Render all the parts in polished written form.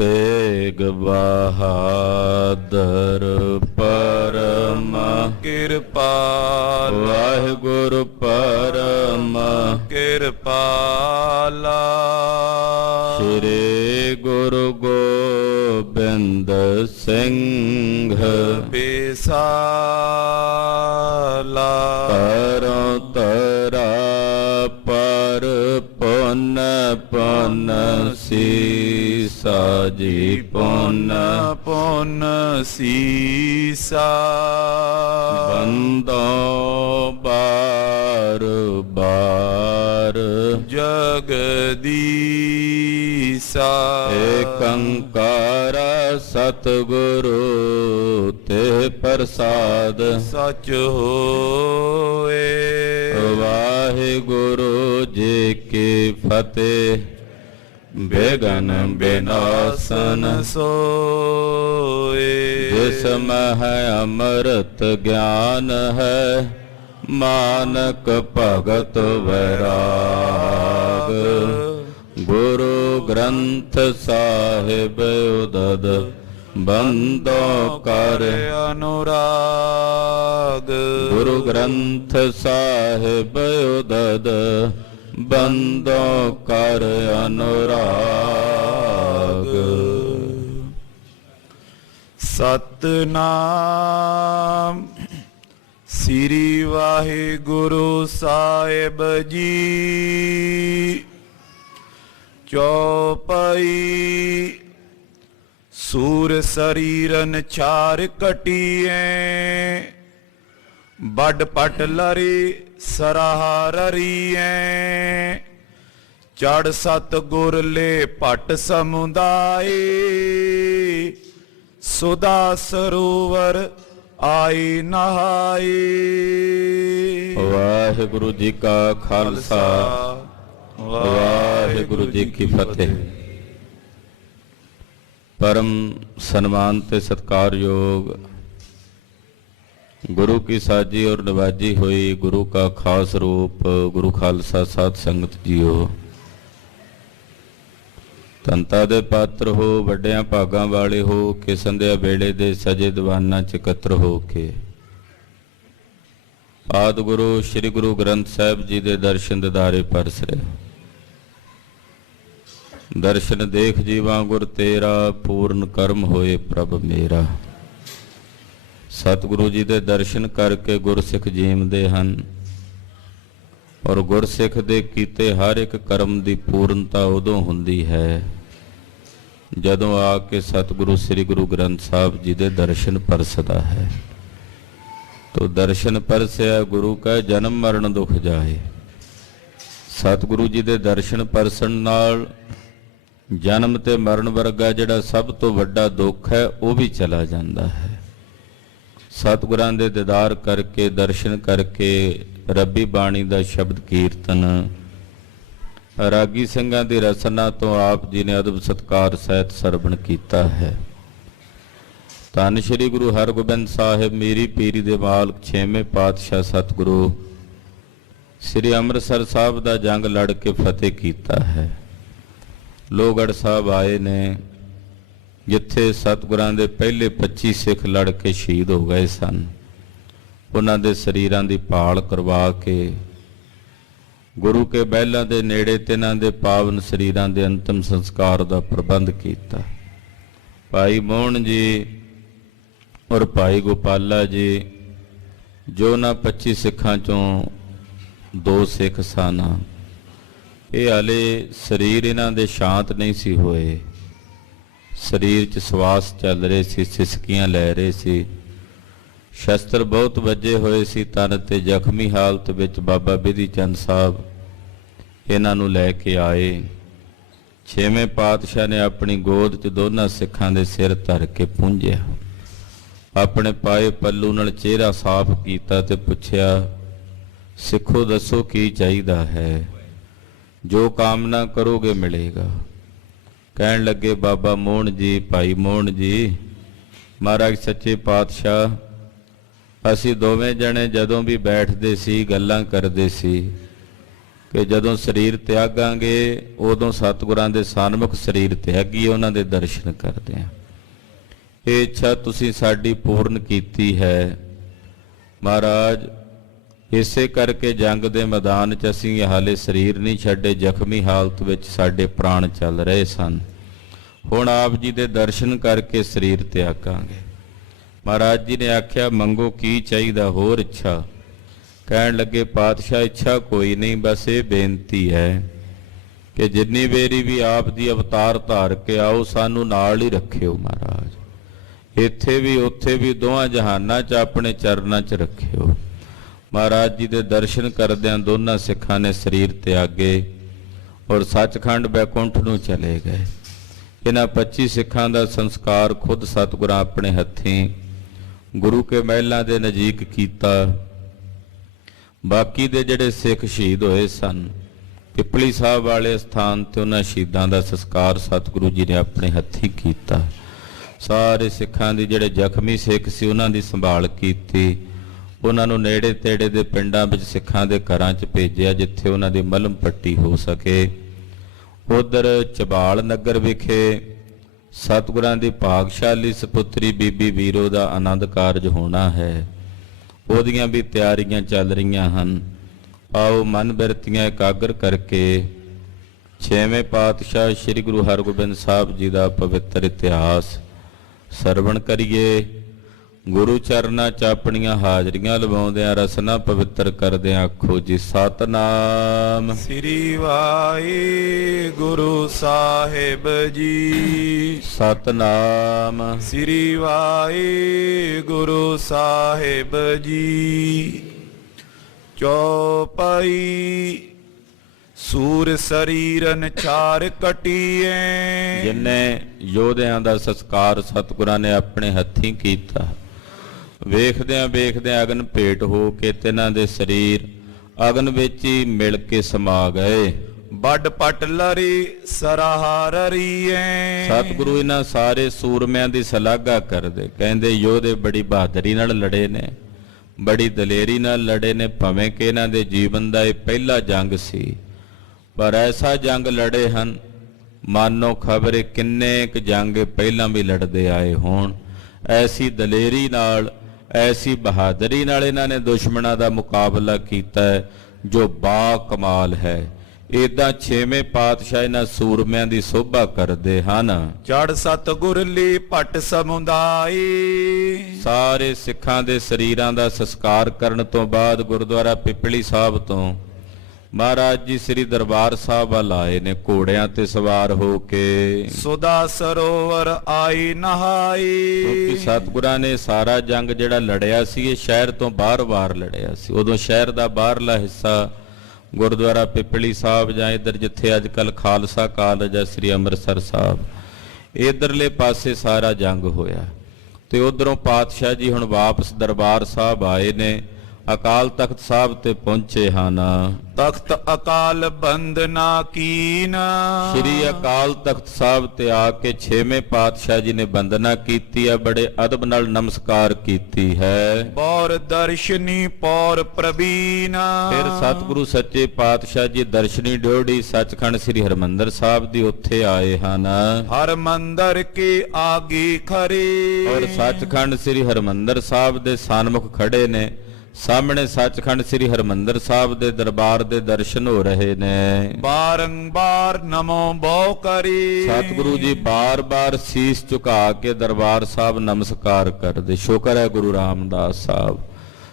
तेग बहादुर परम किरपाल। वाहिगुरु परम किरपाला। श्री गुरु गोबिंद सिंह बेसाला। करो तरा पर पुन पुन सीसा जी पुन पुन सीसा। बंदों बार बार जगदीसा। एकंकार सतगुरु ते प्रसाद सच होए। वाहिगुरु जी की फतेह। बेगन बिनासन सोए। जिसमें है अमृत ज्ञान है मानक भगत वैराग। गुरु ग्रंथ साहिब उदद बंदों कर अनुराग। गुरु ग्रंथ साहिब उदद बंदों कर अनुराग। सतनाम श्री वाहिगुरु साहिब जी। चौपाई सूर शरीरन चार कटिए। बड पट लरी सराहरिए। चढ़ सत गुर ले पट समुदाय। सुधा सरोवर आई नहाई। वाहिगुरु जी का खालसा वाहिगुरु जी की फतेह। परम सन्मान ते सत्कारयोग गुरु की साजी और नवाजी हुई गुरु का खास रूप गुरु खालसा साध संगत जीओ। तंता दे पात्र हो वड्डियां भागां वाले हो के संध्या वेले दे सजे दीवाना च इकत्र हो के आदि गुरु श्री गुरु ग्रंथ साहिब जी दे दर्शन दिदारे परस रहे। दर्शन देख जीवा गुर तेरा पूर्ण कर्म होए प्रभ मेरा। सतगुरु जी दे दर्शन करके गुरसिख जीवदे हन और गुरसिख दे कीते हर एक कर्म दी पूर्णता उदों हुंदी है जदों आके सतगुरु श्री गुरु ग्रंथ साहिब जी दे दर्शन परसदा है। तो दर्शन परसिया गुरु का जन्म मरण दुख जाए। सतगुरु जी दे दर्शन परसन नाल जन्म ते मरण वर्गा जिहड़ा सब तो वड्डा दुख है वह भी चला जाता है। सतगुरां दे दीदार करके दर्शन करके रब्बी बाणी दा शब्द कीर्तन रागी ਸਿੰਘਾਂ ਦੀ रसना तो आप जी ने अदब सत्कार सहित सरवण कीता है। धन श्री गुरु हरगोबिंद साहिब मेरी पीरी दे मालक 6वें पातशाह सतगुरु श्री अमृतसर साहब दा जंग लड़ के फतेह कीता है। लोहगढ़ साहब आए ने जिथे सतगुरां दे पहले 25 सिख लड़ के शहीद हो गए सन। उन्हां दे शरीरां दी भाल करवा के गुरु के बैलां दे नेड़े तिन्हां दे पावन शरीरां दे अंतिम संस्कार दा प्रबंध कीता। भाई मोहन जी और भाई गोपाला जी जो ना 25 सिखां चों 2 सिख सन ये हाले शरीर इन्हां दे शांत नहीं सी होए। शरीर च सवास चल रहे सी सिसकियां लै रहे सी। शस्त्र बहुत वजे होए सी तन ते जख्मी हालत विच बाबा बिधि चंद साहब इन्हां नूं लै के आए। 6वें पातशाह ने अपनी गोद च दोनों सिखां दे सिर धर के पूंझिया। अपने पाए पल्लू नाल चेहरा साफ कीता ते पुछया सिखो दसो की चाहीदा है। जो कामना करोगे मिलेगा। कहन लगे बाबा मोहन जी भाई मोहन जी महाराज सच्चे पातशाह असी दोवें जने जदों भी बैठते सी गल्लां करते सी ਕਿ ਜਦੋਂ ਸਰੀਰ ਤਿਆਗਾਂਗੇ ਉਦੋਂ ਸਤਿਗੁਰਾਂ ਦੇ ਸਨਮੁਖ ਸਰੀਰ ਤਿਆਗੀਏ, ਉਹਨਾਂ ਦੇ ਦਰਸ਼ਨ ਕਰਦੇ ਹਾਂ। ਇਹ ਇੱਛਾ ਤੁਸੀਂ ਸਾਡੀ ਪੂਰਨ ਕੀਤੀ ਹੈ ਮਹਾਰਾਜ। ਇਸੇ ਕਰਕੇ ਜੰਗ ਦੇ ਮੈਦਾਨ 'ਚ ਅਸੀਂ ਹਾਲੇ ਸਰੀਰ ਨਹੀਂ ਛੱਡੇ, ਜ਼ਖਮੀ ਹਾਲਤ ਵਿੱਚ ਸਾਡੇ ਪ੍ਰਾਣ ਚੱਲ ਰਹੇ ਸਨ। ਹੁਣ ਆਪ ਜੀ ਦੇ ਦਰਸ਼ਨ ਕਰਕੇ ਸਰੀਰ ਤਿਆਗਾਂਗੇ। ਮਹਾਰਾਜ ਜੀ ਨੇ ਆਖਿਆ, ਮੰਗੋ ਕੀ ਚਾਹੀਦਾ ਹੋਰ ਇੱਛਾ? ਕਹਿਣ ਲੱਗੇ, ਪਾਤਸ਼ਾਹ ਇੱਛਾ ਕੋਈ ਨਹੀਂ, ਬਸ ਇਹ ਬੇਨਤੀ ਹੈ ਕਿ ਜਿੰਨੀ ਵੇਰੀ ਵੀ ਆਪ ਦੀ ਅਵਤਾਰ ਧਾਰ ਕੇ ਆਓ ਸਾਨੂੰ ਨਾਲ ਹੀ ਰੱਖਿਓ ਮਹਾਰਾਜ, ਇੱਥੇ ਵੀ ਉੱਥੇ ਵੀ ਦੋਹਾਂ ਜਹਾਨਾਂ 'ਚ ਆਪਣੇ ਚਰਨਾਂ 'ਚ ਰੱਖਿਓ। ਮਹਾਰਾਜ ਜੀ ਦੇ ਦਰਸ਼ਨ ਕਰਦਿਆਂ ਦੋਨਾਂ ਸਿੱਖਾਂ ਨੇ ਸਰੀਰ ਤਿਆਗੇ ਔਰ ਸੱਚਖੰਡ ਬੈਕੁੰਠ ਨੂੰ ਚਲੇ ਗਏ। ਇਹਨਾਂ 25 ਸਿੱਖਾਂ ਦਾ ਸੰਸਕਾਰ ਖੁਦ ਸਤਿਗੁਰਾਂ ਆਪਣੇ ਹੱਥੀਂ ਗੁਰੂ ਕੇ ਮਹਿਲਾਂ ਦੇ ਨਜ਼ਦੀਕ ਕੀਤਾ। ਬਾਕੀ ਦੇ ਜਿਹੜੇ ਸਿੱਖ ਸ਼ਹੀਦ ਹੋਏ ਸਨ ਪਿਪਲੀ ਸਾਹਿਬ ਵਾਲੇ ਸਥਾਨ ਤੇ ਉਹਨਾਂ ਸ਼ਹੀਦਾਂ ਦਾ ਸੰਸਕਾਰ ਸਤਿਗੁਰੂ ਜੀ ਨੇ ਆਪਣੇ ਹੱਥੀਂ ਕੀਤਾ। ਸਾਰੇ ਸਿੱਖਾਂ ਦੀ ਜਿਹੜੇ ਜ਼ਖਮੀ ਸਿੱਖ ਸੀ ਉਹਨਾਂ ਦੀ ਸੰਭਾਲ ਕੀਤੀ। ਉਹਨਾਂ ਨੂੰ ਨੇੜੇ ਤੇੜੇ ਦੇ ਪਿੰਡਾਂ ਵਿੱਚ ਸਿੱਖਾਂ ਦੇ ਘਰਾਂ 'ਚ ਭੇਜਿਆ ਜਿੱਥੇ ਉਹਨਾਂ ਦੀ ਮਲਮ ਪੱਟੀ ਹੋ ਸਕੇ। ਉਧਰ ਚਬਾਲ ਨਗਰ ਵਿਖੇ ਸਤਿਗੁਰਾਂ ਦੀ ਭਾਗਸ਼ਾਲੀ ਸਪੁੱਤਰੀ ਬੀਬੀ ਵੀਰੋ ਦਾ ਆਨੰਦ ਕਾਰਜ ਹੋਣਾ ਹੈ, ਉਹਦੀਆਂ ਵੀ ਤਿਆਰੀਆਂ ਚੱਲ ਰਹੀਆਂ ਹਨ। ਆਓ ਮਨ ਬਿਰਤੀਆਂ ਇਕਾਗਰ ਕਰਕੇ ਛੇਵੇਂ ਪਾਤਸ਼ਾਹ ਸ੍ਰੀ ਗੁਰੂ ਹਰਗੋਬਿੰਦ ਸਾਹਿਬ ਜੀ ਦਾ ਪਵਿੱਤਰ ਇਤਿਹਾਸ ਸਰਵਣ ਕਰੀਏ। ਗੁਰੂ ਚਰਨਾਂ 'ਚ ਆਪਣੀਆਂ ਹਾਜ਼ਰੀਆਂ ਲਵਾਉਂਦਿਆਂ ਰਸਨਾ ਪਵਿੱਤਰ ਕਰਦਿਆਂ ਆਖੋ ਜੀ ਸਤਨਾਮ ਸ੍ਰੀ ਵਾਹਿਗੁਰੂ ਸਾਹਿਬ ਜੀ। ਸਤਨਾਮ ਸ੍ਰੀ ਵਾਹਿਗੁਰੂ ਸਾਹਿਬ ਜੀ। ਚੌਪਈ ਸੂਰ ਸਰੀਰਨ ਚਾਰ ਕਟੀਏ। ਜਿਨ੍ਹਾਂ ਯੋਧਿਆਂ ਦਾ ਸੰਸਕਾਰ ਸਤਿਗੁਰਾਂ ਨੇ ਆਪਣੇ ਹੱਥੀਂ ਕੀਤਾ, ਵੇਖਦਿਆਂ ਵੇਖਦਿਆਂ ਅਗਨ ਭੇਟ ਹੋ ਕੇ ਤਿਨਾਂ ਦੇ ਸਰੀਰ ਅਗਨ ਵਿੱਚ ਹੀ ਮਿਲ ਕੇ ਸਮਾ ਗਏ। ਵੱਡ ਪਟ ਲਰੀ ਸਰਾਹਾਰੀਏ। ਸਤਿਗੁਰੂ ਇਹਨਾਂ ਸਾਰੇ ਸੂਰਮਿਆਂ ਦੀ ਸ਼ਲਾਘਾ ਕਰਦੇ, ਕਹਿੰਦੇ ਯੋਧੇ ਬੜੀ ਬਹਾਦਰੀ ਨਾਲ ਲੜੇ ਨੇ, ਬੜੀ ਦਲੇਰੀ ਨਾਲ ਲੜੇ ਨੇ। ਭਾਵੇਂ ਕਿ ਇਹਨਾਂ ਦੇ ਜੀਵਨ ਦਾ ਇਹ ਪਹਿਲਾ ਜੰਗ ਸੀ, ਪਰ ਐਸਾ ਜੰਗ ਲੜੇ ਹਨ ਮਾਨੋ ਖਬਰੇ ਕਿੰਨੇ ਕੁ ਜੰਗ ਪਹਿਲਾਂ ਵੀ ਲੜਦੇ ਆਏ ਹੋਣ। ਐਸੀ ਦਲੇਰੀ ਨਾਲ, ਐਸੀ ਬਹਾਦਰੀ ਨਾਲ ਇਹਨਾਂ ਨੇ ਦੁਸ਼ਮਣਾਂ ਦਾ ਮੁਕਾਬਲਾ ਕੀਤਾ ਹੈ ਜੋ ਬਾ ਕਮਾਲ ਹੈ। ਏਦਾਂ ਛੇਵੇਂ ਪਾਤਸ਼ਾਹ ਇਹਨਾਂ ਸੂਰਮਿਆਂ ਦੀ ਸੋਭਾ ਕਰਦੇ ਹਨ। ਚੜ ਸਤਿਗੁਰ ਲਈ ਭੱਟ ਸਮੁਦਾਈ। ਸਾਰੇ ਸਿੱਖਾਂ ਦੇ ਸਰੀਰਾਂ ਦਾ ਸੰਸਕਾਰ ਕਰਨ ਤੋਂ ਬਾਅਦ ਗੁਰਦੁਆਰਾ ਪਿਪਲੀ ਸਾਹਿਬ ਤੋਂ ਮਹਾਰਾਜ ਜੀ ਸ੍ਰੀ ਦਰਬਾਰ ਸਾਹਿਬ ਵੱਲ ਆਏ ਨੇ ਘੋੜਿਆਂ ਤੇ ਸਵਾਰ ਹੋ ਕੇ। ਸੁਦਾ ਸਰੋਵਰ ਆਈ ਨਹਾਈ। ਕਿਉਂਕਿ ਸਤਿਗੁਰਾਂ ਨੇ ਸਾਰਾ ਜੰਗ ਜਿਹੜਾ ਲੜਿਆ ਸੀ ਇਹ ਸ਼ਹਿਰ ਤੋਂ ਬਾਹਰ ਲੜਿਆ ਸੀ। ਉਦੋਂ ਸ਼ਹਿਰ ਦਾ ਬਾਹਰਲਾ ਹਿੱਸਾ ਗੁਰਦੁਆਰਾ ਪਿਪਲੀ ਸਾਹਿਬ ਜਾਂ ਇੱਧਰ ਜਿੱਥੇ ਅੱਜ ਕੱਲ੍ਹ ਖਾਲਸਾ ਕਾਲਜ ਹੈ ਸ੍ਰੀ ਅੰਮ੍ਰਿਤਸਰ ਸਾਹਿਬ, ਇੱਧਰਲੇ ਪਾਸੇ ਸਾਰਾ ਜੰਗ ਹੋਇਆ। ਤੇ ਉਧਰੋਂ ਪਾਤਸ਼ਾਹ ਜੀ ਹੁਣ ਵਾਪਸ ਦਰਬਾਰ ਸਾਹਿਬ ਆਏ ਨੇ, ਅਕਾਲ ਤਖਤ ਸਾਹਿਬ ਤੇ ਪਹੁੰਚੇ ਹਨ। ਤਖਤ ਅਕਾਲ ਬੰਦਨਾ ਕੀਨ। ਸ਼੍ਰੀ ਅਕਾਲ ਤਖਤ ਸਾਹਿਬ ਤੇ ਆ ਕੇ ਛੇਵੇਂ ਪਾਤਸ਼ਾਹ ਜੀ ਨੇ ਬੰਦਨਾ ਕੀਤੀ ਹੈ, ਬੜੇ ਅਦਬ ਨਾਲ ਨਮਸਕਾਰ ਕੀਤੀ ਹੈ। ਪੌਰ ਦਰਸ਼ਨੀ ਪੌਰ ਪ੍ਰਵੀਨ। ਫਿਰ ਸਤਿਗੁਰੂ ਸੱਚੇ ਪਾਤਸ਼ਾਹ ਜੀ ਦਰਸ਼ਨੀ ਡਿਓੜੀ ਸੱਚਖੰਡ ਸ੍ਰੀ ਹਰਿਮੰਦਰ ਸਾਹਿਬ ਦੀ ਉੱਥੇ ਆਏ ਹਨ। ਹਰਿਮੰਦਰ ਕੇ ਆਗੇ ਖੜੇ। ਔਰ ਸੱਚਖੰਡ ਸ੍ਰੀ ਹਰਿਮੰਦਰ ਸਾਹਿਬ ਦੇ ਸਨਮੁਖ ਖੜੇ ਨੇ। ਸਾਹਮਣੇ ਸੱਚਖੰਡ ਸ੍ਰੀ ਹਰਿਮੰਦਰ ਸਾਹਿਬ ਦੇ ਦਰਬਾਰ ਦੇ ਦਰਸ਼ਨ ਹੋ ਰਹੇ ਨੇ। ਬਾਰੰਬਾਰ ਨਮੋ ਬਹੁ ਕਰੀ। ਸਤਿਗੁਰੂ ਜੀ ਬਾਰ-ਬਾਰ ਸੀਸ ਝੁਕਾ ਕੇ ਦਰਬਾਰ ਸਾਹਿਬ ਨਮਸਕਾਰ ਕਰਦੇ। ਸ਼ੁਕਰ ਹੈ ਗੁਰੂ ਰਾਮਦਾਸ ਸਾਹਿਬ,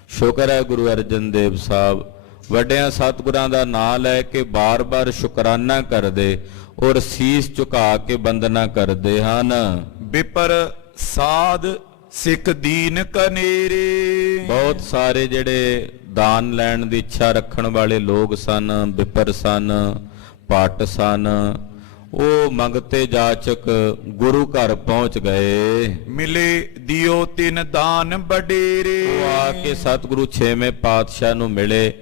ਸ਼ੁਕਰ ਹੈ ਗੁਰੂ ਅਰਜਨ ਦੇਵ ਸਾਹਿਬ। ਵੱਡਿਆਂ ਸਤਿਗੁਰਾਂ ਦਾ ਨਾਮ ਲੈ ਕੇ ਬਾਰ-ਬਾਰ ਸ਼ੁਕਰਾਨਾ ਕਰਦੇ ਔਰ ਸੀਸ ਝੁਕਾ ਕੇ ਬੰਦਨਾ ਕਰਦੇ ਹਨ। ਵਿਪਰ ਸਾਧ ਸਿੱਖ ਦੀਨ ਕਨੇਰੇ। ਬਹੁਤ ਸਾਰੇ ਜਿਹੜੇ ਦਾਨ ਲੈਣ ਦੀ ਇੱਛਾ ਰੱਖਣ ਵਾਲੇ ਲੋਕ ਸਨ, ਵਿਪਰ ਸਨ, ਭੱਟ ਸਨ, ਉਹ ਮੰਗਤੇ ਜਾਚਕ ਗੁਰੂ ਘਰ ਪਹੁੰਚ ਗਏ। ਮਿਲੇ ਦਿਓ ਤਿਨ ਦਾਨ ਬਡੇਰੇ। ਉਹ ਆ ਕੇ ਸਤਿਗੁਰੂ ਛੇਵੇਂ ਪਾਤਸ਼ਾਹ ਨੂੰ ਮਿਲੇ।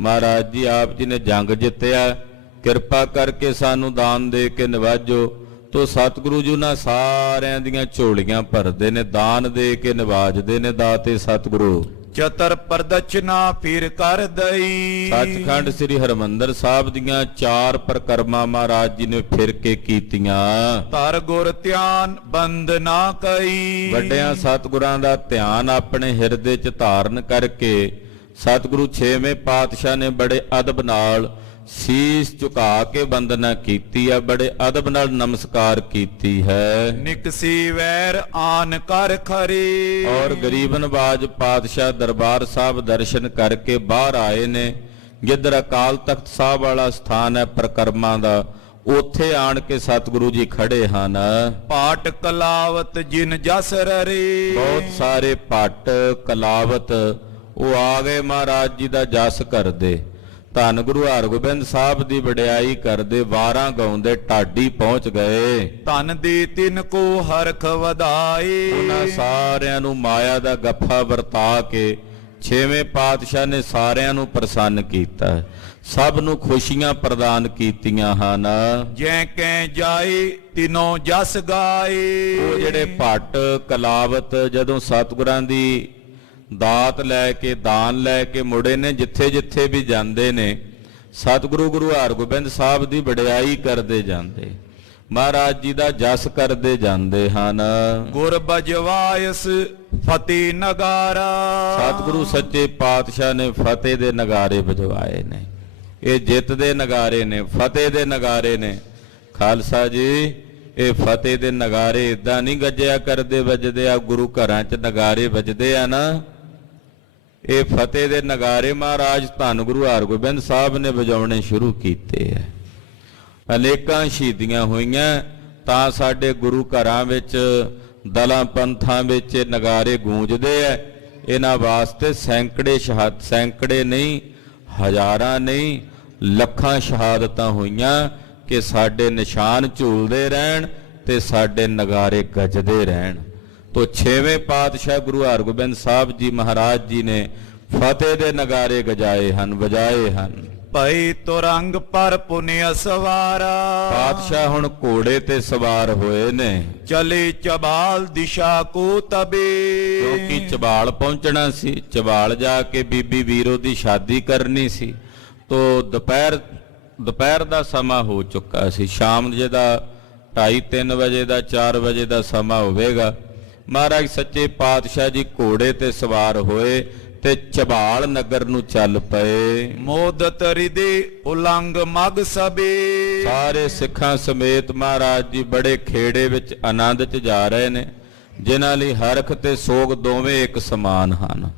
ਮਹਾਰਾਜ ਜੀ ਆਪ ਜੀ ਨੇ ਜੰਗ ਜਿੱਤਿਆ, ਕਿਰਪਾ ਕਰਕੇ ਸਾਨੂੰ ਦਾਨ ਦੇ ਕੇ ਨਿਵਾਜੋ। ਤੋ ਸਤਿਗੁਰੂ ਜੀ ਉਹਨਾਂ ਸਾਰਿਆਂ ਦੀਆਂ ਝੋਲੀਆਂ ਭਰਦੇ ਨੇ, ਦਾਨ ਦੇ ਕੇ ਨਿਵਾਜਦੇ ਨੇ। ਦਾਤੇ ਸਤਿਗੁਰੂ ਚਤਰ ਪ੍ਰਦਚਨਾ ਫਿਰ ਕਰ ਦਈ। ਸੱਚਖੰਡ ਸ੍ਰੀ ਹਰਿਮੰਦਰ ਸਾਹਿਬ ਦੀਆਂ 4 ਪ੍ਰਕਰਮਾਂ ਮਹਾਰਾਜ ਜੀ ਨੇ ਫਿਰ ਕੇ ਕੀਤੀਆਂ। ਧਰ ਗੁਰ ਧਿਆਨ ਬੰਦ ਨਾ ਕਈ। ਵੱਡਿਆਂ ਸਤਿਗੁਰਾਂ ਦਾ ਧਿਆਨ ਆਪਣੇ ਹਿਰਦੇ 'ਚ ਧਾਰਨ ਕਰਕੇ ਸਤਿਗੁਰੂ 6ਵੇਂ ਪਾਤਸ਼ਾਹ ਨੇ ਬੜੇ ਅਦਬ ਨਾਲ ਸੀਸ ਝੁਕਾ ਕੇ ਵੰਦਨਾ ਕੀਤੀ ਹੈ, ਬੜੇ ਅਦਬ ਨਾਲ ਨਮਸਕਾਰ ਕੀਤੀ ਹੈ। ਨਿਕਸੀ ਵੈਰ ਆਨ ਕਰ ਖਰੀ। ਔਰ ਗਰੀਬ ਨਵਾਜ ਪਾਤਸ਼ਾਹ ਦਰਬਾਰ ਸਾਹਿਬ ਦਰਸ਼ਨ ਕਰਕੇ ਬਾਹਰ ਆਏ ਨੇ। ਜਿੱਧਰ ਅਕਾਲ ਤਖਤ ਸਾਹਿਬ ਵਾਲਾ ਸਥਾਨ ਹੈ ਪ੍ਰਕਰਮਾਂ ਦਾ, ਉੱਥੇ ਆਣ ਕੇ ਸਤਿਗੁਰੂ ਜੀ ਖੜੇ ਹਨ। ਪਾਟ ਕਲਾਵਤ ਜਿਨ ਜਸ ਰਰੀ। ਬਹੁਤ ਸਾਰੇ ਭੱਟ ਕਲਾਵਤ ਉਹ ਆ ਗਏ ਮਹਾਰਾਜ ਜੀ ਦਾ ਜਸ ਕਰਦੇ, ਧੰਨ ਗੁਰੂ ਹਰਗੋਬਿੰਦ ਸਾਹਿਬ ਦੀ ਵਡਿਆਈ ਕਰਦੇ, ਵਾਰਾਂ ਗਾਉਂਦੇ ਢਾਡੀ ਪਹੁੰਚ ਗਏ। ਧਨ ਦੀ ਤਿਨ ਕੋ ਹਰਖ ਵਧਾਈ। ਉਹਨਾਂ ਸਾਰਿਆਂ ਨੂੰ ਮਾਇਆ ਦਾ ਗੱਫਾ ਵਰਤਾ ਕੇ 6ਵੇਂ ਪਾਤਸ਼ਾਹ ਨੇ ਸਾਰਿਆਂ ਨੂੰ ਪ੍ਰਸੰਨ ਕੀਤਾ, ਸਭ ਨੂੰ ਖੁਸ਼ੀਆਂ ਪ੍ਰਦਾਨ ਕੀਤੀਆਂ ਹਨ। ਜੈ ਕੈ ਜਾਏ ਤਿਨੋਂ ਜਸ ਗਾਏ। ਉਹ ਜਿਹੜੇ ਭੱਟ ਕਲਾਵਤ ਜਦੋਂ ਸਤਿਗੁਰਾਂ ਦੀ ਦਾਤ ਲੈ ਕੇ ਦਾਨ ਲੈ ਕੇ ਮੁੜੇ ਨੇ, ਜਿੱਥੇ ਜਿੱਥੇ ਵੀ ਜਾਂਦੇ ਨੇ ਸਤਿਗੁਰੂ ਗੁਰੂ ਹਰਗੋਬਿੰਦ ਸਾਹਿਬ ਦੀ ਵਡਿਆਈ ਕਰਦੇ ਜਾਂਦੇ, ਮਹਾਰਾਜ ਜੀ ਦਾ ਜਸ ਕਰਦੇ ਜਾਂਦੇ ਹਨ। ਗੁਰ ਬਜਵਾਇਸ ਫਤਿਹ ਨਗਾਰਾ। ਸਤਿਗੁਰੂ ਸੱਚੇ ਪਾਤਸ਼ਾਹ ਨੇ ਫਤਿਹ ਦੇ ਨਗਾਰੇ ਵਜਵਾਏ ਨੇ। ਇਹ ਜਿੱਤ ਦੇ ਨਗਾਰੇ ਨੇ, ਫਤਿਹ ਦੇ ਨਗਾਰੇ ਨੇ। ਖਾਲਸਾ ਜੀ, ਇਹ ਫਤਿਹ ਦੇ ਨਗਾਰੇ ਇਦਾਂ ਨਹੀਂ ਗੱਜਿਆ ਕਰਦੇ ਵੱਜਦੇ ਆ, ਗੁਰੂ ਘਰਾਂ 'ਚ ਨਗਾਰੇ ਵੱਜਦੇ ਆ ਨਾ। ਇਹ ਫਤਿਹ ਦੇ ਨਗਾਰੇ ਮਹਾਰਾਜ ਧੰਨ ਗੁਰੂ ਹਰਗੋਬਿੰਦ ਸਾਹਿਬ ਨੇ ਵਜਾਉਣੇ ਸ਼ੁਰੂ ਕੀਤੇ ਐ। ਅਨੇਕਾਂ ਸ਼ਹੀਦੀਆਂ ਹੋਈਆਂ ਤਾਂ ਸਾਡੇ ਗੁਰੂ ਘਰਾਂ ਵਿੱਚ ਦਲਾਂ ਪੰਥਾਂ ਵਿੱਚ ਨਗਾਰੇ ਗੂੰਜਦੇ ਐ। ਇਹਨਾਂ ਵਾਸਤੇ ਸੈਂਕੜੇ ਨਹੀਂ, ਹਜ਼ਾਰਾਂ ਨਹੀਂ, ਲੱਖਾਂ ਸ਼ਹਾਦਤਾਂ ਹੋਈਆਂ ਕਿ ਸਾਡੇ ਨਿਸ਼ਾਨ ਝੂਲਦੇ ਰਹਿਣ ਤੇ ਸਾਡੇ ਨਗਾਰੇ ਗੱਜਦੇ ਰਹਿਣ। ਤੋ 6ਵੇਂ ਪਾਤਸ਼ਾਹ ਗੁਰੂ ਹਰਗੋਬਿੰਦ ਸਾਹਿਬ ਜੀ ਮਹਾਰਾਜ ਜੀ ਨੇ ਫਤਿਹ ਦੇ ਨਗਾਰੇ ਗਜਾਏ ਹਨ, ਵਜਾਏ ਹਨ। ਭਈ ਤੁਰੰਗ ਪਰ ਪੁਨਿਆ ਸਵਾਰਾ। ਪਾਤਸ਼ਾਹ ਹੁਣ ਘੋੜੇ ਤੇ ਸਵਾਰ ਹੋਏ ਨੇ। ਚਲੇ ਚਬਾਲ ਦਿਸ਼ਾ ਕੋ ਤਬੇ। ਕਿਉਂਕਿ ਚਬਾਲ ਪਹੁੰਚਣਾ ਸੀ, ਚਬਾਲ ਜਾ ਕੇ ਬੀਬੀ ਵੀਰੋ ਦੀ ਸ਼ਾਦੀ ਕਰਨੀ ਸੀ। ਤੋ ਦੁਪਹਿਰ ਦਾ ਸਮਾਂ ਹੋ ਚੁੱਕਾ ਸੀ, ਸ਼ਾਮ ਜੇ ਦਾ 2:30-3 ਵਜੇ ਦਾ 4 ਵਜੇ ਦਾ ਸਮਾਂ ਹੋਵੇਗਾ। ਮਹਾਰਾਜ ਸੱਚੇ ਪਾਤਸ਼ਾਹ ਜੀ ਘੋੜੇ ਤੇ ਸਵਾਰ ਹੋਏ ਤੇ ਚਬਾਲ ਨਗਰ ਨੂੰ ਚੱਲ ਪਏ। ਮੋਦਤ ਰਿਦੇ ਉਲੰਗ ਮਗ ਸਬੇ। ਸਾਰੇ ਸਿੱਖਾਂ ਸਮੇਤ ਮਹਾਰਾਜ ਜੀ ਬੜੇ ਖੇੜੇ ਵਿੱਚ ਆਨੰਦ 'ਚ ਜਾ ਰਹੇ ਨੇ, ਜਿਨ੍ਹਾਂ ਲਈ ਹਰਖ ਤੇ ਸੋਗ ਦੋਵੇਂ ਇੱਕ ਸਮਾਨ ਹਨ।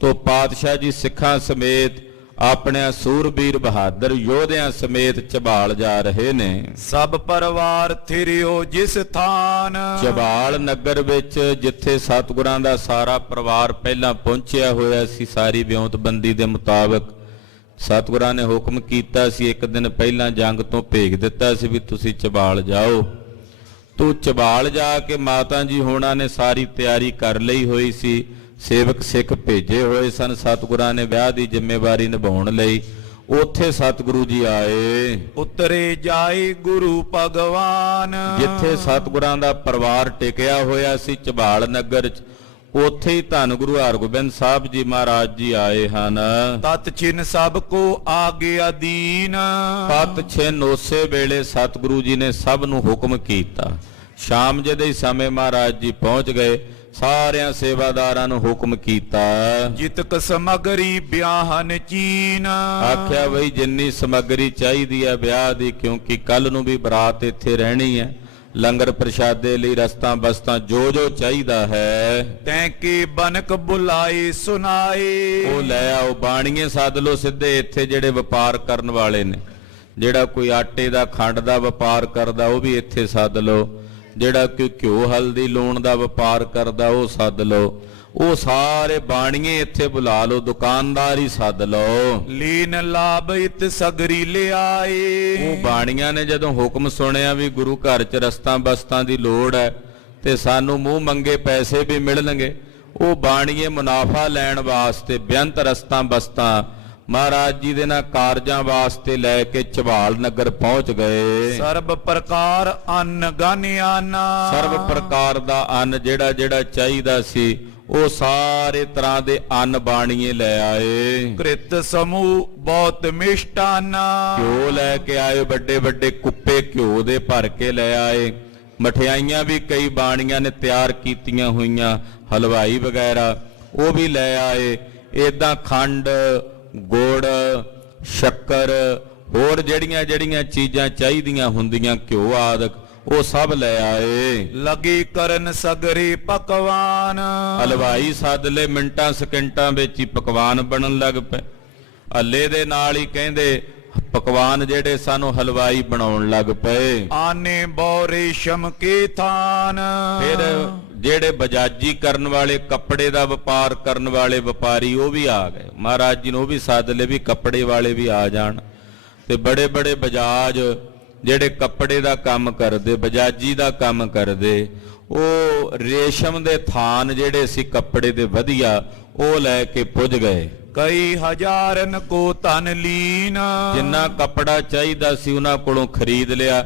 ਤੋ ਪਾਤਸ਼ਾਹ ਜੀ ਸਿੱਖਾਂ ਸਮੇਤ ਆਪਣੇ ਸੂਰਬੀਰ ਬਹਾਦਰ ਯੋਧਿਆਂ ਸਮੇਤ ਚਬਾਲ ਜਾ ਰਹੇ ਨੇ। ਸਭ ਪਰਿਵਾਰ ਥਿਰਿਓ ਜਿਸ ਥਾਨ। ਚਬਾਲ ਨਗਰ ਵਿੱਚ ਜਿੱਥੇ ਸਤਿਗੁਰਾਂ ਦਾ ਸਾਰਾ ਪਰਿਵਾਰ ਪਹਿਲਾਂ ਪਹੁੰਚਿਆ ਹੋਇਆ ਸੀ, ਸਾਰੀ ਵਿਉਂਤਬੰਦੀ ਦੇ ਮੁਤਾਬਕ ਸਤਿਗੁਰਾਂ ਨੇ ਹੁਕਮ ਕੀਤਾ ਸੀ, ਇੱਕ ਦਿਨ ਪਹਿਲਾਂ ਜੰਗ ਤੋਂ ਭੇਜ ਦਿੱਤਾ ਸੀ ਵੀ ਤੁਸੀਂ ਚਬਾਲ ਜਾਓ। ਤੂੰ ਚਬਾਲ ਜਾ ਕੇ ਮਾਤਾ ਜੀ ਹੋਣਾ ਨੇ ਸਾਰੀ ਤਿਆਰੀ ਕਰ ਲਈ ਹੋਈ ਸੀ, ਸੇਵਕ ਸਿੱਖ ਭੇਜੇ ਹੋਏ ਸਨ ਸਤਿਗੁਰਾਂ ਨੇ ਵਿਆਹ ਦੀ ਜ਼ਿੰਮੇਵਾਰੀ ਨਿਭਾਉਣ ਲਈ। ਉੱਥੇ ਸਤਿਗੁਰੂ ਜੀ ਆਏ। ਉਤਰੇ ਜਾਏ ਗੁਰੂ ਭਗਵਾਨ। ਜਿੱਥੇ ਸਤਿਗੁਰਾਂ ਦਾ ਪਰਿਵਾਰ ਟਿਕਿਆ ਹੋਇਆ ਸੀ ਚਬਾਲ ਨਗਰ 'ਚ, ਉੱਥੇ ਹੀ ਧੰਨ ਗੁਰੂ ਹਰਗੋਬਿੰਦ ਸਾਹਿਬ ਜੀ ਮਹਾਰਾਜ ਜੀ ਆਏ ਹਨ। ਤਤ ਛਿਨ ਸਭ ਕੋ ਆਗੇ ਅਧੀਨ। ਤਤ ਛਿਨ ਉਸੇ ਵੇਲੇ ਸਤਿਗੁਰੂ ਜੀ ਨੇ ਸਭ ਨੂੰ ਹੁਕਮ ਕੀਤਾ। ਸ਼ਾਮ ਜਿਹਦੇ ਹੀ ਸਮੇਂ ਮਹਾਰਾਜ ਜੀ ਪਹੁੰਚ ਗਏ, ਸਾਰਿਆਂ ਸੇਵਾਦਾਰਾਂ ਨੂੰ ਹੁਕਮ ਕੀਤਾ, ਜਿਤਕ ਸਮਗਰੀ ਵਿਆਹਨ ਚੀਨ। ਆਖਿਆ ਬਈ ਜਿੰਨੀ ਸਮਗਰੀ ਚਾਹੀਦੀ ਹੈ ਵਿਆਹ ਦੀ, ਕਿਉਂਕਿ ਕੱਲ ਨੂੰ ਵੀ ਬਰਾਤ ਇੱਥੇ ਰਹਿਣੀ ਹੈ, ਲੰਗਰ ਪ੍ਰਸ਼ਾਦੇ ਲਈ ਰਸਤਾਂ ਬਸਤਾਂ ਜੋ ਜੋ ਚਾਹੀਦਾ ਹੈ। ਤੈਂ ਕੀ ਬਨਕ ਬੁਲਾਏ ਸੁਨਾਏ। ਉਹ ਲੈ ਆਓ, ਬਾਣੀਏ ਸੱਦ ਲੋ ਸਿੱਧੇ ਇੱਥੇ ਜਿਹੜੇ ਵਪਾਰ ਕਰਨ ਵਾਲੇ ਨੇ। ਜਿਹੜਾ ਕੋਈ ਆਟੇ ਦਾ ਖੰਡ ਦਾ ਵਪਾਰ ਕਰਦਾ ਉਹ ਵੀ ਇੱਥੇ ਸੱਦ ਲੋ, ਜਿਹੜਾ ਕੋਈ ਘਿਓ ਹਲਦੀ ਲੂਣ ਦਾ ਵਪਾਰ ਕਰਦਾ ਉਹ ਸੱਦ ਲਓ। ਉਹ ਸਾਰੇ ਬਾਣੀਏ ਇੱਥੇ ਬੁਲਾ ਲਓ, ਦੁਕਾਨਦਾਰ ਹੀ ਸੱਦ ਲਓ। ਲੀਨ ਲਾਭ ਇਤ ਸਗਰੀ ਲਿਆਏ। ਉਹ ਬਾਣੀਆਂ ਨੇ ਜਦੋਂ ਹੁਕਮ ਸੁਣਿਆ ਵੀ ਗੁਰੂ ਘਰ 'ਚ ਰਸਤਾਂ ਬਸਤਾਂ ਦੀ ਲੋੜ ਹੈ ਤੇ ਸਾਨੂੰ ਮੂੰਹ ਮੰਗੇ ਪੈਸੇ ਵੀ ਮਿਲਣਗੇ, ਉਹ ਬਾਣੀਏ ਮੁਨਾਫਾ ਲੈਣ ਵਾਸਤੇ ਬੇਅੰਤ ਰਸਤਾਂ ਬਸਤਾਂ ਮਹਾਰਾਜ ਜੀ ਦੇ ਨਾਲ ਕਾਰਜਾਂ ਵਾਸਤੇ ਲੈ ਕੇ ਚਬਾਲ ਨਗਰ ਪਹੁੰਚ ਗਏ। ਸਰਬ ਪ੍ਰਕਾਰ ਅੰਨ ਗਾਨਿਆਨਾ। ਸਰਬ ਪ੍ਰਕਾਰ ਦਾ ਅੰਨ ਜਿਹੜਾ ਜਿਹੜਾ ਚਾਹੀਦਾ ਸੀ ਉਹ ਸਾਰੇ ਤਰ੍ਹਾਂ ਦੇ ਅੰਨ ਬਾਣੀਏ ਲੈ ਆਏ। कृत समूह बहुत मिष्टाना, ਘਿਓ ਲੈ ਕੇ ਆਏ, ਵੱਡੇ ਵੱਡੇ ਕੁੱਪੇ ਘਿਓ ਦੇ ਭਰ ਕੇ ਲੈ ਆਏ। ਮਠਿਆਈਆਂ ਵੀ ਕਈ ਬਾਣੀਆਂ ਨੇ ਤਿਆਰ ਕੀਤੀਆਂ ਹੋਈਆਂ, ਹਲਵਾਈ ਵਗੈਰਾ ਉਹ ਵੀ ਲੈ ਆਏ। ਏਦਾਂ ਖੰਡ, ਗੁੜ, ਸ਼ੱਕਰ, ਹੋਰ ਜਿਹੜੀਆਂ ਜਿਹੜੀਆਂ ਚੀਜ਼ਾਂ ਚਾਹੀਦੀਆਂ ਹੁੰਦੀਆਂ, ਘਿਓ ਆਦਿਕ, ਉਹ ਸਭ ਲੈ ਆਏ। लगी करन सगरे पकवान, ਹਲਵਾਈ ਸੱਦ ਲਏ, ਮਿੰਟਾਂ ਸਕਿੰਟਾਂ ਵਿੱਚ ਹੀ ਪਕਵਾਨ ਬਣਨ ਲੱਗ ਪਏ। ਹੱਲੇ ਦੇ ਨਾਲ ਹੀ ਕਹਿੰਦੇ ਪਕਵਾਨ ਜਿਹੜੇ ਸਾਨੂੰ ਹਲਵਾਈ ਬਣਾਉਣ ਲੱਗ ਪਏ। आने बौ रेशम के थान, ਫਿਰ ਜਿਹੜੇ ਬਜਾਜੀ ਕਰਨ ਵਾਲੇ, ਕੱਪੜੇ ਦਾ ਵਪਾਰ ਕਰਨ ਵਾਲੇ ਵਪਾਰੀ ਉਹ ਵੀ ਆ ਗਏ। ਮਹਾਰਾਜ ਜੀ ਨੂੰ ਉਹ ਵੀ ਸੱਦ ਲਏ ਵੀ ਕੱਪੜੇ ਵਾਲੇ ਵੀ ਆ ਜਾਣ। ਤੇ ਬੜੇ ਬੜੇ ਬਜਾਜ ਜਿਹੜੇ ਕੱਪੜੇ ਦਾ ਕੰਮ ਕਰਦੇ, ਬਜਾਜੀ ਦਾ ਕੰਮ ਕਰਦੇ, ਉਹ ਰੇਸ਼ਮ ਦੇ ਥਾਨ ਜਿਹੜੇ ਸੀ ਕੱਪੜੇ ਦੇ ਵਧੀਆ, ਉਹ ਲੈ ਕੇ ਪੁੱਜ ਗਏ। कई हजारन को तन लीन, ਜਿੰਨਾ ਕੱਪੜਾ ਚਾਹੀਦਾ ਸੀ ਉਹਨਾਂ ਕੋਲੋਂ ਖਰੀਦ ਲਿਆ।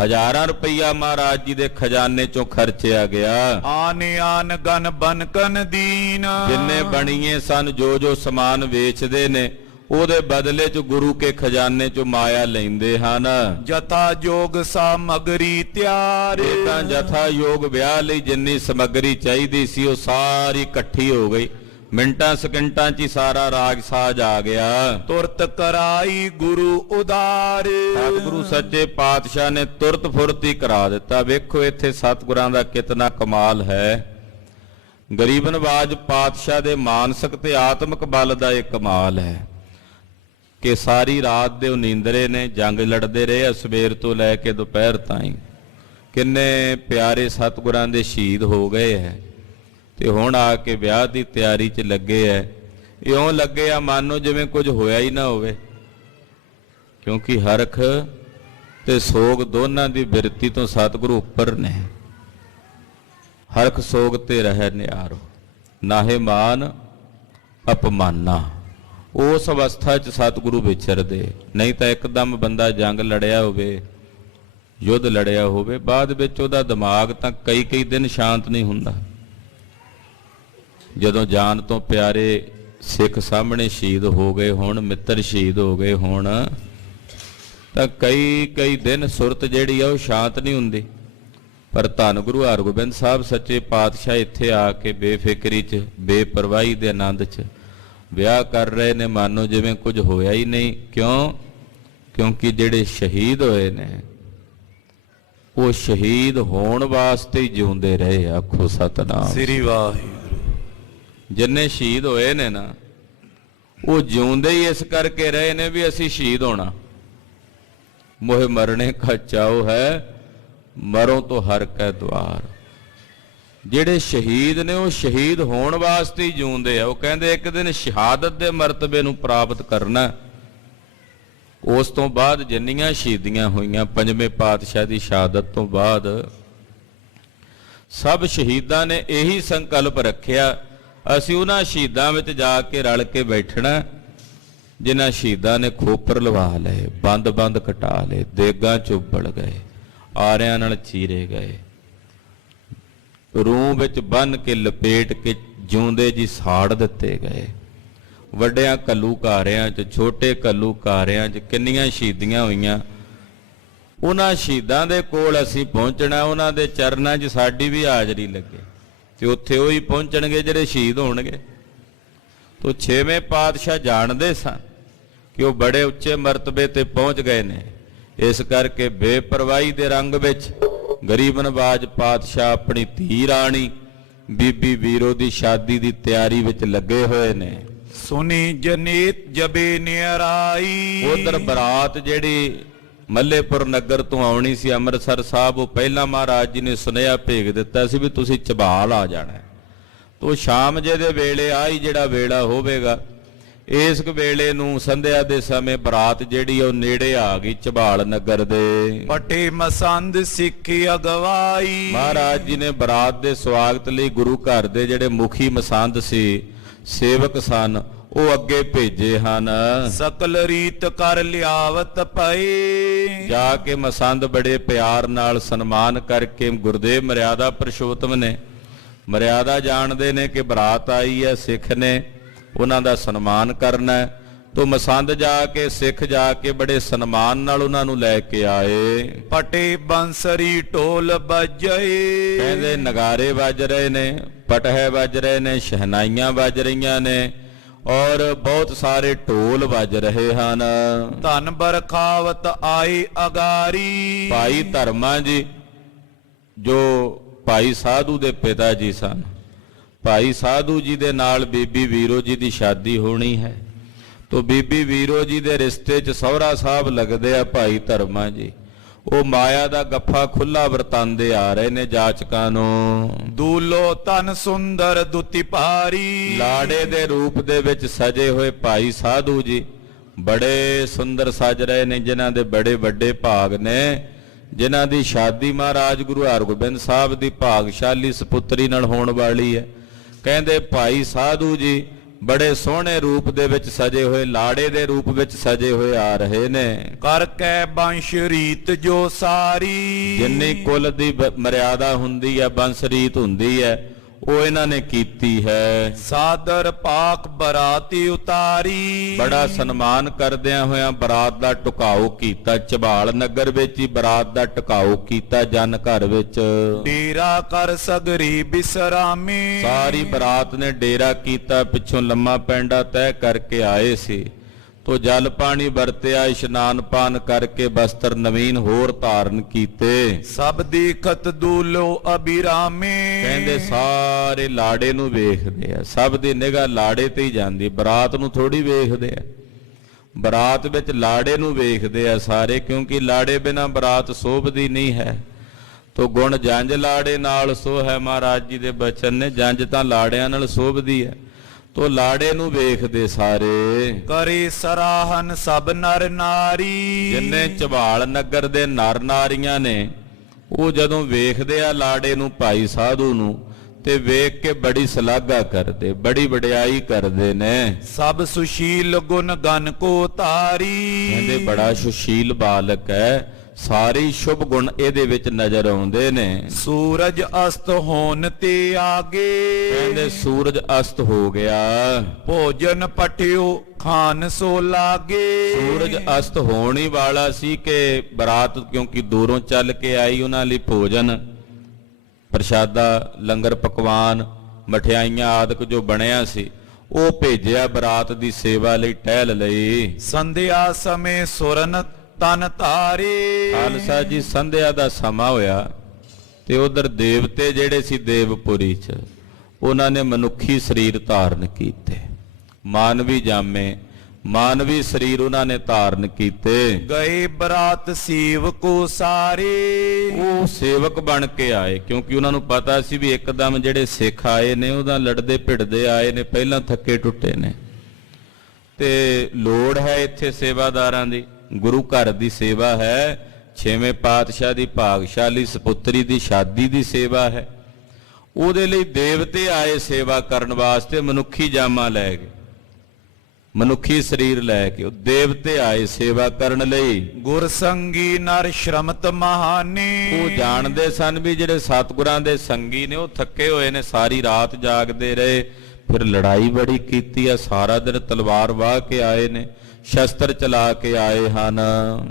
ਹਜ਼ਾਰਾਂ ਰੁਪਈਆ ਮਹਾਰਾਜ ਜੀ ਦੇ ਖਜ਼ਾਨੇ ਚੋਂ ਖਰਚਿਆ ਗਿਆ। आने आन गन बनकन दीन, ਜਿੰਨੇ ਬਣੀਏ ਸਨ, ਜੋ ਜੋ ਸਮਾਨ ਵੇਚਦੇ ਨੇ, ਉਹਦੇ ਬਦਲੇ ਚ ਗੁਰੂ ਕੇ ਖਜ਼ਾਨੇ ਚੋਂ ਮਾਇਆ ਲੈਂਦੇ ਹਨ। जथा जोग सामग्री त्यार, ਇਹ ਤਾਂ ਜਥਾ ਯੋਗ ਵਿਆਹ ਲਈ ਜਿੰਨੀ ਸਮੱਗਰੀ ਚਾਹੀਦੀ ਸੀ ਉਹ ਸਾਰੀ ਇਕੱਠੀ ਹੋ ਗਈ। ਮਿੰਟਾਂ ਸਕਿੰਟਾਂ 'ਚ ਹੀ ਸਾਰਾ ਰਾਗ ਸਾਜ ਆ ਗਿਆ। तुरत कराई गुरु उदार, ਸਤਿਗੁਰੂ ਸੱਚੇ ਪਾਤਸ਼ਾਹ ਨੇ ਤੁਰਤ ਫੁਰਤ ਹੀ ਕਰਾ ਦਿੱਤਾ। ਵੇਖੋ ਇੱਥੇ ਸਤਿਗੁਰਾਂ ਦਾ ਕਿਤਨਾ ਕਮਾਲ ਹੈ। ਗਰੀਬ ਨਵਾਜ ਪਾਤਸ਼ਾਹ ਦੇ ਮਾਨਸਿਕ ਤੇ ਆਤਮਿਕ ਬਲ ਦਾ ਇਹ ਕਮਾਲ ਹੈ ਕਿ ਸਾਰੀ ਰਾਤ ਦੇ ਉਹ ਨੀਂਦਰੇ ਨੇ, ਜੰਗ ਲੜਦੇ ਰਹੇ ਸਵੇਰ ਤੋਂ ਲੈ ਕੇ ਦੁਪਹਿਰ ਤਾਈਂ। ਕਿੰਨੇ ਪਿਆਰੇ ਸਤਿਗੁਰਾਂ ਦੇ ਸ਼ਹੀਦ ਹੋ ਗਏ ਹੈ ਤੇ ਹੁਣ ਆ ਕੇ ਵਿਆਹ ਦੀ ਤਿਆਰੀ 'ਚ ਲੱਗੇ ਐ। ਇਉਂ ਲੱਗੇ ਆ ਮਾਨੋ ਜਿਵੇਂ ਕੁਝ ਹੋਇਆ ਹੀ ਨਾ ਹੋਵੇ, ਕਿਉਂਕਿ ਹਰਖ ਤੇ ਸੋਗ ਦੋਨਾਂ ਦੀ ਬਿਰਤੀ ਤੋਂ ਸਤਿਗੁਰੂ ਉੱਪਰ ਨੇ। ਹਰਖ ਸੋਗ ਤੇ ਰਹਿ ਨਿਆਰੋ, ਨਾਹੇ ਮਾਨ ਅਪਮਾਨਾ। ਉਸ ਅਵਸਥਾ 'ਚ ਸਤਿਗੁਰੂ ਵਿਚਰਦੇ। ਨਹੀਂ ਤਾਂ ਇੱਕਦਮ ਬੰਦਾ ਜੰਗ ਲੜਿਆ ਹੋਵੇ, ਯੁੱਧ ਲੜਿਆ ਹੋਵੇ, ਬਾਅਦ ਵਿੱਚ ਉਹਦਾ ਦਿਮਾਗ ਤਾਂ ਕਈ ਕਈ ਦਿਨ ਸ਼ਾਂਤ ਨਹੀਂ ਹੁੰਦਾ। ਜਦੋਂ ਜਾਨ ਤੋਂ ਪਿਆਰੇ ਸਿੱਖ ਸਾਹਮਣੇ ਸ਼ਹੀਦ ਹੋ ਗਏ ਹੋਣ, ਮਿੱਤਰ ਸ਼ਹੀਦ ਹੋ ਗਏ ਹੋਣ, ਤਾਂ ਕਈ ਕਈ ਦਿਨ ਸੁਰਤ ਜਿਹੜੀ ਆ ਉਹ ਸ਼ਾਂਤ ਨਹੀਂ ਹੁੰਦੀ। ਪਰ ਧੰਨ ਗੁਰੂ ਹਰਗੋਬਿੰਦ ਸਾਹਿਬ ਸੱਚੇ ਪਾਤਸ਼ਾਹ ਇੱਥੇ ਆ ਕੇ ਬੇਫਿਕਰੀ 'ਚ, ਬੇਪਰਵਾਹੀ ਦੇ ਆਨੰਦ 'ਚ ਵਿਆਹ ਕਰ ਰਹੇ ਨੇ, ਮਾਨੋ ਜਿਵੇਂ ਕੁਝ ਹੋਇਆ ਹੀ ਨਹੀਂ। ਕਿਉਂ? ਕਿਉਂਕਿ ਜਿਹੜੇ ਸ਼ਹੀਦ ਹੋਏ ਨੇ ਉਹ ਸ਼ਹੀਦ ਹੋਣ ਵਾਸਤੇ ਹੀ ਜਿਉਂਦੇ ਰਹੇ। ਆਖੋ ਸਤਨਾਮ श्री वाहिगुरु। ਜਿੰਨੇ ਸ਼ਹੀਦ ਹੋਏ ਨੇ ਨਾ, ਉਹ ਜਿਉਂਦੇ ਹੀ ਇਸ ਕਰਕੇ ਰਹੇ ਨੇ ਵੀ ਅਸੀਂ ਸ਼ਹੀਦ ਹੋਣਾ। ਮੋਹਿ ਮਰਨੇ ਕਾ ਚਾਉ ਹੈ, ਮਰੋ ਤੋਂ ਹਰ ਕੈ ਦੁਆਰ। ਜਿਹੜੇ ਸ਼ਹੀਦ ਨੇ ਉਹ ਸ਼ਹੀਦ ਹੋਣ ਵਾਸਤੇ ਹੀ ਜਿਉਂਦੇ ਆ। ਉਹ ਕਹਿੰਦੇ ਇੱਕ ਦਿਨ ਸ਼ਹਾਦਤ ਦੇ ਮਰਤਬੇ ਨੂੰ ਪ੍ਰਾਪਤ ਕਰਨਾ। ਉਸ ਤੋਂ ਬਾਅਦ ਜਿੰਨੀਆਂ ਸ਼ਹੀਦੀਆਂ ਹੋਈਆਂ, ਪੰਜਵੇਂ ਪਾਤਸ਼ਾਹ ਦੀ ਸ਼ਹਾਦਤ ਤੋਂ ਬਾਅਦ ਸਭ ਸ਼ਹੀਦਾਂ ਨੇ ਇਹੀ ਸੰਕਲਪ ਰੱਖਿਆ, ਅਸੀਂ ਉਹਨਾਂ ਸ਼ਹੀਦਾਂ ਵਿੱਚ ਜਾ ਕੇ ਰਲ ਕੇ ਬੈਠਣਾ ਜਿਨ੍ਹਾਂ ਸ਼ਹੀਦਾਂ ਨੇ ਖੋਪਰ ਲਵਾ ਲਏ, ਬੰਦ ਬੰਦ ਕਟਾ ਲਏ, ਦੇਗਾਂ ਚੁੱਬੜ ਗਏ, ਆਰਿਆਂ ਨਾਲ ਚੀਰੇ ਗਏ, ਰੂਹ ਵਿੱਚ ਬੰਨ ਕੇ ਲਪੇਟ ਕੇ ਜਿਉਂਦੇ ਜੀ ਸਾੜ ਦਿੱਤੇ ਗਏ। ਵੱਡਿਆਂ ਘੱਲੂਘਾਰਿਆਂ 'ਚ, ਛੋਟੇ ਘੱਲੂਘਾਰਿਆਂ 'ਚ ਕਿੰਨੀਆਂ ਸ਼ਹੀਦੀਆਂ ਹੋਈਆਂ। ਉਹਨਾਂ ਸ਼ਹੀਦਾਂ ਦੇ ਕੋਲ ਅਸੀਂ ਪਹੁੰਚਣਾ, ਉਹਨਾਂ ਦੇ ਚਰਨਾਂ 'ਚ ਸਾਡੀ ਵੀ ਹਾਜ਼ਰੀ ਲੱਗੇ ਤੇ ਉੱਥੇ ਉਹ ਹੀ ਪਹੁੰਚਣਗੇ ਜਿਹੜੇ ਸ਼ਹੀਦ ਹੋਣਗੇ। ਤੋ ਛੇਵੇਂ ਪਾਤਸ਼ਾਹ ਜਾਣਦੇ ਸਨ ਕਿ ਉਹ ਬੜੇ ਉੱਚੇ ਮਰਤਬੇ ਤੇ ਪਹੁੰਚ ਗਏ ਨੇ। ਇਸ ਕਰਕੇ ਬੇਪਰਵਾਹੀ ਦੇ ਰੰਗ ਵਿੱਚ ਗਰੀਬ ਨਵਾਜ ਪਾਤਸ਼ਾਹ ਆਪਣੀ ਧੀ ਰਾਣੀ ਬੀਬੀ ਵੀਰੋ ਦੀ ਸ਼ਾਦੀ ਦੀ ਤਿਆਰੀ ਵਿੱਚ ਲੱਗੇ ਹੋਏ ਨੇ। सुनी जनेत जबे नियराई, ਉਧਰ ਬਰਾਤ ਜਿਹੜੀ ਮੱਲੇਪੁਰ ਨਗਰ ਤੋਂ ਆਉਣੀ ਸੀ ਅੰਮ੍ਰਿਤਸਰ ਸਾਹਿਬ, ਉਹ ਪਹਿਲਾਂ ਮਹਾਰਾਜ ਜੀ ਨੇ ਸੁਨੇਹਾ ਭੇਜ ਦਿੱਤਾ ਸੀ ਵੀ ਤੁਸੀਂ ਝਬਾਲ ਆ ਜਾਣਾ। ਤੋ ਸ਼ਾਮ ਜੇ ਦੇ ਵੇਲੇ ਆਈ ਜਿਹੜਾ ਵੇਲਾ ਹੋਵੇਗਾ, ਇਸ ਵੇਲੇ ਨੂੰ ਸੰਧਿਆ ਦੇ ਸਮੇਂ ਬਰਾਤ ਜਿਹੜੀ ਉਹ ਨੇੜੇ ਆ ਗਈ ਝਬਾਲ ਨਗਰ ਦੇ। पटे मसंद सिख अगवाई, ਮਹਾਰਾਜ ਜੀ ਨੇ ਬਰਾਤ ਦੇ ਸਵਾਗਤ ਲਈ ਗੁਰੂ ਘਰ ਦੇ ਜਿਹੜੇ ਮੁਖੀ ਮਸੰਦ ਸੀ, ਸੇਵਕ ਸਨ, ਉਹ ਅੱਗੇ ਭੇਜੇ ਹਨ। सकल रीत कर लियावत पए, ਜਾ ਕੇ ਮਸੰਦ ਬੜੇ ਪਿਆਰ ਨਾਲ ਸਨਮਾਨ ਕਰਕੇ ਗੁਰਦੇਵ ਮਰਿਆਦਾ ਪੁਰਸ਼ੋਤਮ ਨੇ ਮਰਿਆਦਾ ਜਾਣਦੇ ਨੇ ਕਿ ਬਰਾਤ ਆਈ ਹੈ, ਸਿੱਖ ਨੇ, ਉਹਨਾਂ ਦਾ ਸਨਮਾਨ ਕਰਨਾ ਹੈ। ਤੋ ਮਸੰਦ ਜਾ ਕੇ ਸਿੱਖ ਜਾ ਕੇ ਬੜੇ ਸਨਮਾਨ ਨਾਲ ਉਹਨਾਂ ਨੂੰ ਲੈ ਕੇ ਆਏ। ਪਟੇ ਬੰਸਰੀ ਢੋਲ ਵੱਜਏ, ਕਹਿੰਦੇ ਨਗਾਰੇ ਵੱਜ ਰਹੇ ਨੇ, ਪਟਹੇ ਵੱਜ ਰਹੇ ਨੇ, ਸ਼ਹਿਨਾਈਆਂ ਵੱਜ ਰਹੀਆਂ ਨੇ ਔਰ ਬਹੁਤ ਸਾਰੇ ਢੋਲ ਵੱਜ ਰਹੇ ਹਨ। ਧਨ ਬਰਖਾਵਤ ਆਈ ਅਗਾਰੀ, ਭਾਈ ਧਰਮਾ ਜੀ ਜੋ ਭਾਈ ਸਾਧੂ ਦੇ ਪਿਤਾ ਜੀ ਸਨ, ਭਾਈ ਸਾਧੂ ਜੀ ਦੇ ਨਾਲ ਬੀਬੀ ਵੀਰੋ ਜੀ ਦੀ ਸ਼ਾਦੀ ਹੋਣੀ ਹੈ। ਤੋ ਬੀਬੀ ਵੀਰੋ ਜੀ ਦੇ ਰਿਸ਼ਤੇ 'ਚ ਸਹੁਰਾ ਸਾਹਿਬ ਲੱਗਦੇ ਆ ਭਾਈ ਧਰਮਾ ਜੀ। ਉਹ ਮਾਇਆ ਦਾ ਗੱਫਾ ਖੁੱਲਾ ਵਰਤਾਂਦੇ ਆ ਰਹੇ ਨੇ ਜਾਚਕਾਂ ਨੂੰ। ਦੂਲੋ ਤਨ ਸੁੰਦਰ ਦੁਤੀ ਭਾਰੀ, ਲਾੜੇ ਦੇ ਰੂਪ ਦੇ ਵਿੱਚ ਸਜੇ ਹੋਏ ਭਾਈ ਸਾਧੂ ਜੀ ਬੜੇ ਸੁੰਦਰ ਸਜ ਰਹੇ ਨੇ, ਜਿਨ੍ਹਾਂ ਦੇ ਬੜੇ ਵੱਡੇ ਭਾਗ ਨੇ, ਜਿਨ੍ਹਾਂ ਦੀ ਸ਼ਾਦੀ ਮਹਾਰਾਜ ਗੁਰੂ ਹਰਗੋਬਿੰਦ ਸਾਹਿਬ ਦੀ ਭਾਗਸ਼ਾਲੀ ਸਪੁੱਤਰੀ ਨਾਲ ਹੋਣ ਵਾਲੀ ਹੈ। ਕਹਿੰਦੇ ਭਾਈ ਸਾਧੂ ਜੀ ਬੜੇ ਸੋਹਣੇ ਰੂਪ ਦੇ ਵਿੱਚ ਸਜੇ ਹੋਏ, ਲਾੜੇ ਦੇ ਰੂਪ ਵਿੱਚ ਸਜੇ ਹੋਏ ਆ ਰਹੇ ਨੇ। ਕਰ ਕੈ ਬੰਸ਼ ਰੀਤ ਜੋ ਸਾਰੀ, ਜਿੰਨੀ ਕੁਲ ਦੀ ਮਰਿਆਦਾ ਹੁੰਦੀ ਹੈ, ਬੰਸ ਰੀਤ ਹੁੰਦੀ ਹੈ, ਉਹ ਇਹਨਾਂ ਨੇ ਕੀਤੀ ਹੈ। ਸਾਦਰ ਪਾਕ ਬਰਾਤੀ ਉਤਾਰੀ, ਬੜਾ ਸਨਮਾਨ ਕਰਦਿਆਂ ਹੋਇਆਂ ਬਰਾਤ ਦਾ ਟੁਕਾਓ ਕੀਤਾ। ਝਬਾਲ ਨਗਰ ਵਿੱਚ ਹੀ ਬਰਾਤ ਦਾ ਟੁਕਾਓ ਕੀਤਾ, ਜਨ ਘਰ ਵਿੱਚ। ਡੇਰਾ ਕਰ ਸਗਰੀ ਬਿਸਰਾਮੀ, ਸਾਰੀ ਬਰਾਤ ਨੇ ਡੇਰਾ ਕੀਤਾ, ਪਿੱਛੋਂ ਲੰਮਾ ਪੈਂਡਾ ਤੈਅ ਕਰਕੇ ਆਏ ਸੀ। ਤੋ ਜਲ ਪਾਣੀ ਵਰਤਿਆ, ਇਸ਼ਨਾਨ ਪਾਨ ਕਰਕੇ ਬਸਤਰ ਨਵੀਨ ਹੋਰ ਧਾਰਨ ਕੀਤੇ। ਸਭ ਦੇਖਤ ਦੂਲੋ ਅਬਿਰਾਮੇ, ਕਹਿੰਦੇ ਸਾਰੇ ਲਾੜੇ ਨੂੰ ਵੇਖਦੇ ਆ, ਸਭ ਦੀ ਨਿਗਾਹ ਲਾੜੇ ਤੇ ਹੀ ਜਾਂਦੀ, ਬਰਾਤ ਨੂੰ ਥੋੜੀ ਵੇਖਦੇ ਆ। ਬਰਾਤ ਵਿੱਚ ਲਾੜੇ ਨੂੰ ਵੇਖਦੇ ਆ ਸਾਰੇ, ਕਿਉਂਕਿ ਲਾੜੇ ਬਿਨਾ ਬਰਾਤ ਸ਼ੋਭਦੀ ਨਹੀਂ ਹੈ। ਤੋ ਗੁਣ ਜੰਝ ਲਾੜੇ ਨਾਲ ਸੋ ਹੈ, ਮਹਾਰਾਜ ਜੀ ਦੇ ਬਚਨ ਨੇ, ਜੰਝ ਤਾਂ ਲਾੜਿਆਂ ਨਾਲ ਸ਼ੋਭਦੀ ਹੈ। ਤੋ ਲਾੜੇ ਨੂੰ ਵੇਖਦੇ ਸਾਰੇ। ਕਰੇ ਸਰਾਹਨ ਸਭ ਨਰ ਨਾਰੀ, ਜਿੰਨੇ ਝਬਾਲ ਨਗਰ ਦੇ ਨਰ ਨਾਰੀਆਂ ਨੇ ਉਹ ਜਦੋਂ ਵੇਖਦੇ ਆ ਲਾੜੇ ਨੂੰ, ਭਾਈ ਸਾਧੂ ਨੂੰ, ਤੇ ਵੇਖ ਕੇ ਬੜੀ ਸ਼ਲਾਘਾ ਕਰਦੇ, ਬੜੀ ਵਡਿਆਈ ਕਰਦੇ ਨੇ। ਸਭ ਸੁਸ਼ੀਲ ਗੁਣ ਗਨ ਕੋ ਤਾਰੀ, ਕਹਿੰਦੇ ਬੜਾ ਸੁਸ਼ੀਲ ਬਾਲਕ ਹੈ, ਸਾਰੇ ਸ਼ੁਭ ਗੁਣ ਇਹਦੇ ਵਿੱਚ ਨਜ਼ਰ ਆਉਂਦੇ ਨੇ। ਸੂਰਜ ਅਸਤ ਹੋਣ ਤੇ ਆਗੇ, ਕਹਿੰਦੇ ਸੂਰਜ ਅਸਤ ਹੋ ਗਿਆ, ਭੋਜਨ ਪਟਿਓ ਖਾਨ ਸੋ ਲਾਗੇ। ਸੂਰਜ ਅਸਤ ਹੋਣ ਹੀ ਵਾਲਾ ਸੀ ਕਿ ਬਰਾਤ ਕਿਉਂਕਿ ਦੂਰੋਂ ਚੱਲ ਕੇ ਆਈ, ਉਹਨਾਂ ਲਈ ਭੋਜਨ ਪ੍ਰਸ਼ਾਦਾ, ਲੰਗਰ ਪਕਵਾਨ, ਮਠਿਆਈਆਂ ਆਦਿਕ ਜੋ ਬਣਿਆ ਸੀ ਉਹ ਭੇਜਿਆ ਬਰਾਤ ਦੀ ਸੇਵਾ ਲਈ, ਟਹਿਲ ਲਈ। ਸੰਧਿਆ ਸਮੇਂ ਸੁਰਨ ਤਨ ਧਾਰੇ, ਖਾਲਸਾ ਜੀ ਸੰਧਿਆ ਦਾ ਸਮਾਂ ਹੋਇਆ ਤੇ ਉਧਰ ਦੇਵਤੇ ਜਿਹੜੇ ਸੀ ਦੇਵਪੁਰੀ 'ਚ, ਉਹਨਾਂ ਨੇ ਮਨੁੱਖੀ ਸਰੀਰ ਧਾਰਨ ਕੀਤੇ, ਮਾਨਵੀ ਜਾਮੇ, ਮਾਨਵੀ ਸਰੀਰ ਉਹਨਾਂ ਨੇ ਧਾਰਨ ਕੀਤੇ। ਗਏ ਬਰਾਤ ਸੇਵਕੋ ਸਾਰੇ, ਉਹ ਸੇਵਕ ਬਣ ਕੇ ਆਏ, ਕਿਉਂਕਿ ਉਹਨਾਂ ਨੂੰ ਪਤਾ ਸੀ ਵੀ ਇੱਕਦਮ ਜਿਹੜੇ ਸਿੱਖ ਆਏ ਨੇ ਉਹਦਾ ਲੜਦੇ ਭਿੜਦੇ ਆਏ ਨੇ, ਪਹਿਲਾਂ ਥੱਕੇ ਟੁੱਟੇ ਨੇ, ਤੇ ਲੋੜ ਹੈ ਇੱਥੇ ਸੇਵਾਦਾਰਾਂ ਦੀ। ਗੁਰੂ ਘਰ ਦੀ ਸੇਵਾ ਹੈ, 6ਵੇਂ ਪਾਤਸ਼ਾਹ ਦੀ ਭਾਗਸ਼ਾਲੀ ਸਪੁੱਤਰੀ ਦੀ ਸ਼ਾਦੀ ਦੀ ਸੇਵਾ ਹੈ, ਉਹਦੇ ਲਈ ਦੇਵਤੇ ਆਏ ਸੇਵਾ ਕਰਨ ਵਾਸਤੇ, ਮਨੁੱਖੀ ਜਾਮਾ ਲੈ ਕੇ, ਮਨੁੱਖੀ ਸਰੀਰ ਲੈ ਕੇ ਉਹ ਦੇਵਤੇ ਆਏ ਸੇਵਾ ਕਰਨ ਲਈ। ਗੁਰਸੰਗੀ ਨਰ ਸ਼ਰਮਤ ਮਹਾਨੀ, ਉਹ ਜਾਣਦੇ ਸਨ ਵੀ ਜਿਹੜੇ ਸਤਿਗੁਰਾਂ ਦੇ ਸੰਗੀ ਨੇ ਉਹ ਥੱਕੇ ਹੋਏ ਨੇ, ਸਾਰੀ ਰਾਤ ਜਾਗਦੇ ਰਹੇ, ਫਿਰ ਲੜਾਈ ਬੜੀ ਕੀਤੀ ਆ, ਸਾਰਾ ਦਿਨ ਤਲਵਾਰ ਵਾਹ ਕੇ ਆਏ ਨੇ, ਸ਼ਸਤਰ ਚਲਾ ਕੇ ਆਏ ਹਨ।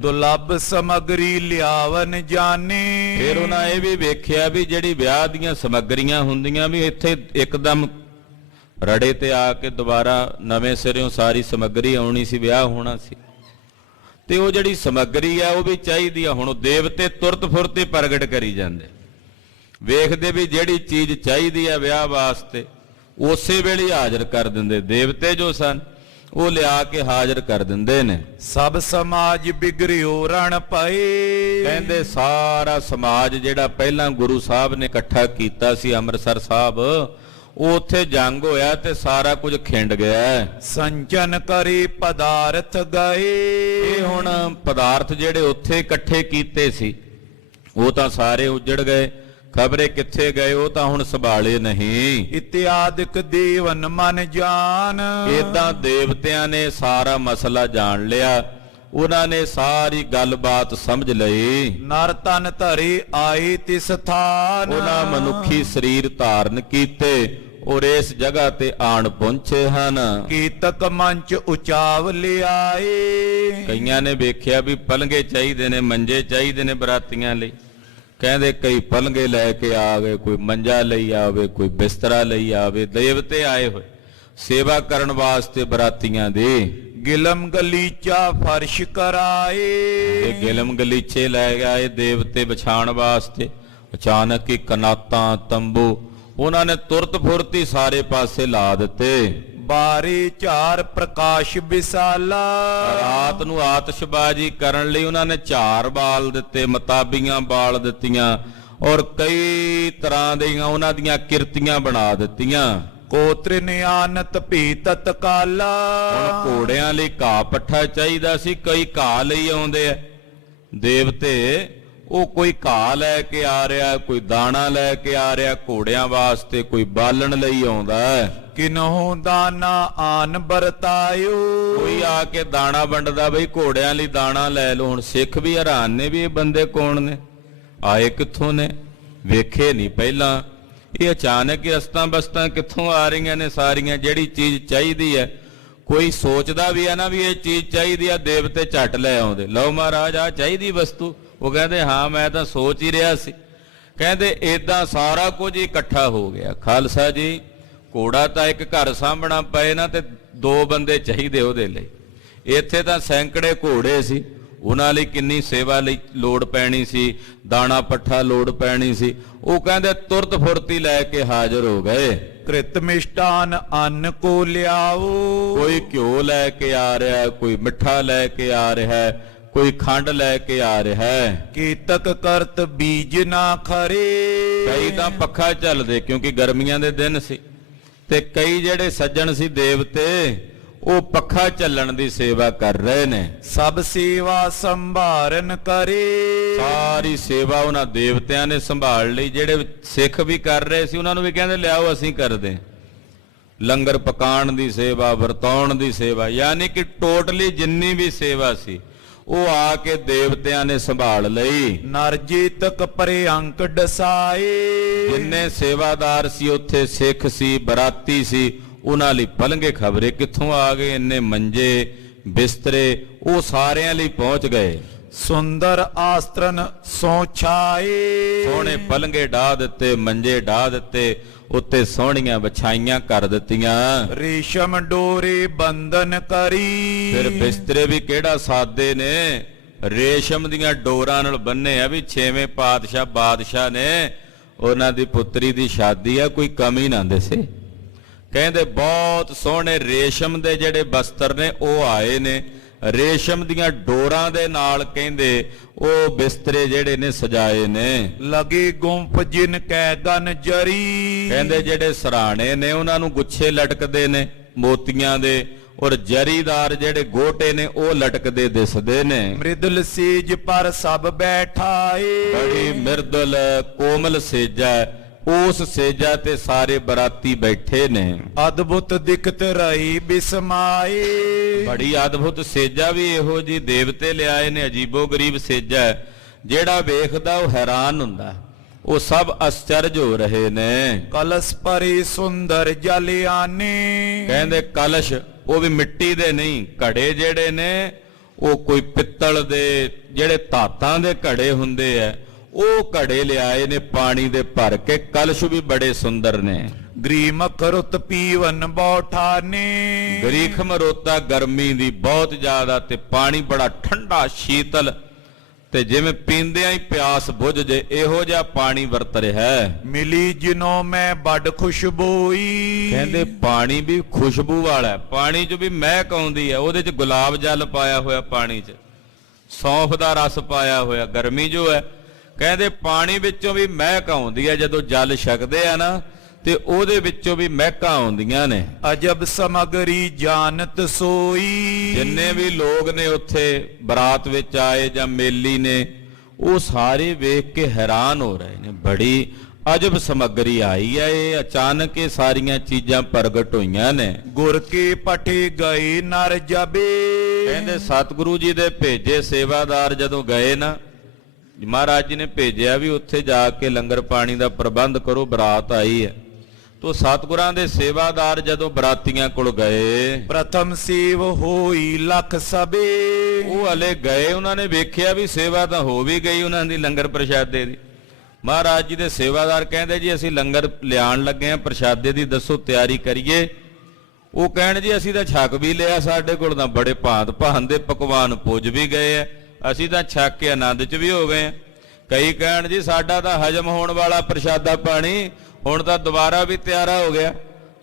ਦੁਲੱਭ ਸਮਗਰੀ ਲਿਆਵਨ ਜਾਣੇ, ਫਿਰ ਉਹਨਾਂ ਇਹ ਵੀ ਵੇਖਿਆ ਵੀ ਜਿਹੜੀ ਵਿਆਹ ਦੀਆਂ ਸਮੱਗਰੀਆਂ ਹੁੰਦੀਆਂ ਵੀ ਇੱਥੇ ਇੱਕਦਮ ਰੜੇ ਤੇ ਆ ਕੇ ਦੁਬਾਰਾ ਨਵੇਂ ਸਿਰਿਓਂ ਸਾਰੀ ਸਮੱਗਰੀ ਆਉਣੀ ਸੀ, ਵਿਆਹ ਹੋਣਾ ਸੀ, ਤੇ ਉਹ ਜਿਹੜੀ ਸਮੱਗਰੀ ਆ ਉਹ ਵੀ ਚਾਹੀਦੀ ਆ। ਹੁਣ ਦੇਵਤੇ ਤੁਰਤ ਫੁਰਤ ਪ੍ਰਗਟ ਕਰੀ ਜਾਂਦੇ, ਵੇਖਦੇ ਵੀ ਜਿਹੜੀ ਚੀਜ਼ ਚਾਹੀਦੀ ਆ ਵਿਆਹ ਵਾਸਤੇ ਉਸੇ ਵੇਲੇ ਹਾਜ਼ਰ ਕਰ ਦਿੰਦੇ, ਦੇਵਤੇ ਜੋ ਸਨ ਉਹ ਲਿਆ ਕੇ ਹਾਜ਼ਰ ਕਰ ਦਿੰਦੇ ਨੇ। ਸਭ ਸਮਾਜ ਬਿਗੜਿਓ ਰਣ ਪਏ, ਕਹਿੰਦੇ ਸਾਰਾ ਸਮਾਜ ਜਿਹੜਾ ਪਹਿਲਾਂ ਗੁਰੂ ਸਾਹਿਬ ਨੇ ਇਕੱਠਾ ਕੀਤਾ ਸੀ ਅੰਮ੍ਰਿਤਸਰ ਸਾਹਿਬ, ਉਹ ਉੱਥੇ ਜੰਗ ਹੋਇਆ ਤੇ ਸਾਰਾ ਕੁਝ ਖਿੰਡ ਗਿਆ। ਸੰਚਨ ਕਰੀ ਪਦਾਰਥ ਗਏ, ਇਹ ਹੁਣ ਪਦਾਰਥ ਜਿਹੜੇ ਉੱਥੇ ਇਕੱਠੇ ਕੀਤੇ ਸੀ ਉਹ ਤਾਂ ਸਾਰੇ ਉੱਜੜ ਗਏ, ਖਬਰੇ ਕਿੱਥੇ ਗਏ ਉਹ ਤਾਂ ਹੁਣ ਸੰਭਾਲੇ ਨਹੀਂ। ਇਤਿਆਦਿਕ ਦੇਵਨ ਮਨ ਜਾਨ, ਏਦਾਂ ਦੇਵਤਿਆਂ ਨੇ ਸਾਰਾ ਮਸਲਾ ਜਾਣ ਲਿਆ, ਉਹਨਾਂ ਨੇ ਸਾਰੀ ਗੱਲਬਾਤ ਸਮਝ ਲਈ। ਨਰ ਤਨ ਧਰੇ ਆਏ ਤਿਸ ਥਾਨ, ਉਹਨਾਂ ਮਨੁੱਖੀ ਸਰੀਰ ਧਾਰਨ ਕੀਤੇ ਔਰ ਇਸ ਜਗ੍ਹਾ ਤੇ ਆਣ ਪਹੁੰਚੇ ਹਨ। ਕੀਤਕ ਮੰਚ ਉਚਾਵ ਲਿਆਏ, ਕਈਆਂ ਨੇ ਵੇਖਿਆ ਵੀ ਪਲੰਗੇ ਚਾਹੀਦੇ ਨੇ, ਮੰਜੇ ਚਾਹੀਦੇ ਨੇ ਬਰਾਤੀਆਂ ਲਈ, ਕਹਿੰਦੇ ਕਈ ਪਲੰਗੇ ਲੈ ਕੇ ਆ ਗਏ, ਕੋਈ ਮੰਜਾ ਲਈ ਆਵੇ, ਕੋਈ ਬਿਸਤਰਾ ਲਈ ਆਵੇ। ਦੇਵਤੇ ਆਏ ਹੋਏ ਸੇਵਾ ਕਰਨ ਵਾਸਤੇ ਬਰਾਤੀਆਂ ਦੇ। ਗਿਲਮ ਗਲੀਚਾ ਫਰਸ਼ ਕਰਾਏ, ਤੇ ਗਿਲਮ ਗਲੀਚੇ ਲੈ ਗਏ ਦੇਵਤੇ ਵਿਛਾਣ ਵਾਸਤੇ। ਅਚਾਨਕ ਹੀ ਕਨਾਤਾਂ ਤੰਬੂ ਉਹਨਾਂ ਨੇ ਤੁਰਤ ਫੁਰਤੀ ਸਾਰੇ ਪਾਸੇ ਲਾ ਦਿੱਤੇ। ਬਾਰੇ ਝਾਰ ਪ੍ਰਕਾਸ਼ ਵਿਸਾਲਾ, ਰਾਤ ਨੂੰ ਆਤਿਸ਼ਬਾਜ਼ੀ ਕਰਨ ਲਈ ਉਹਨਾਂ ਨੇ ਝਾਰ ਬਾਲ ਦਿੱਤੇ, ਮਤਾਬੀਆਂ ਬਾਲ ਦਿੱਤੀਆਂ ਔਰ ਕਈ ਤਰ੍ਹਾਂ ਦੀਆਂ ਉਹਨਾਂ ਦੀਆਂ ਕਿਰਤੀਆਂ ਬਣਾ ਦਿੱਤੀਆਂ। ਕੋਤ੍ਰਿਨ ਆਨਤ ਭੀ ਤਤਕਾਲਾ, ਹੁਣ ਘੋੜਿਆਂ ਲਈ ਘਾਹ ਪੱਠਾ ਚਾਹੀਦਾ ਸੀ, ਕਈ ਘਾਹ ਲਈ ਆਉਂਦੇ ਆ ਦੇਵਤੇ। ਉਹ ਕੋਈ ਘਾਹ ਲੈ ਕੇ ਆ ਰਿਹਾ, ਕੋਈ ਦਾਣਾ ਲੈ ਕੇ ਆ ਰਿਹਾ ਘੋੜਿਆਂ ਵਾਸਤੇ, ਕੋਈ ਬਾਲਣ ਲਈ ਆਉਂਦਾ। ਕਿਨਹੂ ਦਾਨਾ ਆਨ ਵਰਤਾਇਓ, ਕੋਈ ਆ ਕੇ ਦਾਣਾ ਵੰਡਦਾ, ਬਈ ਘੋੜਿਆਂ ਲਈ ਦਾਣਾ ਲੈ ਲਓ। ਹੁਣ ਸਿੱਖ ਵੀ ਹੈਰਾਨ ਨੇ ਵੀ ਇਹ ਬੰਦੇ ਕੌਣ ਨੇ, ਆਏ ਕਿੱਥੋਂ ਨੇ, ਵੇਖੇ ਨਹੀਂ ਪਹਿਲਾਂ। ਇਹ ਅਚਾਨਕ ਹੀ ਰਸਤਾਂ ਬਸਤਾਂ ਕਿੱਥੋਂ ਆ ਰਹੀਆਂ ਨੇ ਸਾਰੀਆਂ। ਜਿਹੜੀ ਚੀਜ਼ ਚਾਹੀਦੀ ਹੈ ਕੋਈ ਸੋਚਦਾ ਵੀ ਹੈ ਨਾ ਵੀ ਇਹ ਚੀਜ਼ ਚਾਹੀਦੀ ਆ, ਦੇਵਤੇ ਝੱਟ ਲੈ ਆਉਂਦੇ। ਲਓ ਮਹਾਰਾਜ ਆ ਚਾਹੀਦੀ ਵਸਤੂ। ਉਹ ਕਹਿੰਦੇ ਹਾਂ ਮੈਂ ਤਾਂ ਸੋਚ ਹੀ ਰਿਹਾ ਸੀ। ਕਹਿੰਦੇ ਏਦਾਂ ਸਾਰਾ ਕੁਝ ਇਕੱਠਾ ਹੋ ਗਿਆ। ਖਾਲਸਾ ਜੀ ਘੋੜਾ ਤਾਂ ਇੱਕ ਘਰ ਸਾਂਭਣਾ ਪਏ ਨਾ ਤੇ ਦੋ ਬੰਦੇ ਚਾਹੀਦੇ ਉਹਦੇ ਲਈ। ਇੱਥੇ ਤਾਂ ਸੈਂਕੜੇ ਘੋੜੇ ਸੀ, ਉਹਨਾਂ ਲਈ ਕਿੰਨੀ ਸੇਵਾ ਲਈ ਲੋੜ ਪੈਣੀ ਸੀ, ਦਾਣਾ ਪੱਠਾ ਲੋੜ ਪੈਣੀ ਸੀ। ਉਹ ਕਹਿੰਦੇ ਤੁਰਤ ਫੁਰਤੀ ਲੈ ਕੇ ਹਾਜ਼ਰ ਹੋ ਗਏ। ਕ੍ਰਿਤ ਮਿਸ਼ਟਾਨ ਅੰਨ ਕੋ ਲਿਆਓ, ਕੋਈ ਘਿਓ ਲੈ ਕੇ ਆ ਰਿਹਾ, ਕੋਈ ਮਿੱਠਾ ਲੈ ਕੇ ਆ ਰਿਹਾ, ਕੋਈ ਖੰਡ ਲੈ ਕੇ ਆ ਰਿਹਾ। ਕੀਤਕ ਕਰਤ ਬੀਜ ਨਾ ਖਰੇ, ਕਈ ਤਾਂ ਪੱਖਾ ਚੱਲਦੇ ਕਿਉਂਕਿ ਗਰਮੀਆਂ ਦੇ ਦਿਨ ਸੀ, ਤੇ ਕਈ ਜਿਹੜੇ ਸੱਜਣ ਸੀ ਦੇਵਤੇ ਉਹ ਪੱਖਾ ਚੱਲਣ ਦੀ ਸੇਵਾ ਕਰ ਰਹੇ ਨੇ। ਸਭ ਸੇਵਾ ਸੰਭਾਰਨ ਕਰੇ, ਸਾਰੀ ਸੇਵਾ ਉਹਨਾਂ ਦੇਵਤਿਆਂ ਨੇ ਸੰਭਾਲ ਲਈ। ਜਿਹੜੇ ਸਿੱਖ ਵੀ ਕਰ ਰਹੇ ਸੀ ਉਹਨਾਂ ਨੂੰ ਵੀ ਕਹਿੰਦੇ ਲਿਆਓ ਅਸੀਂ ਕਰਦੇ। ਲੰਗਰ ਪਕਾਉਣ ਦੀ ਸੇਵਾ, ਵਰਤਾਉਣ ਦੀ ਸੇਵਾ, ਯਾਨੀ ਕਿ ਟੋਟਲੀ ਜਿੰਨੀ ਵੀ ਸੇਵਾ ਸੀ ਉਹ ਆ ਕੇ ਦੇਵਤਿਆਂ ਨੇ ਸੰਭਾਲ ਲਈ। ਨਰਜੀਤਕ ਪਰੇ ਅੰਕ ਡਸਾਏ, ਜਿੰਨੇ ਸੇਵਾਦਾਰ ਸੀ ਉੱਥੇ ਸਿੱਖ ਸੀ, ਬਰਾਤੀ ਸੀ, ਉਹਨਾਂ ਲਈ ਪਲੰਗੇ ਖਬਰੇ ਕਿੱਥੋਂ ਆ ਗਏ, ਇੰਨੇ ਮੰਜੇ ਬਿਸਤਰੇ ਉਹ ਸਾਰਿਆਂ ਲਈ ਪਹੁੰਚ ਗਏ। ਸੁੰਦਰ ਆਸਤਰਨ ਸੋ ਛਾਏ, ਸੋਹਣੇ ਪਲੰਗੇ ਢਾ ਦਿੱਤੇ, ਮੰਜੇ ਢਾ ਦਿੱਤੇ, ਉੱਤੇ ਸੋਹਣੀਆਂ ਵਿਛਾਈਆਂ ਕਰ ਦਿੱਤੀਆਂ। ਰੇਸ਼ਮ ਡੋਰੇ ਬੰਧਨ ਕਰੀ, ਫਿਰ ਬਿਸਤਰੇ ਵੀ ਕਿਹੜਾ ਸਾਦੇ ਨੇ, ਰੇਸ਼ਮ ਦੀਆਂ ਡੋਰਾਂ ਨਾਲ ਬੰਨੇ ਆ। ਵੀ 6ਵੇਂ ਪਾਤਸ਼ਾਹ ਬਾਦਸ਼ਾਹ ਨੇ ਉਹਨਾਂ ਦੀ ਪੁੱਤਰੀ ਦੀ ਸ਼ਾਦੀ ਆ, ਕੋਈ ਕਮੀ ਨਾ ਦਿਸੇ। ਕਹਿੰਦੇ ਬਹੁਤ ਸੋਹਣੇ ਰੇਸ਼ਮ ਦੇ ਜਿਹੜੇ ਬਸਤਰ ਨੇ ਉਹ ਆਏ ਨੇ, ਰੇਸ਼ਮ ਦੀਆਂ ਡੋਰਾਂ ਦੇ ਨਾਲ ਕਹਿੰਦੇ ਉਹ ਬਿਸਤਰੇ ਜਿਹੜੇ ਨੇ ਸਜਾਏ ਨੇ। ਲਗੇ ਗੁੰਫ ਜਿਨ ਕੈ ਗਨ ਜਰੀ, ਕਹਿੰਦੇ ਜਿਹੜੇ ਸਰਾਣੇ ਨੇ ਉਹਨਾਂ ਨੂੰ ਗੁੱਛੇ ਲਟਕਦੇ ਨੇ ਮੋਤੀਆਂ ਦੇ, ਔਰ ਜਰੀਦਾਰ ਜਿਹੜੇ ਗੋਟੇ ਨੇ ਉਹ ਲਟਕਦੇ ਦਿਸਦੇ ਨੇ। ਮ੍ਰਿਦਲ ਸੇਜ ਪਰ ਸਭ ਬੈਠਾਏ, ਬੜੀ ਮਿਰਦਲ ਕੋਮਲ ਸੇਜਾ, ਉਸ ਸੇਜਾ ਤੇ ਸਾਰੇ ਬਰਾਤੀ ਬੈਠੇ ਨੇ। ਅਦਭੁਤ ਦਿਖਤ ਰਹੀ ਬਿਸਮਾਏ, ਬੜੀ ਅਦਭੁਤ ਸੇਜਾ ਵੀ ਇਹੋ ਜੀ ਦੇਵਤੇ ਲਿਆਏ ਨੇ, ਅਜੀਬੋ ਗਰੀਬ ਸੇਜਾ, ਜਿਹੜਾ ਵੇਖਦਾ ਉਹ ਹੈਰਾਨ ਹੁੰਦਾ। ਉਹ ਸਭ ਅਸਚਰਜ ਹੋ ਰਹੇ ਨੇ। ਕਲਸ ਪਰੇ ਸੁੰਦਰ ਜਲ ਆਨੇ, ਕਹਿੰਦੇ ਕਲਸ਼ ਉਹ ਵੀ ਮਿੱਟੀ ਦੇ ਨਹੀਂ, ਘੜੇ ਜਿਹੜੇ ਨੇ ਉਹ ਕੋਈ ਪਿੱਤਲ ਦੇ, ਜਿਹੜੇ ਧਾਤਾਂ ਦੇ ਘੜੇ ਹੁੰਦੇ ਆ ਉਹ ਘੜੇ ਲਿਆਏ ਨੇ ਪਾਣੀ ਦੇ ਭਰ ਕੇ। ਕਲਸ਼ ਵੀ ਬੜੇ ਸੁੰਦਰ ਨੇ। ਗ੍ਰੀਮਕ ਰੁੱਤ ਪੀਵਨ ਬੌਠਾਨੇ, ਗਰੀਖ ਮਰੋਤਾ ਗਰਮੀ ਦੀ ਬਹੁਤ ਜ਼ਿਆਦਾ, ਤੇ ਪਾਣੀ ਬੜਾ ਠੰਡਾ ਸ਼ੀਤਲ, ਤੇ ਜਿਵੇਂ ਪੀਂਦਿਆਂ ਹੀ ਪਿਆਸ ਬੁੱਝ ਜੇ ਇਹੋ ਜਿਹਾ ਪਾਣੀ ਵਰਤ ਰਿਹਾ। ਮਿਲੀ ਜਿਨੋਂ ਮੈਂ ਵੱਡ ਖੁਸ਼ਬੂਈ, ਕਹਿੰਦੇ ਪਾਣੀ ਵੀ ਖੁਸ਼ਬੂ ਵਾਲਾ ਹੈ, ਪਾਣੀ 'ਚ ਵੀ ਮਹਿਕ ਆਉਂਦੀ ਹੈ। ਉਹਦੇ 'ਚ ਗੁਲਾਬ ਜਲ ਪਾਇਆ ਹੋਇਆ, ਪਾਣੀ 'ਚ ਸੌਂਫ ਦਾ ਰਸ ਪਾਇਆ ਹੋਇਆ। ਗਰਮੀ ਜੋ ਹੈ ਕਹਿੰਦੇ ਪਾਣੀ ਵਿੱਚੋਂ ਵੀ ਮਹਿਕ ਆਉਂਦੀ ਹੈ, ਜਦੋਂ ਜਲ ਛਕਦੇ ਆ ਨਾ ਤੇ ਉਹਦੇ ਵਿੱਚੋਂ ਵੀ ਮਹਿਕਾਂ ਆਉਂਦੀਆਂ ਨੇ। ਅਜਬ ਸਮਗਰੀ ਜਾਣਤ ਸੋਈ, ਜਿੰਨੇ ਵੀ ਲੋਕ ਨੇ ਉੱਥੇ ਬਰਾਤ ਵਿੱਚ ਆਏ ਜਾਂ ਮੇਲੀ ਨੇ ਉਹ ਸਾਰੇ ਵੇਖ ਕੇ ਹੈਰਾਨ ਹੋ ਰਹੇ ਨੇ। ਬੜੀ ਅਜਬ ਸਮੱਗਰੀ ਆਈ ਹੈ, ਇਹ ਅਚਾਨਕ ਇਹ ਸਾਰੀਆਂ ਚੀਜ਼ਾਂ ਪ੍ਰਗਟ ਹੋਈਆਂ ਨੇ। ਗੁਰ ਕੇ ਪਠੇ ਗਏ ਨਰ ਜਬੇ, ਕਹਿੰਦੇ ਸਤਿਗੁਰੂ ਜੀ ਦੇ ਭੇਜੇ ਸੇਵਾਦਾਰ ਜਦੋਂ ਗਏ ਨਾ, ਮਹਾਰਾਜ ਜੀ ਨੇ ਭੇਜਿਆ ਵੀ ਉੱਥੇ ਜਾ ਕੇ ਲੰਗਰ ਪਾਣੀ ਦਾ ਪ੍ਰਬੰਧ ਕਰੋ, ਬਰਾਤ ਆਈ ਹੈ। ਤੋ ਸਤਿਗੁਰਾਂ ਦੇ ਸੇਵਾਦਾਰ ਜਦੋਂ ਬਰਾਤੀਆਂ ਕੋਲ ਗਏ, ਪ੍ਰਥਮ ਸੇਵ ਹੋਈ ਲਖ ਸਭੇ। ਉਹ ਹਲੇ ਗਏ, ਉਹਨਾਂ ਨੇ ਵੇਖਿਆ ਵੀ ਸੇਵਾ ਤਾਂ ਹੋ ਵੀ ਗਈ ਉਹਨਾਂ ਦੀ ਲੰਗਰ ਪ੍ਰਸ਼ਾਦੇ ਦੀ। ਮਹਾਰਾਜ ਜੀ ਦੇ ਸੇਵਾਦਾਰ ਕਹਿੰਦੇ ਜੀ ਅਸੀਂ ਲੰਗਰ ਲਿਆਉਣ ਲੱਗੇ ਹਾਂ, ਪ੍ਰਸ਼ਾਦੇ ਦੀ ਦੱਸੋ ਤਿਆਰੀ ਕਰੀਏ। ਉਹ ਕਹਿਣ ਜੀ ਅਸੀਂ ਤਾਂ ਛਕ ਵੀ ਲਿਆ, ਸਾਡੇ ਕੋਲ ਤਾਂ ਬੜੇ ਭਾਂਤ ਭਾਂਤ ਦੇ ਪਕਵਾਨ ਪੁੱਜ ਵੀ ਗਏ ਆ, ਅਸੀਂ ਤਾਂ ਛਕ ਕੇ ਆਨੰਦ 'ਚ ਵੀ ਹੋ ਗਏ ਆ। ਕਈ ਕਹਿਣ ਜੀ ਸਾਡਾ ਤਾਂ ਹਜਮ ਹੋਣ ਵਾਲਾ ਪ੍ਰਸ਼ਾਦਾ ਪਾਣੀ ਹੁਣ ਤਾਂ ਦੁਬਾਰਾ ਵੀ ਤਿਆਰਾ ਹੋ ਗਿਆ।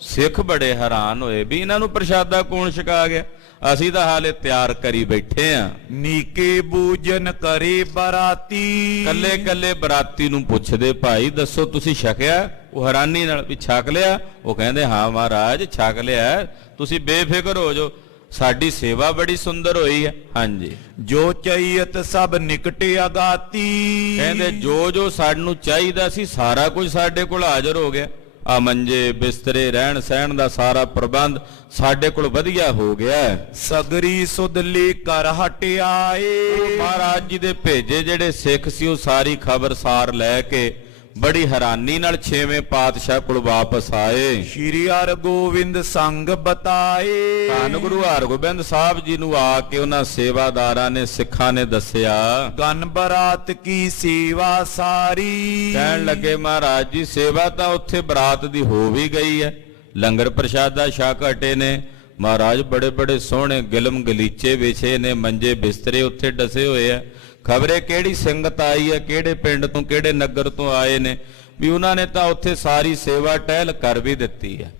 ਸਿੱਖ ਬੜੇ ਹੈਰਾਨ ਹੋਏ ਵੀ ਇਹਨਾਂ ਨੂੰ ਪ੍ਰਸ਼ਾਦਾ ਕੌਣ ਛਕਾ ਗਿਆ, ਅਸੀਂ ਤਾਂ ਹਾਲੇ ਤਿਆਰ ਕਰੀ ਬੈਠੇ ਆ। ਨੀਕੇ ਬੂਜਨ ਕਰੇ ਬਰਾਤੀ। ਕੱਲੇ ਕੱਲੇ ਬਰਾਤੀ ਨੂੰ ਪੁੱਛਦੇ ਭਾਈ ਦੱਸੋ ਤੁਸੀਂ ਛਕਿਆ? ਉਹ ਹੈਰਾਨੀ ਨਾਲ ਵੀ ਛਕ ਲਿਆ? ਉਹ ਕਹਿੰਦੇ ਹਾਂ ਮਹਾਰਾਜ ਛਕ ਲਿਆ, ਤੁਸੀਂ ਬੇਫਿਕਰ ਹੋ ਜਾਓ, ਸਾਡੀ ਸੇਵਾ ਬੜੀ ਸੁੰਦਰ ਹੋਈ ਹੈ। ਹਾਂਜੀ, ਜੋ ਚਾਹੀਤ ਸਭ ਨਿਕਟ ਅਗਾਤੀ। ਕਹਿੰਦੇ ਜੋ ਜੋ ਸਾਨੂੰ ਚਾਹੀਦਾ ਸੀ ਸਾਰਾ ਕੁਝ ਸਾਡੇ ਕੋਲ ਹਾਜ਼ਰ ਹੋ ਗਿਆ। ਆ ਮੰਜੇ ਬਿਸਤਰੇ ਰਹਿਣ ਸਹਿਣ ਦਾ ਸਾਰਾ ਪ੍ਰਬੰਧ ਸਾਡੇ ਕੋਲ ਵਧੀਆ ਹੋ ਗਿਆ। ਸਗਰੀ ਸੁਧ ਲੈ ਕਰ ਹਟਿਆਏ। ਮਹਾਰਾਜ ਜੀ ਦੇ ਭੇਜੇ ਜਿਹੜੇ ਸਿੱਖ ਸੀ ਉਹ ਸਾਰੀ ਖਬਰਸਾਰ ਲੈ ਕੇ ਬੜੀ ਹੈਰਾਨੀ ਨਾਲ 6ਵੇਂ ਪਾਤਸ਼ਾਹ ਕੋਲ ਵਾਪਸ ਆਏ। ਸ਼੍ਰੀ ਹਰਗੋਬਿੰਦ ਸੰਗ ਬਤਾਏ। ਧੰਨ ਗੁਰੂ ਹਰਗੋਬਿੰਦ ਸਾਹਿਬ ਜੀ ਨੂੰ ਆ ਕੇ ਉਹਨਾਂ ਸੇਵਾਦਾਰਾਂ ਨੇ ਸਿੱਖਾਂ ਨੇ ਦੱਸਿਆ, ਗਨ ਬਰਾਤ ਕੀ ਸੇਵਾ ਸਾਰੀ। ਕਹਿਣ ਲੱਗੇ ਮਹਾਰਾਜ ਜੀ ਸੇਵਾ ਤਾਂ ਉੱਥੇ ਬਰਾਤ ਦੀ ਹੋ ਵੀ ਗਈ ਹੈ, ਲੰਗਰ ਪ੍ਰਸ਼ਾਦਾ ਛਕ ਹਟੇ ਨੇ। ਮਹਾਰਾਜ ਬੜੇ ਬੜੇ ਸੋਹਣੇ ਗਿਲਮ ਗਲੀਚੇ ਵਿਛੇ ਨੇ, ਮੰਜੇ ਬਿਸਤਰੇ ਉੱਥੇ ਡਸੇ ਹੋਏ ਆ। ਖਬਰੇ ਕਿਹੜੀ ਸੰਗਤ ਆਈ ਹੈ, ਕਿਹੜੇ ਪਿੰਡ ਤੋਂ ਕਿਹੜੇ ਨਗਰ ਤੋਂ ਆਏ ਨੇ, ਵੀ ਉਹਨਾਂ ਨੇ ਤਾਂ ਉੱਥੇ ਸਾਰੀ ਸੇਵਾ ਟਹਿਲ ਕਰ ਵੀ ਦਿੱਤੀ ਹੈ।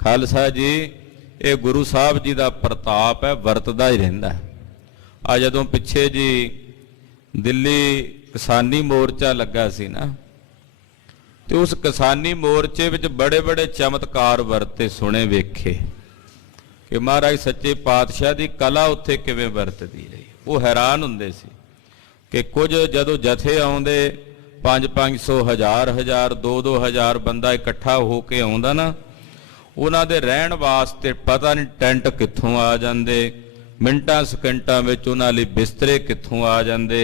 ਖਾਲਸਾ ਜੀ ਇਹ ਗੁਰੂ ਸਾਹਿਬ ਜੀ ਦਾ ਪ੍ਰਤਾਪ ਹੈ, ਵਰਤਦਾ ਹੀ ਰਹਿੰਦਾ। ਆ ਜਦੋਂ ਪਿੱਛੇ ਜੀ ਦਿੱਲੀ ਕਿਸਾਨੀ ਮੋਰਚਾ ਲੱਗਾ ਸੀ ਨਾ, ਤੇ ਉਸ ਕਿਸਾਨੀ ਮੋਰਚੇ ਵਿੱਚ ਬੜੇ ਬੜੇ ਚਮਤਕਾਰ ਵਰਤੇ ਸੁਣੇ ਵੇਖੇ ਕਿ ਮਹਾਰਾਜ ਸੱਚੇ ਪਾਤਸ਼ਾਹ ਦੀ ਕਲਾ ਉੱਥੇ ਕਿਵੇਂ ਵਰਤਦੀ ਰਹੀ। ਉਹ ਹੈਰਾਨ ਹੁੰਦੇ ਸੀ ਕਿ ਕੁਝ ਜਦੋਂ ਜਥੇ ਆਉਂਦੇ 500 1000 2-2000 ਬੰਦਾ ਇਕੱਠਾ ਹੋ ਕੇ ਆਉਂਦਾ ਨਾ, ਉਹਨਾਂ ਦੇ ਰਹਿਣ ਵਾਸਤੇ ਪਤਾ ਨਹੀਂ ਟੈਂਟ ਕਿੱਥੋਂ ਆ ਜਾਂਦੇ, ਮਿੰਟਾਂ ਸਕਿੰਟਾਂ ਵਿੱਚ ਉਹਨਾਂ ਲਈ ਬਿਸਤਰੇ ਕਿੱਥੋਂ ਆ ਜਾਂਦੇ,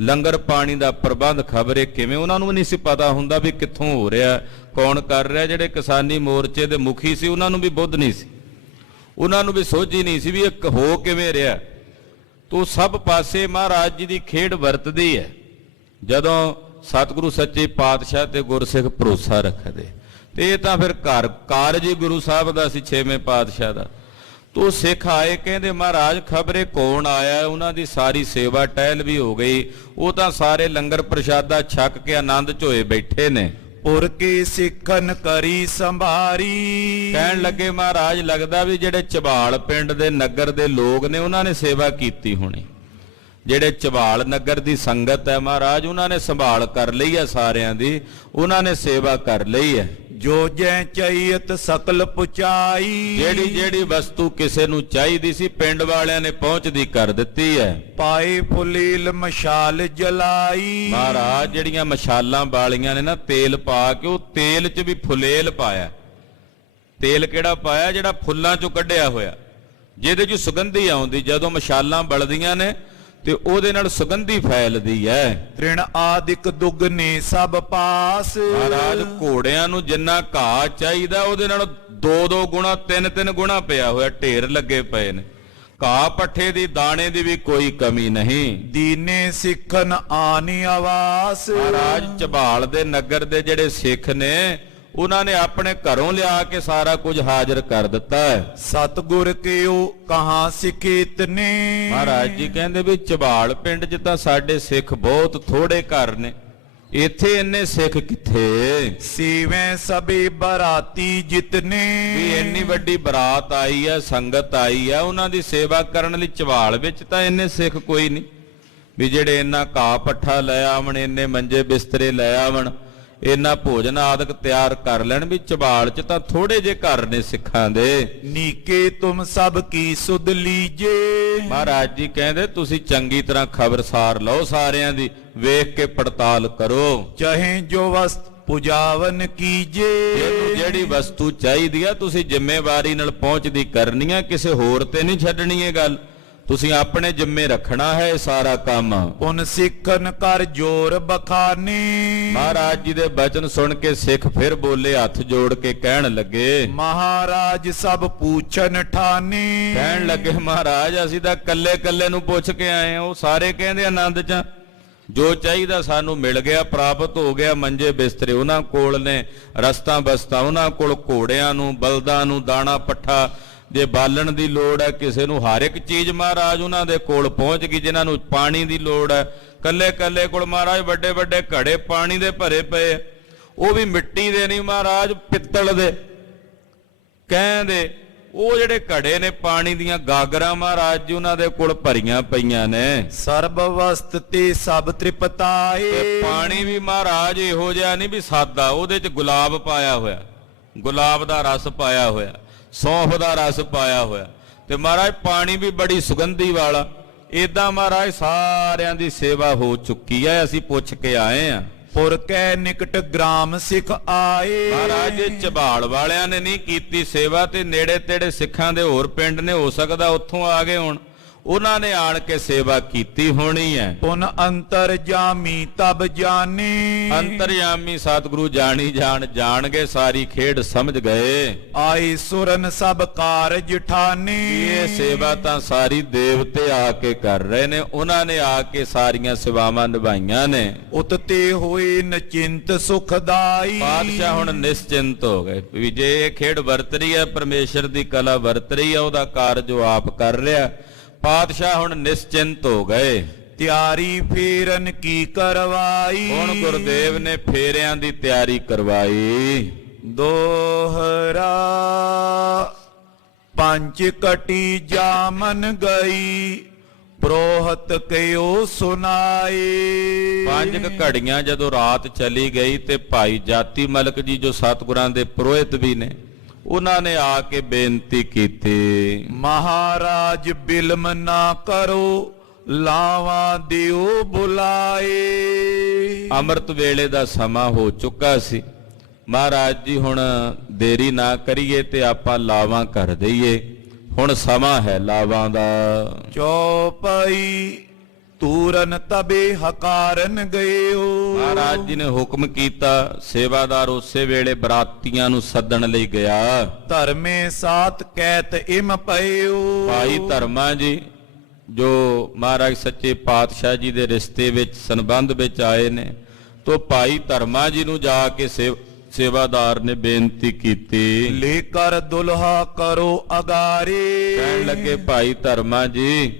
ਲੰਗਰ ਪਾਣੀ ਦਾ ਪ੍ਰਬੰਧ ਖਬਰੇ ਕਿਵੇਂ, ਉਹਨਾਂ ਨੂੰ ਵੀ ਨਹੀਂ ਸੀ ਪਤਾ ਹੁੰਦਾ ਵੀ ਕਿੱਥੋਂ ਹੋ ਰਿਹਾ, ਕੌਣ ਕਰ ਰਿਹਾ। ਜਿਹੜੇ ਕਿਸਾਨੀ ਮੋਰਚੇ ਦੇ ਮੁਖੀ ਸੀ ਉਹਨਾਂ ਨੂੰ ਵੀ ਬੁੱਧ ਨਹੀਂ ਸੀ, ਉਹਨਾਂ ਨੂੰ ਵੀ ਸੋਝੀ ਨਹੀਂ ਸੀ ਵੀ ਇਹ ਹੋ ਕਿਵੇਂ ਰਿਹਾ। ਤੋ ਸਭ ਪਾਸੇ ਮਹਾਰਾਜ ਜੀ ਦੀ ਖੇਡ ਵਰਤਦੀ ਹੈ। ਜਦੋਂ ਸਤਿਗੁਰੂ ਸੱਚੇ ਪਾਤਸ਼ਾਹ ਤੇ ਗੁਰਸਿੱਖ ਭਰੋਸਾ ਰੱਖਦੇ, ਤੇ ਇਹ ਤਾਂ ਫਿਰ ਘਰ ਕਾਰਜ ਹੀ ਗੁਰੂ ਸਾਹਿਬ ਦਾ ਸੀ 6ਵੇਂ ਪਾਤਸ਼ਾਹ ਦਾ। ਤੋ ਸਿੱਖ ਆਏ, ਕਹਿੰਦੇ ਮਹਾਰਾਜ ਖਬਰੇ ਕੌਣ ਆਇਆ, ਉਹਨਾਂ ਦੀ ਸਾਰੀ ਸੇਵਾ ਟਹਿਲ ਵੀ ਹੋ ਗਈ, ਉਹ ਤਾਂ ਸਾਰੇ ਲੰਗਰ ਪ੍ਰਸ਼ਾਦਾ ਛਕ ਕੇ ਆਨੰਦ 'ਚ ਹੋਏ ਬੈਠੇ ਨੇ। ਪੁਰ ਕੇ ਸਿੱਖਨ ਕਰੀ ਸੰਭਾਰੀ। ਕਹਿਣ ਲੱਗੇ ਮਹਾਰਾਜ ਲੱਗਦਾ ਵੀ ਜਿਹੜੇ ਝਬਾਲ ਪਿੰਡ ਦੇ ਨਗਰ ਦੇ ਲੋਕ ਨੇ ਉਹਨਾਂ ਨੇ ਸੇਵਾ ਕੀਤੀ ਹੋਣੀ, ਜਿਹੜੇ ਝਬਾਲ ਨਗਰ ਦੀ ਸੰਗਤ ਹੈ ਮਹਾਰਾਜ ਉਹਨਾਂ ਨੇ ਸੰਭਾਲ ਕਰ ਲਈ ਹੈ ਸਾਰਿਆਂ ਦੀ, ਉਹਨਾਂ ਨੇ ਸੇਵਾ ਕਰ ਲਈ ਹੈ। ਜੋ ਜੈ ਚਾਹੀਤ ਸਕਲ ਪੁਚਾਈ। ਜਿਹੜੀ ਜਿਹੜੀ ਵਸਤੂ ਕਿਸੇ ਨੂੰ ਚਾਹੀਦੀ ਸੀ ਪਿੰਡ ਵਾਲਿਆਂ ਨੇ ਪਹੁੰਚਦੀ ਕਰ ਦਿੱਤੀ ਹੈ। ਪਾਏ ਫੁਲੀਲ ਮਸ਼ਾਲ ਜਲਾਈ। ਮਹਾਰਾਜ ਜਿਹੜੀਆਂ ਮਸ਼ਾਲਾਂ ਬਾਲੀਆਂ ਨੇ ਨਾ ਤੇਲ ਪਾ ਕੇ, ਉਹ ਤੇਲ 'ਚ ਵੀ ਫੁਲੇਲ ਪਾਇਆ। ਤੇਲ ਕਿਹੜਾ ਪਾਇਆ? ਜਿਹੜਾ ਫੁੱਲਾਂ 'ਚੋਂ ਕੱਢਿਆ ਹੋਇਆ, ਜਿਹਦੇ 'ਚ ਸੁਗੰਧੀ ਆਉਂਦੀ। ਜਦੋਂ ਮਸ਼ਾਲਾਂ ਬਲਦੀਆਂ ਨੇ ਤੇ ਉਹਦੇ ਨਾਲ ਸੁਗੰਧੀ ਫੈਲਦੀ ਹੈ। ਤ੍ਰਿਣ ਆਦਿਕ ਦੁਗਨੇ ਸਭ ਪਾਸ। ਮਹਾਰਾਜ ਘੋੜਿਆਂ ਨੂੰ ਜਿੰਨਾ ਘਾਹ ਚਾਹੀਦਾ ਉਹਦੇ ਨਾਲ 2-2 ਗੁਣਾ 3-3 ਗੁਣਾ ਪਿਆ ਹੋਇਆ, ਢੇਰ ਲੱਗੇ ਪਏ ਨੇ। ਘਾਹ ਪੱਠੇ ਦੀ ਦਾਣੇ ਦੀ ਵੀ ਕੋਈ ਕਮੀ ਨਹੀਂ। ਦੀਨੇ ਸਿੱਖਨ ਆਨੀ ਆਵਾਸ। ਮਹਾਰਾਜ ਝਬਾਲ ਦੇ ਨਗਰ ਦੇ ਜਿਹੜੇ ਸਿੱਖ ਨੇ ਉਹਨਾਂ ਨੇ ਆਪਣੇ ਘਰੋਂ ਲਿਆ ਕੇ ਸਾਰਾ ਕੁਝ ਹਾਜ਼ਰ ਕਰ ਦਿੱਤਾ ਹੈ। ਸਤਿਗੁਰ ਕਿਉ ਕਹਾਂ ਸਿੱਖਿਤ ਨੇ। ਮਹਾਰਾਜ ਜੀ ਕਹਿੰਦੇ ਵੀ ਝਬਾਲ ਪਿੰਡ 'ਚ ਤਾਂ ਸਾਡੇ ਸਿੱਖ ਬਹੁਤ ਥੋੜੇ ਘਰ ਨੇ, ਇੱਥੇ ਇੰਨੇ ਸਿੱਖ ਕਿੱਥੇ। ਸੀਵੇਂ ਸਭੇ ਬਰਾਤੀ ਜਿਤਨੇ। ਵੀ ਇੰਨੀ ਵੱਡੀ ਬਰਾਤ ਆਈ ਹੈ, ਸੰਗਤ ਆਈ ਹੈ, ਉਹਨਾਂ ਦੀ ਸੇਵਾ ਕਰਨ ਲਈ ਝਬਾਲ ਵਿੱਚ ਤਾਂ ਇੰਨੇ ਸਿੱਖ ਕੋਈ ਨਹੀਂ ਵੀ ਜਿਹੜੇ ਇੰਨਾ ਘਾਹ ਪੱਠਾ ਲੈ ਆਵਣ, ਇੰਨੇ ਮੰਜੇ ਬਿਸਤਰੇ ਲੈ ਆਵਣ, ਇੰਨਾ ਭੋਜਨ ਆਦਿਕ ਤਿਆਰ ਕਰ ਲੈਣ। ਵੀ ਝਬਾਲ 'ਚ ਤਾਂ ਥੋੜੇ ਜੇ ਘਰ ਨੇ ਸਿੱਖਾਂ ਦੇ। ਨੀਕੇ ਤੁਮ ਸਭ ਕੀ ਸੁਧ ਲੀਜੇ। ਮਹਾਰਾਜ ਜੀ ਕਹਿੰਦੇ ਤੁਸੀਂ ਚੰਗੀ ਤਰ੍ਹਾਂ ਖਬਰਸਾਰ ਲਓ, ਸਾਰਿਆਂ ਦੀ ਵੇਖ ਕੇ ਪੜਤਾਲ ਕਰੋ। ਚਾਹੇ ਜੋ ਵਸਤ ਪੁਜਾਵਨ ਕੀਜੇ। ਜਿਹੜੀ ਵਸਤੂ ਚਾਹੀਦੀ ਆ ਤੁਸੀਂ ਜ਼ਿੰਮੇਵਾਰੀ ਨਾਲ ਪਹੁੰਚਦੀ ਕਰਨੀ ਆ, ਕਿਸੇ ਹੋਰ ਤੇ ਨਹੀਂ ਛੱਡਣੀ ਇਹ ਗੱਲ। ਤੁਸੀਂ ਆਪਣੇ ਜਿੰਮੇ ਰੱਖਣਾ ਹੈ ਇਹ ਸਾਰਾ ਕੰਮ। ਪੁਨ ਸਿੱਖਨ ਕਰ ਜੋਰ ਬਖਾਨੀ। ਮਹਾਰਾਜ ਜੀ ਦੇ ਬਚਨ ਸੁਣ ਕੇ ਸਿੱਖ ਫਿਰ ਬੋਲੇ, ਹੱਥ ਜੋੜ ਕੇ ਕਹਿਣ ਲੱਗੇ, ਮਹਾਰਾਜ ਸਭ ਪੂਛਨ ਠਾਨੀ। ਕਹਿਣ ਲੱਗੇ ਮਹਾਰਾਜ ਅਸੀਂ ਤਾਂ ਕੱਲੇ ਕੱਲੇ ਨੂੰ ਪੁੱਛ ਕੇ ਆਏ ਹਾਂ, ਉਹ ਸਾਰੇ ਕਹਿੰਦੇ ਆਨੰਦ ਚ ਜੋ ਚਾਹੀਦਾ ਸਾਨੂੰ ਮਿਲ ਗਿਆ, ਪ੍ਰਾਪਤ ਹੋ ਗਿਆ। ਮੰਜੇ ਬਿਸਤਰੇ ਉਹਨਾਂ ਕੋਲ ਨੇ, ਰਸਤਾਂ ਬਸਤਾਂ ਉਹਨਾਂ ਕੋਲ, ਘੋੜਿਆਂ ਨੂੰ ਬਲਦਾਂ ਨੂੰ ਦਾਣਾ ਪੱਠਾ, ਜੇ ਬਾਲਣ ਦੀ ਲੋੜ ਹੈ ਕਿਸੇ ਨੂੰ, ਹਰ ਇੱਕ ਚੀਜ਼ ਮਹਾਰਾਜ ਉਹਨਾਂ ਦੇ ਕੋਲ ਪਹੁੰਚ ਗਈ। ਜਿਨ੍ਹਾਂ ਨੂੰ ਪਾਣੀ ਦੀ ਲੋੜ ਹੈ ਕੱਲੇ ਕੱਲੇ ਕੋਲ ਮਹਾਰਾਜ ਵੱਡੇ ਵੱਡੇ ਘੜੇ ਪਾਣੀ ਦੇ ਭਰੇ ਪਏ, ਉਹ ਵੀ ਮਿੱਟੀ ਦੇ ਨਹੀਂ ਮਹਾਰਾਜ, ਪਿੱਤਲ ਦੇ। ਕਹਿੰਦੇ ਉਹ ਜਿਹੜੇ ਘੜੇ ਨੇ ਪਾਣੀ ਦੀਆਂ ਗਾਗਰਾਂ ਮਹਾਰਾਜ ਜੀ ਉਹਨਾਂ ਦੇ ਕੋਲ ਭਰੀਆਂ ਪਈਆਂ ਨੇ। ਸਰਬ ਵਸਤ ਤੇ ਸਭ ਤ੍ਰਿਪਤਾਏ। ਤੇ ਪਾਣੀ ਵੀ ਮਹਾਰਾਜ ਇਹੋ ਜਿਹਾ ਨਹੀਂ ਵੀ ਸਾਦਾ, ਉਹਦੇ ਚ ਗੁਲਾਬ ਪਾਇਆ ਹੋਇਆ, ਗੁਲਾਬ ਦਾ ਰਸ ਪਾਇਆ ਹੋਇਆ, ਸੌਂਫ ਦਾ ਰਸ ਪਾਇਆ ਹੋਇਆ, ਤੇ ਮਹਾਰਾਜ ਪਾਣੀ ਵੀ ਬੜੀ ਸੁਗੰਧੀ ਵਾਲਾ। ਏਦਾਂ ਮਹਾਰਾਜ ਸਾਰਿਆਂ ਦੀ ਸੇਵਾ ਹੋ ਚੁੱਕੀ ਹੈ, ਅਸੀਂ ਪੁੱਛ ਕੇ ਆਏ ਆ। ਪੁਰ ਕੈ ਨਿਕਟ ਗ੍ਰਾਮ ਸਿੱਖ ਆਏ। ਮਹਾਰਾਜ ਝਬਾਲ ਵਾਲਿਆਂ ਨੇ ਨਹੀਂ ਕੀਤੀ ਸੇਵਾ, ਤੇ ਨੇੜੇ ਤੇੜੇ ਸਿੱਖਾਂ ਦੇ ਹੋਰ ਪਿੰਡ ਨੇ, ਹੋ ਸਕਦਾ ਉੱਥੋਂ ਆ ਗਏ ਹੁਣ, ਉਹਨਾਂ ਨੇ ਆਣ ਕੇ ਸੇਵਾ ਕੀਤੀ ਹੋਣੀ ਹੈ। ਪੁਨ ਅੰਤਰ ਜਾਮੀ ਤਬ ਜਾਣੀ। ਅੰਤਰਯਾਮੀ ਸਤਿਗੁਰੂ ਜਾਣੀ ਜਾਣ ਗਏ, ਸਾਰੀ ਖੇਡ ਸਮਝ ਗਏ। ਆਈ ਸੁਰਨ ਸਭ ਕਾਰਜ ਠਾਨੀ। ਇਹ ਸੇਵਾ ਤਾਂ ਸਾਰੀ ਦੇਵਤੇ ਆ ਕੇ ਕਰ ਰਹੇ ਨੇ, ਉਹਨਾਂ ਨੇ ਆ ਕੇ ਸਾਰੀਆਂ ਸੇਵਾਵਾਂ ਨਿਭਾਈਆਂ ਨੇ। ਉਤਤੇ ਹੋਏ ਨਚਿੰਤ ਸੁਖਦਾਈ। ਪਾਤਸ਼ਾਹ ਹੁਣ ਨਿਸ਼ਚਿੰਤ ਹੋ ਗਏ ਵੀ ਜੇ ਇਹ ਖੇਡ ਵਰਤ ਰਹੀ ਹੈ, ਪਰਮੇਸ਼ਰ ਦੀ ਕਲਾ ਵਰਤ ਰਹੀ ਹੈ, ਉਹਦਾ ਕਾਰਜ ਉਹ ਆਪ ਕਰ ਰਿਹਾ। ਪਾਤਸ਼ਾਹ ਹੁਣ ਨਿਸ਼ਚਿੰਤ ਹੋ ਗਏ। ਤਿਆਰੀ ਫੇਰਨ ਕੀ ਕਰਵਾਈ। ਹੁਣ ਗੁਰਦੇਵ ਨੇ ਫੇਰਿਆਂ ਦੀ ਤਿਆਰੀ ਕਰਵਾਈ। ਦੋਹਰਾ ਪੰਜ ਕਟੀ ਜਾਮਨ ਗਈ, ਪ੍ਰੋਹਤ ਕਿਉ ਸੁਨਾਏ। ਪੰਜ ਘੜੀਆਂ ਜਦੋਂ ਰਾਤ ਚਲੀ ਗਈ ਤੇ ਭਾਈ ਜਾਤੀ ਮਲਕ ਜੀ ਜੋ ਸਤਿਗੁਰਾਂ ਦੇ ਪੁਰੋਹਿਤ ਵੀ ਨੇ, ਉਹਨਾਂ ਨੇ ਆ ਕੇ ਬੇਨਤੀ ਕੀਤੀ, ਮਹਾਰਾਜ ਬਿਲਮ ਨਾ ਕਰੋ, ਲਾਵਾਂ ਦਿਓ ਬੁਲਾਏ। ਅੰਮ੍ਰਿਤ ਵੇਲੇ ਦਾ ਸਮਾਂ ਹੋ ਚੁੱਕਾ ਸੀ। ਮਹਾਰਾਜ ਜੀ ਹੁਣ ਦੇਰੀ ਨਾ ਕਰੀਏ ਤੇ ਆਪਾਂ ਲਾਵਾਂ ਕਰ ਦਈਏ, ਹੁਣ ਸਮਾਂ ਹੈ ਲਾਵਾਂ ਦਾ। ਚੌਪਈ ਤੂਰਨ ਤਬੇ ਹਕਾਰਨ ਗਇਓ। ਮਹਾਰਾਜ ਜੀ ਨੇ ਹੁਕਮ ਕੀਤਾ, ਸੇਵਾਦਾਰ ਉਸੇ ਵੇਲੇ ਬਰਾਤੀਆਂ ਨੂੰ ਸੱਦਣ ਲਈ ਗਿਆ। ਧਰਮੇ ਸਾਥ ਕੈਤ ਇਮ ਪਇਓ। ਭਾਈ ਧਰਮਾ ਜੀ ਜੋ ਮਹਾਰਾਜ ਸੱਚੇ ਪਾਤਸ਼ਾਹ ਜੀ ਦੇ ਰਿਸ਼ਤੇ ਵਿੱਚ ਸੰਬੰਧ ਵਿੱਚ ਆਏ ਨੇ, ਤੋਂ ਭਾਈ ਧਰਮਾ ਜੀ ਨੂੰ ਜਾ ਕੇ ਸੇਵਾਦਾਰ ਨੇ ਬੇਨਤੀ ਕੀਤੀ, ਲੈ ਕਰ ਦੁਲਹਾ ਕਰੋ ਅਗਾਰੇ। ਕਹਿਣ ਲੱਗੇ ਭਾਈ ਧਰਮਾ ਜੀ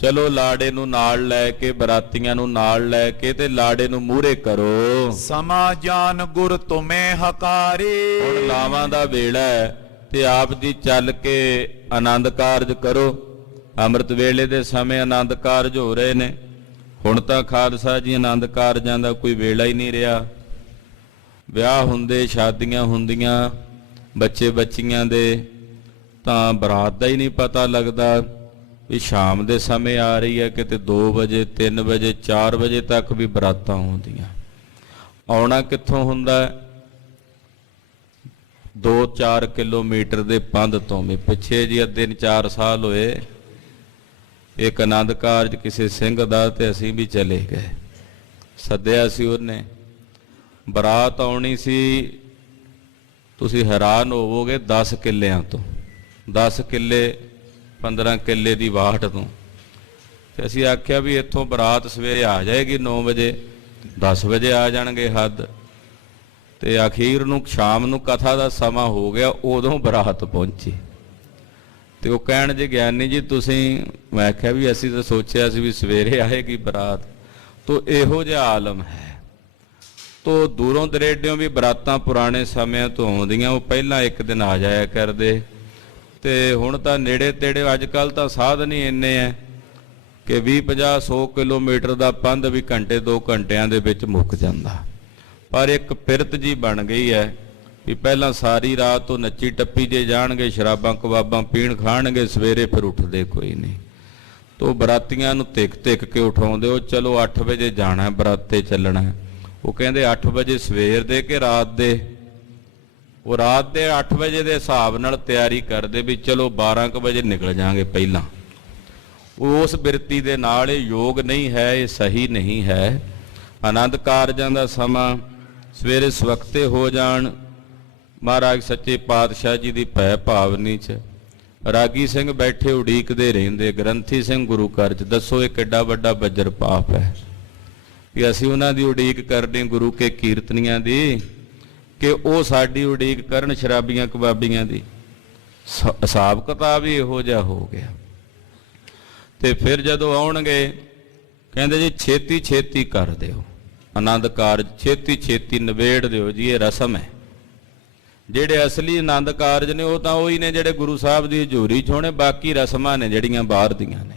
ਚਲੋ ਲਾੜੇ ਨੂੰ ਨਾਲ ਲੈ ਕੇ, ਬਰਾਤੀਆਂ ਨੂੰ ਨਾਲ ਲੈ ਕੇ ਤੇ ਲਾੜੇ ਨੂੰ ਮੂਹਰੇ ਕਰੋ। ਸਮਾ ਜਾਨ ਗੁਰ ਤੁਮੇ ਹਕਾਰੇ। ਹੁਣ ਲਾਵਾਂ ਦਾ ਵੇਲਾ ਹੈ ਤੇ ਆਪ ਜੀ ਚੱਲ ਕੇ ਆਨੰਦ ਕਾਰਜ ਕਰੋ। ਅੰਮ੍ਰਿਤ ਵੇਲੇ ਦੇ ਸਮੇਂ ਆਨੰਦ ਕਾਰਜ ਹੋ ਰਹੇ ਨੇ। ਹੁਣ ਤਾਂ ਖਾਲਸਾ ਜੀ ਆਨੰਦ ਕਾਰਜਾਂ ਦਾ ਕੋਈ ਵੇਲਾ ਹੀ ਨਹੀਂ ਰਿਹਾ। ਵਿਆਹ ਹੁੰਦੇ, ਸ਼ਾਦੀਆਂ ਹੁੰਦੀਆਂ, ਬੱਚੇ ਬੱਚੀਆਂ ਦੇ, ਤਾਂ ਬਰਾਤ ਦਾ ਹੀ ਨਹੀਂ ਪਤਾ ਲੱਗਦਾ ਵੀ ਸ਼ਾਮ ਦੇ ਸਮੇਂ ਆ ਰਹੀ ਹੈ, ਕਿਤੇ 2 ਵਜੇ 3 ਵਜੇ 4 ਵਜੇ ਤੱਕ ਵੀ ਬਰਾਤਾਂ ਹੁੰਦੀਆਂ। ਆਉਣਾ ਕਿੱਥੋਂ ਹੁੰਦਾ? 2-4 ਕਿਲੋਮੀਟਰ ਦੇ ਪੰਧ ਤੋਂ ਵੀ। ਪਿੱਛੇ ਜੀ 3-4 ਸਾਲ ਹੋਏ ਇੱਕ ਆਨੰਦ ਕਾਰਜ ਕਿਸੇ ਸਿੰਘ ਦਾ, ਤੇ ਅਸੀਂ ਵੀ ਚਲੇ ਗਏ। ਸੱਦਿਆ ਸੀ ਉਹਨੇ, ਬਰਾਤ ਆਉਣੀ ਸੀ, ਤੁਸੀਂ ਹੈਰਾਨ ਹੋਵੋਗੇ, 10 ਕਿੱਲਿਆਂ ਤੋਂ, 10 ਕਿੱਲੇ 15 ਕਿੱਲੇ ਦੀ ਵਾਟ ਤੋਂ। ਤੇ ਅਸੀਂ ਆਖਿਆ ਵੀ ਇੱਥੋਂ ਬਰਾਤ ਸਵੇਰੇ ਆ ਜਾਏਗੀ 9 ਵਜੇ, 10 ਵਜੇ ਆ ਜਾਣਗੇ ਹੱਦ। ਤੇ ਅਖੀਰ ਨੂੰ ਸ਼ਾਮ ਨੂੰ ਕਥਾ ਦਾ ਸਮਾਂ ਹੋ ਗਿਆ, ਉਦੋਂ ਬਰਾਤ ਪਹੁੰਚੀ। ਤੇ ਉਹ ਕਹਿਣ ਜੇ ਗਿਆਨੀ ਜੀ ਤੁਸੀਂ, ਮੈਂ ਆਖਿਆ ਵੀ ਅਸੀਂ ਤਾਂ ਸੋਚਿਆ ਸੀ ਵੀ ਸਵੇਰੇ ਆਏਗੀ ਬਰਾਤ। ਤੋ ਇਹੋ ਜਿਹਾ ਆਲਮ ਹੈ। ਤੋ ਦੂਰੋਂ ਦਰੇਡਿਓਂ ਵੀ ਬਰਾਤਾਂ ਪੁਰਾਣੇ ਸਮਿਆਂ ਤੋਂ ਆਉਂਦੀਆਂ, ਉਹ ਪਹਿਲਾਂ ਇੱਕ ਦਿਨ ਆ ਜਾਇਆ ਕਰਦੇ। ਤੇ ਹੁਣ ਤਾਂ ਨੇੜੇ ਤੇੜੇ ਅੱਜ ਕੱਲ੍ਹ ਤਾਂ ਸਾਧਨ ਹੀ ਇੰਨੇ ਹੈ ਕਿ 20-50-100 ਕਿਲੋਮੀਟਰ ਦਾ ਪੰਧ ਵੀ ਘੰਟੇ 2 ਘੰਟਿਆਂ ਦੇ ਵਿੱਚ ਮੁੱਕ ਜਾਂਦਾ। ਪਰ ਇੱਕ ਪਿਰਤ ਜੀ ਬਣ ਗਈ ਹੈ ਵੀ ਪਹਿਲਾਂ ਸਾਰੀ ਰਾਤ ਤੋਂ ਨੱਚੀ ਟੱਪੀ ਜੇ ਜਾਣਗੇ, ਸ਼ਰਾਬਾਂ ਕਬਾਬਾਂ ਪੀਣ ਖਾਣਗੇ, ਸਵੇਰੇ ਫਿਰ ਉੱਠਦੇ ਕੋਈ ਨਹੀਂ। ਤੋ ਬਰਾਤੀਆਂ ਨੂੰ ਧਿਕ ਕੇ ਉਠਾਉਂਦੇ, ਉਹ ਚਲੋ 8 ਵਜੇ ਜਾਣਾ ਬਰਾਤੇ ਚੱਲਣਾ। ਉਹ ਕਹਿੰਦੇ 8 ਵਜੇ ਸਵੇਰ ਦੇ ਕਿ ਰਾਤ ਦੇ? ਉਹ ਰਾਤ ਦੇ 8 ਵਜੇ ਦੇ ਹਿਸਾਬ ਨਾਲ ਤਿਆਰੀ ਕਰਦੇ ਵੀ ਚਲੋ 12 ਕੁ ਵਜੇ ਨਿਕਲ ਜਾਾਂਗੇ ਪਹਿਲਾਂ। ਉਸ ਬਿਰਤੀ ਦੇ ਨਾਲ ਇਹ ਯੋਗ ਨਹੀਂ ਹੈ, ਇਹ ਸਹੀ ਨਹੀਂ ਹੈ। ਆਨੰਦ ਕਾਰਜਾਂ ਦਾ ਸਮਾਂ ਸਵੇਰੇ ਸਵਖਤੇ ਹੋ ਜਾਣ। ਮਹਾਰਾਜ ਸੱਚੇ ਪਾਤਸ਼ਾਹ ਜੀ ਦੀ ਭੈ ਭਾਵਨੀ 'ਚ ਰਾਗੀ ਸਿੰਘ ਬੈਠੇ ਉਡੀਕਦੇ ਰਹਿੰਦੇ, ਗ੍ਰੰਥੀ ਸਿੰਘ ਗੁਰੂ ਘਰ 'ਚ। ਦੱਸੋ ਇਹ ਕਿੱਡਾ ਵੱਡਾ ਬੱਜਰ ਪਾਪ ਹੈ ਕਿ ਅਸੀਂ ਉਹਨਾਂ ਦੀ ਉਡੀਕ ਕਰਨੀ ਗੁਰੂ ਕੇ ਕੀਰਤਨੀਆਂ ਦੀ, ਕਿ ਉਹ ਸਾਡੀ ਉਡੀਕ ਕਰਨ ਸ਼ਰਾਬੀਆਂ ਕਬਾਬੀਆਂ ਦੀ। ਹਿਸਾਬ ਕਿਤਾਬ ਹੀ ਇਹੋ ਜਿਹਾ ਹੋ ਗਿਆ। ਤੇ ਫਿਰ ਜਦੋਂ ਆਉਣਗੇ ਕਹਿੰਦੇ ਜੀ ਛੇਤੀ ਛੇਤੀ ਕਰ ਦਿਓ ਆਨੰਦ ਕਾਰਜ, ਛੇਤੀ ਛੇਤੀ ਨਿਬੇੜ ਦਿਓ ਜੀ, ਇਹ ਰਸਮ ਹੈ। ਜਿਹੜੇ ਅਸਲੀ ਆਨੰਦ ਕਾਰਜ ਨੇ ਉਹ ਤਾਂ ਉਹੀ ਨੇ ਜਿਹੜੇ ਗੁਰੂ ਸਾਹਿਬ ਦੀ ਹਜ਼ੂਰੀ 'ਚ ਹੋਣੇ, ਬਾਕੀ ਰਸਮਾਂ ਨੇ ਜਿਹੜੀਆਂ ਬਾਹਰ ਦੀਆਂ ਨੇ।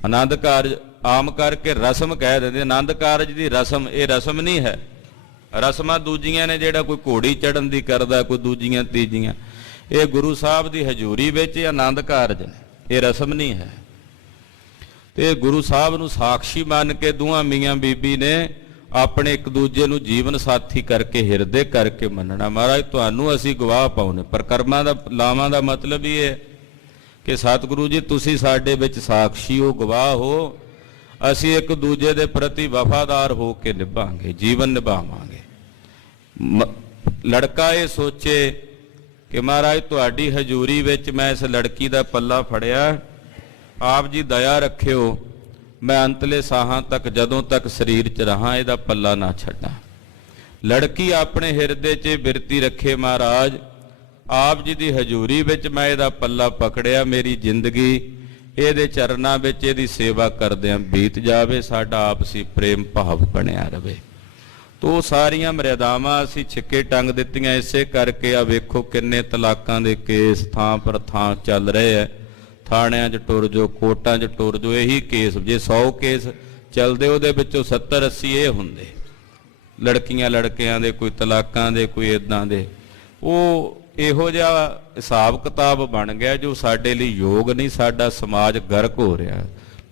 ਆਨੰਦ ਕਾਰਜ ਆਮ ਕਰਕੇ ਰਸਮ ਕਹਿ ਦਿੰਦੇ, ਆਨੰਦ ਕਾਰਜ ਦੀ ਰਸਮ, ਇਹ ਰਸਮ ਨਹੀਂ ਹੈ। ਰਸਮਾਂ ਦੂਜੀਆਂ ਨੇ, ਜਿਹੜਾ ਕੋਈ ਘੋੜੀ ਚੜਨ ਦੀ ਕਰਦਾ, ਕੋਈ ਦੂਜੀਆਂ ਤੀਜੀਆਂ। ਇਹ ਗੁਰੂ ਸਾਹਿਬ ਦੀ ਹਜ਼ੂਰੀ ਵਿੱਚ ਇਹ ਆਨੰਦ ਕਾਰਜ ਨੇ, ਇਹ ਰਸਮ ਨਹੀਂ ਹੈ। ਤੇ ਗੁਰੂ ਸਾਹਿਬ ਨੂੰ ਸਾਖੀ ਮੰਨ ਕੇ ਦੋਹਾਂ ਮੀਆਂ ਬੀਬੀ ਨੇ ਆਪਣੇ ਇੱਕ ਦੂਜੇ ਨੂੰ ਜੀਵਨ ਸਾਥੀ ਕਰਕੇ, ਹਿਰਦੇ ਕਰਕੇ ਮੰਨਣਾ। ਮਹਾਰਾਜ ਤੁਹਾਨੂੰ ਅਸੀਂ ਗਵਾਹ ਪਾਉਨੇ। ਪਰਕਰਮਾਂ ਦਾ ਲਾਵਾਂ ਦਾ ਮਤਲਬ ਹੀ ਹੈ ਕਿ ਸਤਿਗੁਰੂ ਜੀ ਤੁਸੀਂ ਸਾਡੇ ਵਿੱਚ ਸਾਖੀ ਹੋ, ਗਵਾਹ ਹੋ। ਅਸੀਂ ਇੱਕ ਦੂਜੇ ਦੇ ਪ੍ਰਤੀ ਵਫਾਦਾਰ ਹੋ ਕੇ ਨਿਭਾਂਗੇ, ਜੀਵਨ ਨਿਭਾਵਾਂਗੇ। ਲੜਕਾ ਇਹ ਸੋਚੇ ਕਿ ਮਹਾਰਾਜ ਤੁਹਾਡੀ ਹਜ਼ੂਰੀ ਵਿੱਚ ਮੈਂ ਇਸ ਲੜਕੀ ਦਾ ਪੱਲਾ ਫੜਿਆ, ਆਪ ਜੀ ਦਇਆ ਰੱਖਿਓ, ਮੈਂ ਅੰਤਲੇ ਸਾਹਾਂ ਤੱਕ, ਜਦੋਂ ਤੱਕ ਸਰੀਰ 'ਚ ਰਹਾਂ, ਇਹਦਾ ਪੱਲਾ ਨਾ ਛੱਡਾਂ। ਲੜਕੀ ਆਪਣੇ ਹਿਰਦੇ 'ਚ ਬਿਰਤੀ ਰੱਖੇ, ਮਹਾਰਾਜ ਆਪ ਜੀ ਦੀ ਹਜ਼ੂਰੀ ਵਿੱਚ ਮੈਂ ਇਹਦਾ ਪੱਲਾ ਪਕੜਿਆ, ਮੇਰੀ ਜ਼ਿੰਦਗੀ ਇਹਦੇ ਚਰਨਾਂ ਵਿੱਚ ਇਹਦੀ ਸੇਵਾ ਕਰਦਿਆਂ ਬੀਤ ਜਾਵੇ, ਸਾਡਾ ਆਪਸੀ ਪ੍ਰੇਮ ਭਾਵ ਬਣਿਆ ਰਵੇ। ਤੋ ਸਾਰੀਆਂ ਮਰਿਆਦਾਵਾਂ ਅਸੀਂ ਛਿੱਕੇ ਟੰਗ ਦਿੱਤੀਆਂ। ਇਸੇ ਕਰਕੇ ਆ ਵੇਖੋ ਕਿੰਨੇ ਤਲਾਕਾਂ ਦੇ ਕੇਸ ਥਾਂ ਪਰ ਥਾਂ ਚੱਲ ਰਹੇ ਹੈ। ਥਾਣਿਆਂ 'ਚ ਟੁਰ ਜਾਓ, ਕੋਰਟਾਂ 'ਚ ਟੁਰ ਜਾਓ, ਇਹੀ ਕੇਸ। ਜੇ 100 ਕੇਸ ਚੱਲਦੇ ਉਹਦੇ ਵਿੱਚੋਂ 70-80 ਇਹ ਹੁੰਦੇ, ਲੜਕੀਆਂ ਲੜਕਿਆਂ ਦੇ, ਕੋਈ ਤਲਾਕਾਂ ਦੇ, ਕੋਈ ਇੱਦਾਂ ਦੇ। ਉਹ ਇਹੋ ਜਿਹਾ ਹਿਸਾਬ ਕਿਤਾਬ ਬਣ ਗਿਆ ਜੋ ਸਾਡੇ ਲਈ ਯੋਗ ਨਹੀਂ। ਸਾਡਾ ਸਮਾਜ ਗਰਕ ਹੋ ਰਿਹਾ।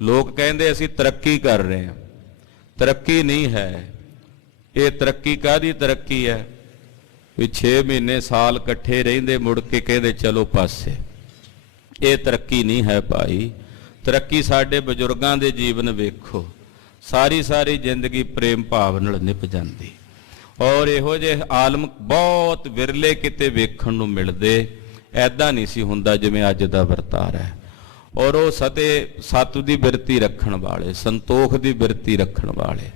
ਲੋਕ ਕਹਿੰਦੇ ਅਸੀਂ ਤਰੱਕੀ ਕਰ ਰਹੇ ਹਾਂ, ਤਰੱਕੀ ਨਹੀਂ ਹੈ। ਇਹ ਤਰੱਕੀ ਕਾਹਦੀ ਤਰੱਕੀ ਹੈ? ਵੀ 6 ਮਹੀਨੇ ਸਾਲ ਇਕੱਠੇ ਰਹਿੰਦੇ, ਮੁੜ ਕੇ ਕਹਿੰਦੇ ਚਲੋ ਪਾਸੇ। ਇਹ ਤਰੱਕੀ ਨਹੀਂ ਹੈ ਭਾਈ। ਤਰੱਕੀ ਸਾਡੇ ਬਜ਼ੁਰਗਾਂ ਦੇ ਜੀਵਨ ਵੇਖੋ, ਸਾਰੀ ਸਾਰੀ ਜ਼ਿੰਦਗੀ ਪ੍ਰੇਮ ਭਾਵ ਨਾਲ ਨਿਭ ਜਾਂਦੀ। ਔਰ ਇਹੋ ਜਿਹੇ ਆਲਮ ਬਹੁਤ ਵਿਰਲੇ ਕਿਤੇ ਵੇਖਣ ਨੂੰ ਮਿਲਦੇ। ਐਦਾਂ ਨਹੀਂ ਸੀ ਹੁੰਦਾ ਜਿਵੇਂ ਅੱਜ ਦਾ ਵਰਤਾਰਾ ਹੈ। ਔਰ ਉਹ ਸਤ ਦੀ ਬਿਰਤੀ ਰੱਖਣ ਵਾਲੇ, ਸੰਤੋਖ ਦੀ ਬਿਰਤੀ ਰੱਖਣ ਵਾਲੇ।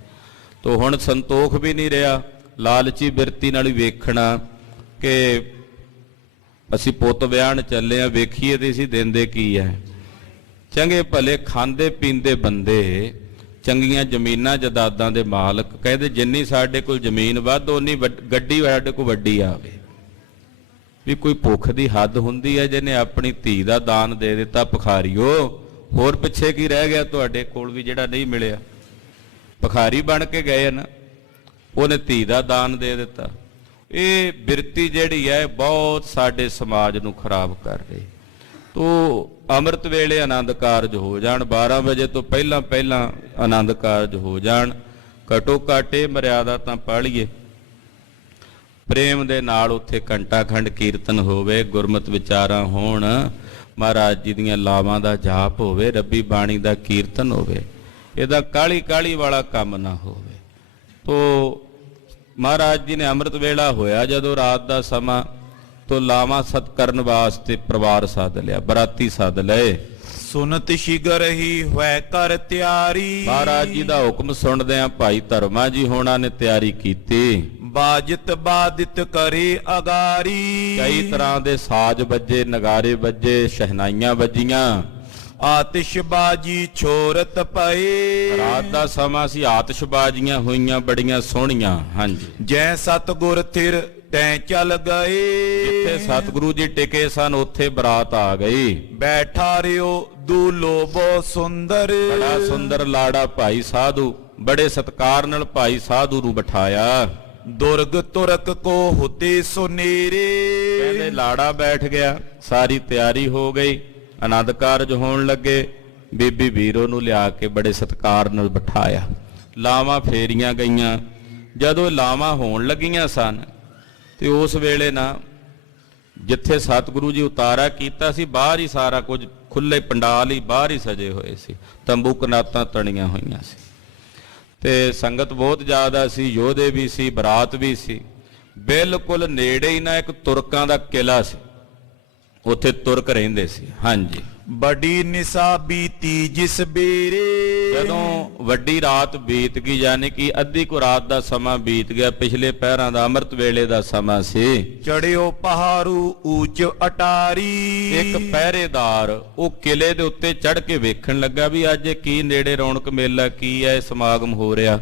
ਤੋ ਹੁਣ ਸੰਤੋਖ ਵੀ ਨਹੀਂ ਰਿਹਾ, ਲਾਲਚੀ ਬਿਰਤੀ ਨਾਲ ਹੀ ਵੇਖਣਾ ਕਿ ਅਸੀਂ ਪੁੱਤ ਵਿਆਹਣ ਚੱਲੇ ਆ, ਵੇਖੀਏ ਤੇ ਅਸੀਂ ਦਿੰਦੇ ਕੀ ਹੈ। ਚੰਗੇ ਭਲੇ ਖਾਂਦੇ ਪੀਂਦੇ ਬੰਦੇ, ਚੰਗੀਆਂ ਜ਼ਮੀਨਾਂ ਜਾਇਦਾਦਾਂ ਦੇ ਮਾਲਕ, ਕਹਿੰਦੇ ਜਿੰਨੀ ਸਾਡੇ ਕੋਲ ਜ਼ਮੀਨ ਵੱਧ ਉਨੀ ਗੱਡੀ ਸਾਡੇ ਕੋਲ ਵੱਡੀ ਆਵੇ। ਵੀ ਕੋਈ ਭੁੱਖ ਦੀ ਹੱਦ ਹੁੰਦੀ ਹੈ। ਜਿਹਨੇ ਆਪਣੀ ਧੀ ਦਾ ਦਾਨ ਦੇ ਦਿੱਤਾ, ਭਿਖਾਰੀਓ, ਹੋਰ ਪਿੱਛੇ ਕੀ ਰਹਿ ਗਿਆ ਤੁਹਾਡੇ ਕੋਲ ਵੀ ਜਿਹੜਾ ਨਹੀਂ ਮਿਲਿਆ? ਭਿਖਾਰੀ ਬਣ ਕੇ ਗਏ ਨਾ, ਉਹਨੇ ਧੀ ਦਾ ਦਾਨ ਦੇ ਦਿੱਤਾ। ਇਹ ਬਿਰਤੀ ਜਿਹੜੀ ਹੈ ਬਹੁਤ ਸਾਡੇ ਸਮਾਜ ਨੂੰ ਖਰਾਬ ਕਰ ਰਹੀ। ਤੋ ਅੰਮ੍ਰਿਤ ਵੇਲੇ ਆਨੰਦ ਕਾਰਜ ਹੋ ਜਾਣ, 12 ਵਜੇ ਤੋਂ ਪਹਿਲਾਂ ਪਹਿਲਾਂ ਆਨੰਦ ਕਾਰਜ ਹੋ ਜਾਣ। ਘਟੋ ਘੱਟ ਇਹ ਮਰਿਆਦਾ ਤਾਂ ਪਾਲੀਏ। ਪ੍ਰੇਮ ਦੇ ਨਾਲ ਉੱਥੇ ਘੰਟਾ ਖੰਡ ਕੀਰਤਨ ਹੋਵੇ, ਗੁਰਮਤਿ ਵਿਚਾਰਾਂ ਹੋਣ, ਮਹਾਰਾਜ ਜੀ ਦੀਆਂ ਲਾਵਾਂ ਦਾ ਜਾਪ ਹੋਵੇ, ਰੱਬੀ ਬਾਣੀ ਦਾ ਕੀਰਤਨ ਹੋਵੇ। ਇਹਦਾ ਕਾਲੀ ਕਾਲੀ ਵਾਲਾ ਕੰਮ ਨਾ ਹੋਵੇ। ਤੋ ਮਹਾਰਾਜ ਜੀ ਨੇ ਅੰਮ੍ਰਿਤ ਵੇਲਾ ਹੋਇਆ ਜਦੋਂ ਰਾਤ ਦਾ ਸਮਾਂ, ਤੋ ਲਾਵਾਂ ਸਤ ਕਰਨ ਵਾਸਤੇ ਪਰਿਵਾਰ ਸੱਦ ਲਿਆ, ਬਰਾਤੀ ਸੱਦ ਲਏ। ਸੁਨਤ ਸ਼ਿਗਰ ਹੀ ਹੋਇ ਕਰ ਤਿਆਰੀ। ਮਹਾਰਾਜ ਜੀ ਦਾ ਹੁਕਮ ਸੁਣਦਿਆਂ ਭਾਈ ਧਰਮਾ ਜੀ ਹੋਣਾ ਨੇ ਤਿਆਰੀ ਕੀਤੀ। ਬਾਜਤ ਬਾਦਿਤ ਕਰੇ ਅਗਾਰੀ। ਕਈ ਤਰ੍ਹਾਂ ਦੇ ਸਾਜ਼ ਵੱਜੇ, ਨਗਾਰੇ ਵੱਜੇ, ਸ਼ਹਿਨਾਈਆਂ ਵੱਜੀਆਂ। ਆਤਿਸ਼ਬਾਜੀ ਛੋਰਤ ਪਏ। ਰਾਤ ਦਾ ਸਮਾਂ ਸੀ, ਆਤਿਸ਼ਬਾਜ਼ੀਆਂ ਹੋਈਆਂ ਬੜੀਆਂ ਸੋਹਣੀਆਂ। ਹਾਂਜੀ, ਜੈ ਸਤਿਗੁਰ ਥਿਰ ਤੈਂ ਚੱਲ ਗਏ। ਜਿੱਥੇ ਸਤਿਗੁਰੂ ਜੀ ਟਿਕੇ ਸਨ ਉੱਥੇ ਬਰਾਤ ਆ ਗਈ। ਬੈਠਾ ਰਿਓ ਦੂਲੋ ਬਹੁ ਸੁੰਦਰ। ਬੜਾ ਸੁੰਦਰ ਲਾੜਾ ਭਾਈ ਸਾਧੂ, ਬੜੇ ਸਤਿਕਾਰ ਨਾਲ ਭਾਈ ਸਾਧੂ ਨੂੰ ਬਿਠਾਇਆ। ਦੁਰਗ ਤੁਰਕ ਕੋ ਹੁਤੇ ਸੁਨੇਰੇ। ਕਹਿੰਦੇ ਲਾੜਾ ਬੈਠ ਗਿਆ, ਸਾਰੀ ਤਿਆਰੀ ਹੋ ਗਈ, ਆਨੰਦ ਕਾਰਜ ਹੋਣ ਲੱਗੇ। ਬੀਬੀ ਵੀਰੋ ਨੂੰ ਲਿਆ ਕੇ ਬੜੇ ਸਤਿਕਾਰ ਨਾਲ ਬਿਠਾਇਆ। ਲਾਵਾਂ ਫੇਰੀਆਂ ਗਈਆਂ। ਜਦੋਂ ਲਾਵਾਂ ਹੋਣ ਲੱਗੀਆਂ ਸਨ ਤੇ ਉਸ ਵੇਲੇ ਨਾ ਜਿੱਥੇ ਸਤਿਗੁਰੂ ਜੀ ਉਤਾਰਾ ਕੀਤਾ ਸੀ, ਬਾਹਰ ਹੀ ਸਾਰਾ ਕੁਝ ਖੁੱਲੇ ਪੰਡਾਲ ਹੀ ਬਾਹਰ ਹੀ ਸਜੇ ਹੋਏ ਸੀ, ਤੰਬੂ ਕਨਾਤਾਂ ਤਣੀਆਂ ਹੋਈਆਂ ਸੀ ਤੇ ਸੰਗਤ ਬਹੁਤ ਜ਼ਿਆਦਾ ਸੀ, ਯੋਧੇ ਵੀ ਸੀ, ਬਰਾਤ ਵੀ ਸੀ। ਬਿਲਕੁਲ ਨੇੜੇ ਹੀ ਨਾ ਇੱਕ ਤੁਰਕਾਂ ਦਾ ਕਿਲਾ ਸੀ, ਉੱਥੇ ਤੁਰਕ ਰਹਿੰਦੇ ਸੀ। ਹਾਂਜੀ, ਬੜੀ ਨਿਸਾ ਬੀਤੀ ਜਿਸ ਬੇਰੇ। ਜਦੋਂ ਵੱਡੀ ਰਾਤ ਬੀਤ ਗਈ, ਯਾਨੀ ਕਿ ਅੱਧੀ ਕੁ ਰਾਤ ਦਾ ਸਮਾਂ ਬੀਤ ਗਿਆ, ਪਿਛਲੇ ਪਹਿਰਾਂ ਦਾ ਅੰਮ੍ਰਿਤ ਵੇਲੇ ਦਾ ਸਮਾਂ ਸੀ। ਚੜਿਓ ਪਹਾੜੂ ਉੱਚ ਅਟਾਰੀ। ਇੱਕ ਪਹਿਰੇਦਾਰ ਉਹ ਕਿਲੇ ਦੇ ਉੱਤੇ ਚੜ੍ਹ ਕੇ ਵੇਖਣ ਲੱਗਾ ਵੀ ਅੱਜ ਕੀ ਨੇੜੇ ਰੌਣਕ ਮੇਲਾ, ਕੀ ਹੈ ਸਮਾਗਮ ਹੋ ਰਿਹਾ।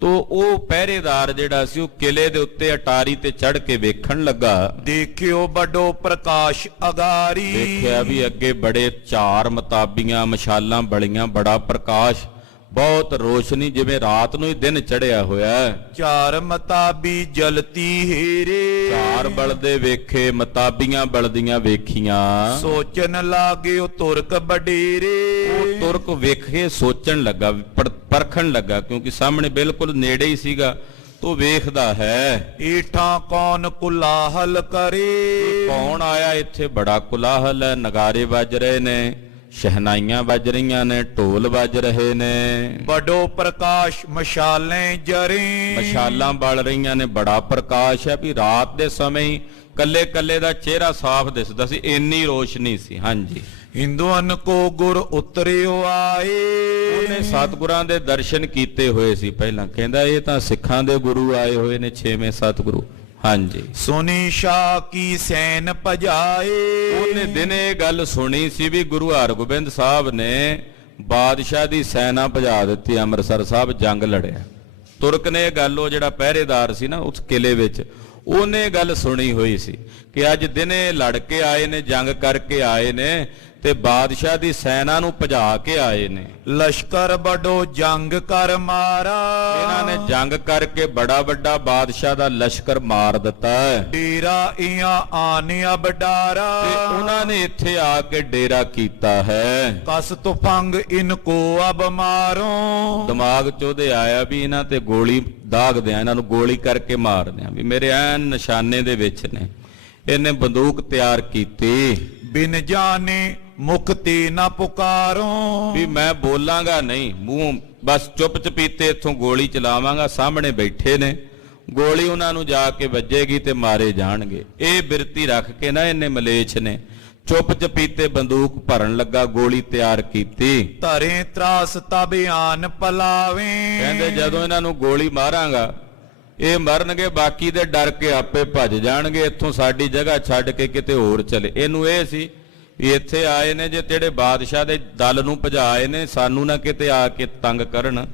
ਤੋ ਉਹ ਪਹਿਰੇਦਾਰ ਜਿਹੜਾ ਸੀ ਉਹ ਕਿਲੇ ਦੇ ਉੱਤੇ ਅਟਾਰੀ ਤੇ ਚੜ੍ਹ ਕੇ ਵੇਖਣ ਲੱਗਾ। ਦੇਖਿਓ ਵੱਡੋ ਪ੍ਰਕਾਸ਼ ਅਗਾਰੀ। ਦੇਖਿਆ ਵੀ ਅੱਗੇ ਬੜੇ ਚਾਰ ਮਤਾਬੀਆਂ ਮਸ਼ਾਲਾਂ ਬਲੀਆਂ, ਬੜਾ ਪ੍ਰਕਾਸ਼, ਬਹੁਤ ਰੋਸ਼ਨੀ, ਜਿਵੇਂ ਰਾਤ ਨੂੰ ਹੀ ਦਿਨ ਚੜਿਆ ਹੋਇਆ। ਚਾਰ ਮਤਾਬੀ ਜਲਤੀ ਹੀਰੇ। ਚਾਰ ਬਲਦੇ ਵੇਖੇ, ਮਤਾਬੀਆਂ ਬਲਦੀਆਂ ਵੇਖੀਆਂ। ਸੋਚਣ ਲਾਗੇ ਉਹ ਤੁਰਕ ਬਡੇਰੇ। ਉਹ ਤੁਰਕ ਵੇਖੇ ਸੋਚਣ ਲੱਗਾ, ਪਰਖਣ ਲੱਗਾ, ਕਿਉਂਕਿ ਸਾਹਮਣੇ ਬਿਲਕੁਲ ਨੇੜੇ ਹੀ ਸੀਗਾ ਤੋ ਵੇਖਦਾ ਹੈ। ਈਠਾਂ ਕੌਣ ਕੁਲਾਹਲ ਕਰੇ। ਕੌਣ ਆਇਆ ਇੱਥੇ, ਬੜਾ ਕੁਲਾਹਲ ਹੈ, ਨਗਾਰੇ ਵੱਜ ਰਹੇ ਨੇ, ਸ਼ਹਿਨਾਈਆਂ ਵੱਜ ਰਹੀਆਂ ਨੇ, ਢੋਲ ਵੱਜ ਰਹੇ ਨੇ, ਵੱਡੋ ਪ੍ਰਕਾਸ਼ ਮਸ਼ਾਲੇ ਜਰੇ। ਮਸ਼ਾਲਾਂ ਬਲ ਰਹੀਆਂ ਨੇ, ਬੜਾ ਪ੍ਰਕਾਸ਼ ਹੈ। ਵੀ ਰਾਤ ਦੇ ਸਮੇਂ ਹੀ ਕੱਲੇ ਕੱਲੇ ਦਾ ਚਿਹਰਾ ਸਾਫ਼ ਦਿਸਦਾ ਸੀ, ਇੰਨੀ ਰੋਸ਼ਨੀ ਸੀ। ਹਾਂਜੀ, ਹਿੰਦੂਆਂ ਕੋ ਗੁਰ ਉਤਰਿਓ ਆਏ। ਉਹਨੇ ਸਤਿਗੁਰਾਂ ਦੇ ਦਰਸ਼ਨ ਕੀਤੇ ਹੋਏ ਸੀ ਪਹਿਲਾਂ, ਕਹਿੰਦਾ ਇਹ ਤਾਂ ਸਿੱਖਾਂ ਦੇ ਗੁਰੂ ਆਏ ਹੋਏ ਨੇ, 6ਵੇਂ ਸਤਿਗੁਰੂ। ਹਾਂਜੀ, ਸੁਨੀ ਸ਼ਾਹ ਕੀ ਸੈਨ ਭਜਾਏ। ਉਹਨੇ ਦਿਨੇ ਇਹ ਗੱਲ ਸੁਣੀ ਸੀ ਵੀ ਗੁਰੂ ਹਰਗੋਬਿੰਦ ਸਾਹਿਬ ਨੇ ਬਾਦਸ਼ਾਹ ਦੀ ਸੈਨਾ ਭਜਾ ਦਿੱਤੀ, ਅੰਮ੍ਰਿਤਸਰ ਸਾਹਿਬ ਜੰਗ ਲੜਿਆ। ਤੁਰਕ ਨੇ ਇਹ ਗੱਲ, ਉਹ ਜਿਹੜਾ ਪਹਿਰੇਦਾਰ ਸੀ ਨਾ ਉਸ ਕਿਲੇ ਵਿੱਚ, ਉਹਨੇ ਗੱਲ ਸੁਣੀ ਹੋਈ ਸੀ ਕਿ ਅੱਜ ਦਿਨੇ ਲੜ ਕੇ ਆਏ ਨੇ, ਜੰਗ ਕਰਕੇ ਆਏ ਨੇ ਤੇ ਬਾਦਸ਼ਾਹ ਦੀ ਸੈਨਾ ਨੂੰ ਭਜਾ ਕੇ ਆਏ ਨੇ। ਲਸ਼ਕਰ ਵੱਡੋ ਜੰਗ ਕਰ ਮਾਰਾ। ਇਹਨਾਂ ਨੇ ਜੰਗ ਕਰਕੇ ਬੜਾ ਵੱਡਾ ਬਾਦਸ਼ਾਹ ਦਾ ਲਸ਼ਕਰ ਮਾਰ ਦਿੱਤਾ ਹੈ। ਡੇਰਾ ਇਆਂ ਆਨਿਆ ਬਡਾਰਾ। ਤੇ ਉਹਨਾਂ ਨੇ ਇੱਥੇ ਆ ਕੇ ਡੇਰਾ ਕੀਤਾ ਹੈ। ਕਸ ਤੁਫੰਗ ਇਨਕੋ ਅਬ ਮਾਰੋ। ਦਿਮਾਗ 'ਚ ਉਹਦੇ ਆਇਆ ਵੀ ਇਹਨਾਂ ਤੇ ਗੋਲੀ ਦਾਗ ਦਿਆਂ, ਇਹਨਾਂ ਨੂੰ ਗੋਲੀ ਕਰਕੇ ਮਾਰ ਦਿਆਂ, ਵੀ ਮੇਰੇ ਐਨ ਨਿਸ਼ਾਨੇ ਦੇ ਵਿੱਚ ਨੇ। ਇਹਨੇ ਬੰਦੂਕ ਤਿਆਰ ਕੀਤੀ। ਬਿਨ ਜਾਣੇ ਮੁਖ ਤੇ ਨਾ ਪੁਕਾਰੋ। ਵੀ ਮੈਂ ਬੋਲਾਂਗਾ ਨਹੀਂ, ਮੂੰਹ ਬਸ ਚੁੱਪ ਚਪੀਤੇ ਇੱਥੋਂ ਗੋਲੀ ਚਲਾਵਾਂਗਾ, ਸਾਹਮਣੇ ਬੈਠੇ ਨੇ, ਗੋਲੀ ਉਹਨਾਂ ਨੂੰ ਜਾ ਕੇ ਵੱਜੇਗੀ ਤੇ ਮਾਰੇ ਜਾਣਗੇ। ਇਹ ਬਿਰਤੀ ਰੱਖ ਕੇ ਨਾ ਇਹਨੇ ਮਲੇਛ ਨੇ ਚੁੱਪ ਚਪੀਤੇ ਬੰਦੂਕ ਭਰਨ ਲੱਗਾ, ਗੋਲੀ ਤਿਆਰ ਕੀਤੀ। ਧਰੇ ਤਰਾਸ ਤਬਿਆਨ ਪਲਾਵੇ। ਕਹਿੰਦੇ ਜਦੋਂ ਇਹਨਾਂ ਨੂੰ ਗੋਲੀ ਮਾਰਾਂਗਾ ਇਹ ਮਰਨਗੇ, ਬਾਕੀ ਦੇ ਡਰ ਕੇ ਆਪੇ ਭੱਜ ਜਾਣਗੇ ਇੱਥੋਂ, ਸਾਡੀ ਜਗ੍ਹਾ ਛੱਡ ਕੇ ਕਿਤੇ ਹੋਰ ਚਲੇ। ਇਹਨੂੰ ਇਹ ਸੀ ਵੀ ਇੱਥੇ ਆਏ ਨੇ, ਜੇ ਜਿਹੜੇ ਬਾਦਸ਼ਾਹ ਦੇ ਦਲ ਨੂੰ ਭਜਾਏ ਨੇ, ਸਾਨੂੰ ਨਾ ਕਿਤੇ ਆ ਕੇ ਤੰਗ ਕਰਨ।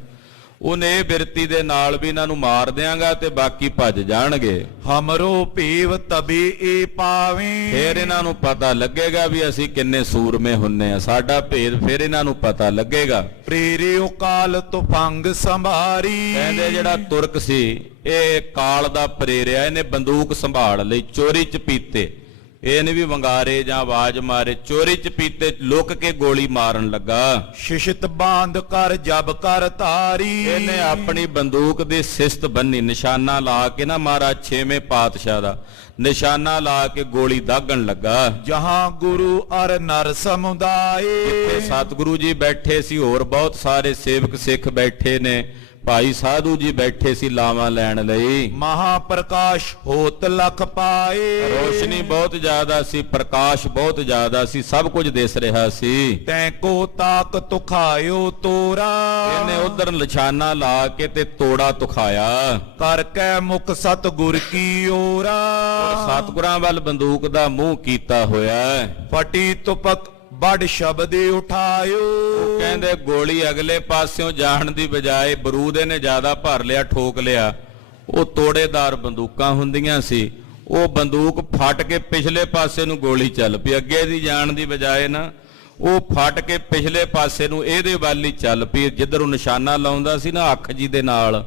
ਉਹਨੇ ਇਹ ਬਿਰਤੀ ਦੇ ਨਾਲ ਵੀ ਇਹਨਾਂ ਨੂੰ ਮਾਰ ਦਿਆਂਗਾ ਤੇ ਬਾਕੀ ਭੱਜ ਜਾਣਗੇ। ਹਮਰੋ ਭੇਵ ਤਬੇ ਏ ਪਾਵੇ। ਫਿਰ ਇਹਨਾਂ ਨੂੰ ਪਤਾ ਲੱਗੇਗਾ ਵੀ ਅਸੀਂ ਕਿੰਨੇ ਸੂਰਮੇ ਹੁੰਨੇ ਆ, ਸਾਡਾ ਭੇਦ ਫਿਰ ਇਹਨਾਂ ਨੂੰ ਪਤਾ ਲੱਗੇਗਾ। ਪ੍ਰੇਰਿਓ ਕਾਲ ਤੁਫੰਗ ਸੰਭਾਰੀ। ਕਹਿੰਦੇ ਜਿਹੜਾ ਤੁਰਕ ਸੀ ਇਹ ਕਾਲ ਦਾ ਪ੍ਰੇਰਿਆ, ਇਹਨੇ ਬੰਦੂਕ ਸੰਭਾਲ ਲਈ, ਚੋਰੀ ਚਪੀਤੇ, ਇਹ ਨਹੀਂ ਵੀ ਵੰਗਾਰੇ ਜਾਂ ਆਵਾਜ਼ ਮਾਰੇ, ਚੋਰੀ ਚਪੀਤੇ ਲੁਕ ਕੇ ਗੋਲੀ ਮਾਰਨ ਲੱਗਾ। ਸ਼ਿਸ਼ਤ ਬਾਂਧ ਕਰ ਜਬ ਕਰ ਤਾਰੀ। ਇਹਨੇ ਆਪਣੀ ਬੰਦੂਕ ਦੀ ਸਿਸਤ ਬੰਨੀ, ਨਿਸ਼ਾਨਾ ਲਾ ਕੇ ਨਾ ਮਹਾਰਾਜ 6ਵੇਂ ਪਾਤਸ਼ਾਹ ਦਾ ਨਿਸ਼ਾਨਾ ਲਾ ਕੇ ਗੋਲੀ ਦਾਗਣ ਲੱਗਾ। ਜਹਾਂ ਗੁਰੂ ਅਰ ਨਰ ਸਮੁਦਾਏ। ਇੱਥੇ ਸਤਿਗੁਰੂ ਜੀ ਬੈਠੇ ਸੀ, ਹੋਰ ਬਹੁਤ ਸਾਰੇ ਸੇਵਕ ਸਿੱਖ ਬੈਠੇ ਨੇ, ਭਾਈ ਸਾਧੂ ਜੀ ਬੈਠੇ ਸੀ ਲਾਵਾਂ ਲੈਣ ਲਈ। ਮਹਾਪ੍ਰਕਾਸ਼ ਹੋਤ ਲਖ ਪਾਏ। ਰੋਸ਼ਨੀ ਬਹੁਤ ਜ਼ਿਆਦਾ ਸੀ, ਪ੍ਰਕਾਸ਼ ਬਹੁਤ ਜ਼ਿਆਦਾ ਸੀ, ਸਭ ਕੁਝ ਦਿਸ ਰਿਹਾ ਸੀ। ਤੈਂ ਕੋ ਤਾਕ ਤੁਖਾਇਓ ਤੋਰਾ। ਇਹਨੇ ਉਧਰ ਨਿਸ਼ਾਨਾ ਲਾ ਕੇ ਤੇ ਤੋੜਾ ਤੁਖਾਇਆ। ਕਰ ਕੈ ਮੁਖ ਸਤਿਗੁਰ ਕੀ ਓਰਾ। ਸਤਿਗੁਰਾਂ ਵੱਲ ਬੰਦੂਕ ਦਾ ਮੂੰਹ ਕੀਤਾ ਹੋਇਆ। ਫਟੀ ਤੁਪਕ ਬੜ ਸ਼ਬਦ ਉਠਾਇਓ। ਕਹਿੰਦੇ ਗੋਲੀ ਅਗਲੇ ਪਾਸਿਓਂ ਜਾਣ ਦੀ ਬਜਾਏ ਬਰੂਦ ਨੇ ਜ਼ਿਆਦਾ ਭਰ ਲਿਆ, ਠੋਕ ਲਿਆ। ਉਹ ਤੋੜੇਦਾਰ ਬੰਦੂਕਾਂ ਹੁੰਦੀਆਂ ਸੀ, ਉਹ ਬੰਦੂਕ ਫਟ ਕੇ ਪਿਛਲੇ ਪਾਸੇ ਨੂੰ ਗੋਲੀ ਚੱਲ ਪਈ, ਅੱਗੇ ਦੀ ਜਾਣ ਦੀ ਬਜਾਏ ਨਾ ਉਹ ਫਟ ਕੇ ਪਿਛਲੇ ਪਾਸੇ ਨੂੰ ਇਹਦੇ ਵੱਲ ਹੀ ਚੱਲ ਪਈ, ਜਿੱਧਰ ਉਹ ਨਿਸ਼ਾਨਾ ਲਾਉਂਦਾ ਸੀ ਨਾ ਅੱਖ ਜੀ ਦੇ ਨਾਲ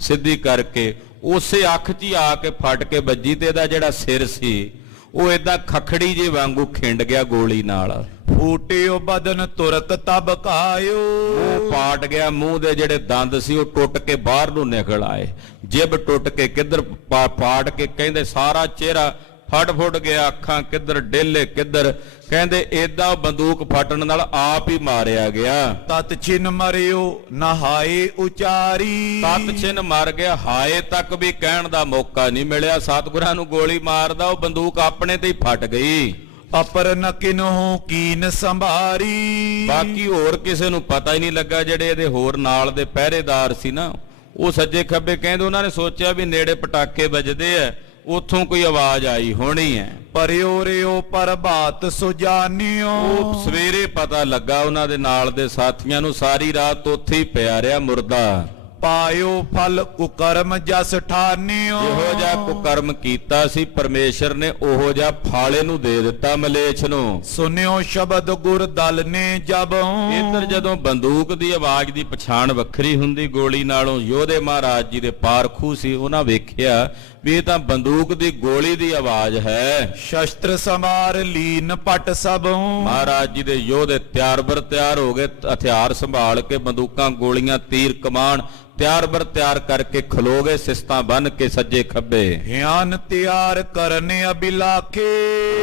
ਸਿੱਧੀ ਕਰਕੇ, ਉਸੇ ਅੱਖ 'ਚ ਹੀ ਆ ਕੇ ਫਟ ਕੇ ਵੱਜੀ ਤੇ ਇਹਦਾ ਜਿਹੜਾ ਸਿਰ ਸੀ ਉਹ ਏਦਾਂ ਖਖੜੀ ਜੇ ਵਾਂਗੂ ਖਿੰਡ ਗਿਆ ਗੋਲੀ ਨਾਲ। ਫੂਟਿਓ ਬਦਨ ਤੁਰਕ ਤਬ ਕਾਇਓ। ਮੂੰਹ ਪਾਟ ਗਿਆ, ਮੂੰਹ ਦੇ ਜਿਹੜੇ ਦੰਦ ਸੀ ਉਹ ਟੁੱਟ ਕੇ ਬਾਹਰ ਨੂੰ ਨਿਕਲ ਆਏ, ਜਿਬ ਟੁੱਟ ਕੇ ਕਿੱਧਰ ਪਾਟ ਕੇ, ਕਹਿੰਦੇ ਸਾਰਾ ਚਿਹਰਾ ਫਟ ਗਿਆ, ਅੱਖਾਂ ਕਿੱਧਰ ਡੇਲੇ ਕਿੱਧਰ। ਕਹਿੰਦੇ ਏਦਾਂ ਬੰਦੂਕ ਫਟਣ ਨਾਲ ਆਪ ਹੀ ਮਾਰਿਆ ਗਿਆ। ਤਤ ਛਿਨ ਮਰਿਓ ਨਹਾਏ ਉਚਾਰੀ। ਤਤ ਛਿਨ ਮਰ ਗਿਆ, ਹਾਏ ਤੱਕ ਵੀ ਕਹਿਣ ਦਾ ਮੌਕਾ ਨਹੀਂ ਮਿਲਿਆ। ਸਤਿਗੁਰਾਂ ਨੂੰ ਗੋਲੀ ਮਾਰਦਾ, ਉਹ ਬੰਦੂਕ ਆਪਣੇ ਤੇ ਹੀ ਫਟ ਗਈ। ਅਪਰ ਨ ਕਿਨਹੁ ਕੀਨ ਸੰਭਾਰੀ। ਬਾਕੀ ਹੋਰ ਕਿਸੇ ਨੂੰ ਪਤਾ ਹੀ ਨਹੀਂ ਲੱਗਾ। ਜਿਹੜੇ ਇਹਦੇ ਹੋਰ ਨਾਲ ਦੇ ਪਹਿਰੇਦਾਰ ਸੀ ਨਾ, ਉਹ ਸੱਜੇ ਖੱਬੇ ਕਹਿੰਦੇ ਉਹਨਾਂ ਨੇ ਸੋਚਿਆ ਵੀ ਨੇੜੇ ਪਟਾਕੇ ਵੱਜਦੇ ਆ, ਉੱਥੋਂ ਕੋਈ ਆਵਾਜ਼ ਆਈ ਹੋਣੀ ਹੈ। ਪਰਿਓ ਰਿਓ ਪ੍ਰਭਾਤ ਸੁਜਾਨਿਓ। ਉਹ ਸਵੇਰੇ ਪਤਾ ਲੱਗਾ ਉਹਨਾਂ ਦੇ ਨਾਲ ਦੇ ਸਾਥੀਆਂ ਨੂੰ। ਸਾਰੀ ਰਾਤ ਉੱਥੇ ਹੀ ਪਿਆ ਰਿਹਾ ਮੁਰਦਾ। ਪਾਇਓ ਫਲ ਕੁਕਰਮ ਜਸ ਠਾਨਿਓ। ਜਿਹੋ ਜਿਹਾ ਕੁਕਰਮ ਕੀਤਾ ਸੀ, ਪਰਮੇਸ਼ਰ ਨੇ ਉਹੋ ਜਿਹਾ ਫਲ ਇਹਨੂੰ ਦੇ ਦਿੱਤਾ ਮਲੇਛ ਨੂੰ। ਸੁਨਿਓ ਸ਼ਬਦ ਗੁਰ ਦਲ ਨੇ ਜਬ। ਇੱਧਰ ਜਦੋਂ ਬੰਦੂਕ ਦੀ ਆਵਾਜ਼ ਦੀ ਪਛਾਣ ਵੱਖਰੀ ਹੁੰਦੀ ਗੋਲੀ ਨਾਲੋਂ, ਯੋਧੇ ਮਹਾਰਾਜ ਜੀ ਦੇ ਪਾਰਖੂ ਸੀ, ਉਹਨਾਂ ਵੇਖਿਆ ਵੀ ਇਹ ਤਾਂ ਬੰਦੂਕ ਦੀ ਗੋਲੀ ਦੀ ਆਵਾਜ਼ ਹੈ। ਸ਼ਸਤਰ ਸਮਾਰ ਲੀਨ ਪਟ ਸਭ। ਮਹਾਰਾਜ ਜੀ ਦੇ ਯੋਧੇ ਤਿਆਰ ਬਰ ਤਿਆਰ ਹੋ ਗਏ, ਹਥਿਆਰ ਸੰਭਾਲ ਕੇ, ਬੰਦੂਕਾਂ ਗੋਲੀਆਂ ਤੀਰ ਕਮਾਨ ਤਿਆਰ ਬਰ ਤਿਆਰ ਕਰਕੇ ਖਲੋ ਗਏ, ਸਿਸਤਾਂ ਬੰਨ ਕੇ ਸੱਜੇ ਖੱਬੇ। ਹਿਆਨ ਤਿਆਰ ਕਰਨੇ ਅਬਿਲਾਖੇ।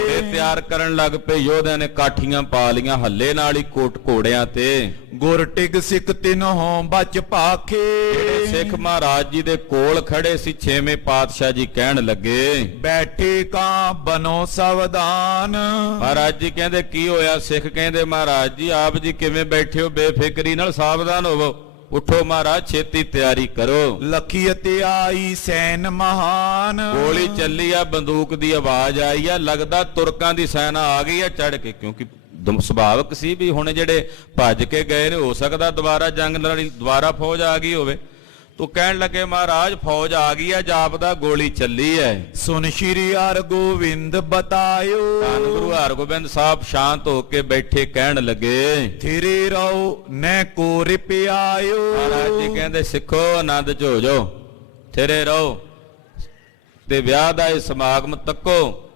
ਇਹ ਤਿਆਰ ਕਰਨ ਲੱਗ ਪਏ। ਯੋਧਿਆਂ ਨੇ ਕਾਠੀਆਂ ਪਾ ਲੀਆਂ, ਹੱਲੇ ਨਾਲ ਹੀ ਕੋਟ ਘੋੜਿਆਂ ਤੇ। ਗੁਰ ਟਿਗ ਸਿੱਖ ਤਿਨਹੁ ਬਚ ਭਾਖੇ। ਜਿਹੜੇ ਸਿੱਖ ਮਹਾਰਾਜ ਜੀ ਦੇ ਕੋਲ ਖੜੇ ਸੀ, ਛੇਵੇਂ ਪਾਤਸ਼ਾਹ ਜੀ ਕਹਿਣ ਲੱਗੇ, ਬੈਠੇ ਕਾਂ ਬਨੋ ਸਾਵਧਾਨ। ਮਹਾਰਾਜ ਜੀ ਕਹਿੰਦੇ ਕੀ ਹੋਇਆ? ਸਿੱਖ ਕਹਿੰਦੇ ਮਹਾਰਾਜ ਜੀ ਆਪ ਜੀ ਕਿਵੇਂ ਬੈਠੇ ਹੋ? ਬੇਫਿਕਰੀ ਨਾਲ ਸਾਵਧਾਨ ਹੋਵੋ, ਉਠੋ ਮਹਾਰਾਜ, ਛੇਤੀ ਤਿਆਰੀ ਕਰੋ। ਲਖੀ ਅਤੇ ਆਈ ਸੈਨ ਮਹਾਨ। ਗੋਲੀ ਚੱਲੀ ਆ, ਬੰਦੂਕ ਦੀ ਆਵਾਜ਼ ਆਈ ਆ, ਲੱਗਦਾ ਤੁਰਕਾਂ ਦੀ ਸੈਨਾ ਆ ਗਈ ਆ ਚੜ ਕੇ। ਕਿਉਂਕਿ ਸੁਭਾਵਕ ਸੀ ਵੀ ਹੁਣ ਜਿਹੜੇ ਭੱਜ ਕੇ ਗਏ ਨੇ, ਹੋ ਸਕਦਾ ਦੁਬਾਰਾ ਜੰਗ ਲੜੀ, ਦੁਬਾਰਾ ਫੌਜ ਆ ਗਈ ਹੋਵੇ। ਤੋ ਕਹਿਣ ਲੱਗੇ ਮਹਾਰਾਜ ਫੌਜ ਆ ਗਈ ਹੈ, ਜਾਪਦਾ ਗੋਲੀ ਚੱਲੀ ਹੈ। ਸੁਨ ਸ਼੍ਰੀ ਹਰਿ ਗੋਬਿੰਦ ਬਤਾਇਓ। ਧੰਨ ਗੁਰੂ ਹਰਗੋਬਿੰਦ ਸਾਹਿਬ ਸ਼ਾਂਤ ਹੋ ਕੇ ਬੈਠੇ, ਕਹਿਣ ਲੱਗੇ ਥਿਰੇ ਰਹੋ ਨੈ ਕੋ ਰਿਪਿਆਇਓ। ਮਹਾਰਾਜ ਜੀ ਕਹਿੰਦੇ ਸਿੱਖੋ ਆਨੰਦ ਚ ਹੋ ਜਾਓ, ਥਿਰੇ ਰਹੋ ਤੇ ਵਿਆਹ ਦਾ ਇਹ ਸਮਾਗਮ ਤੱਕੋ।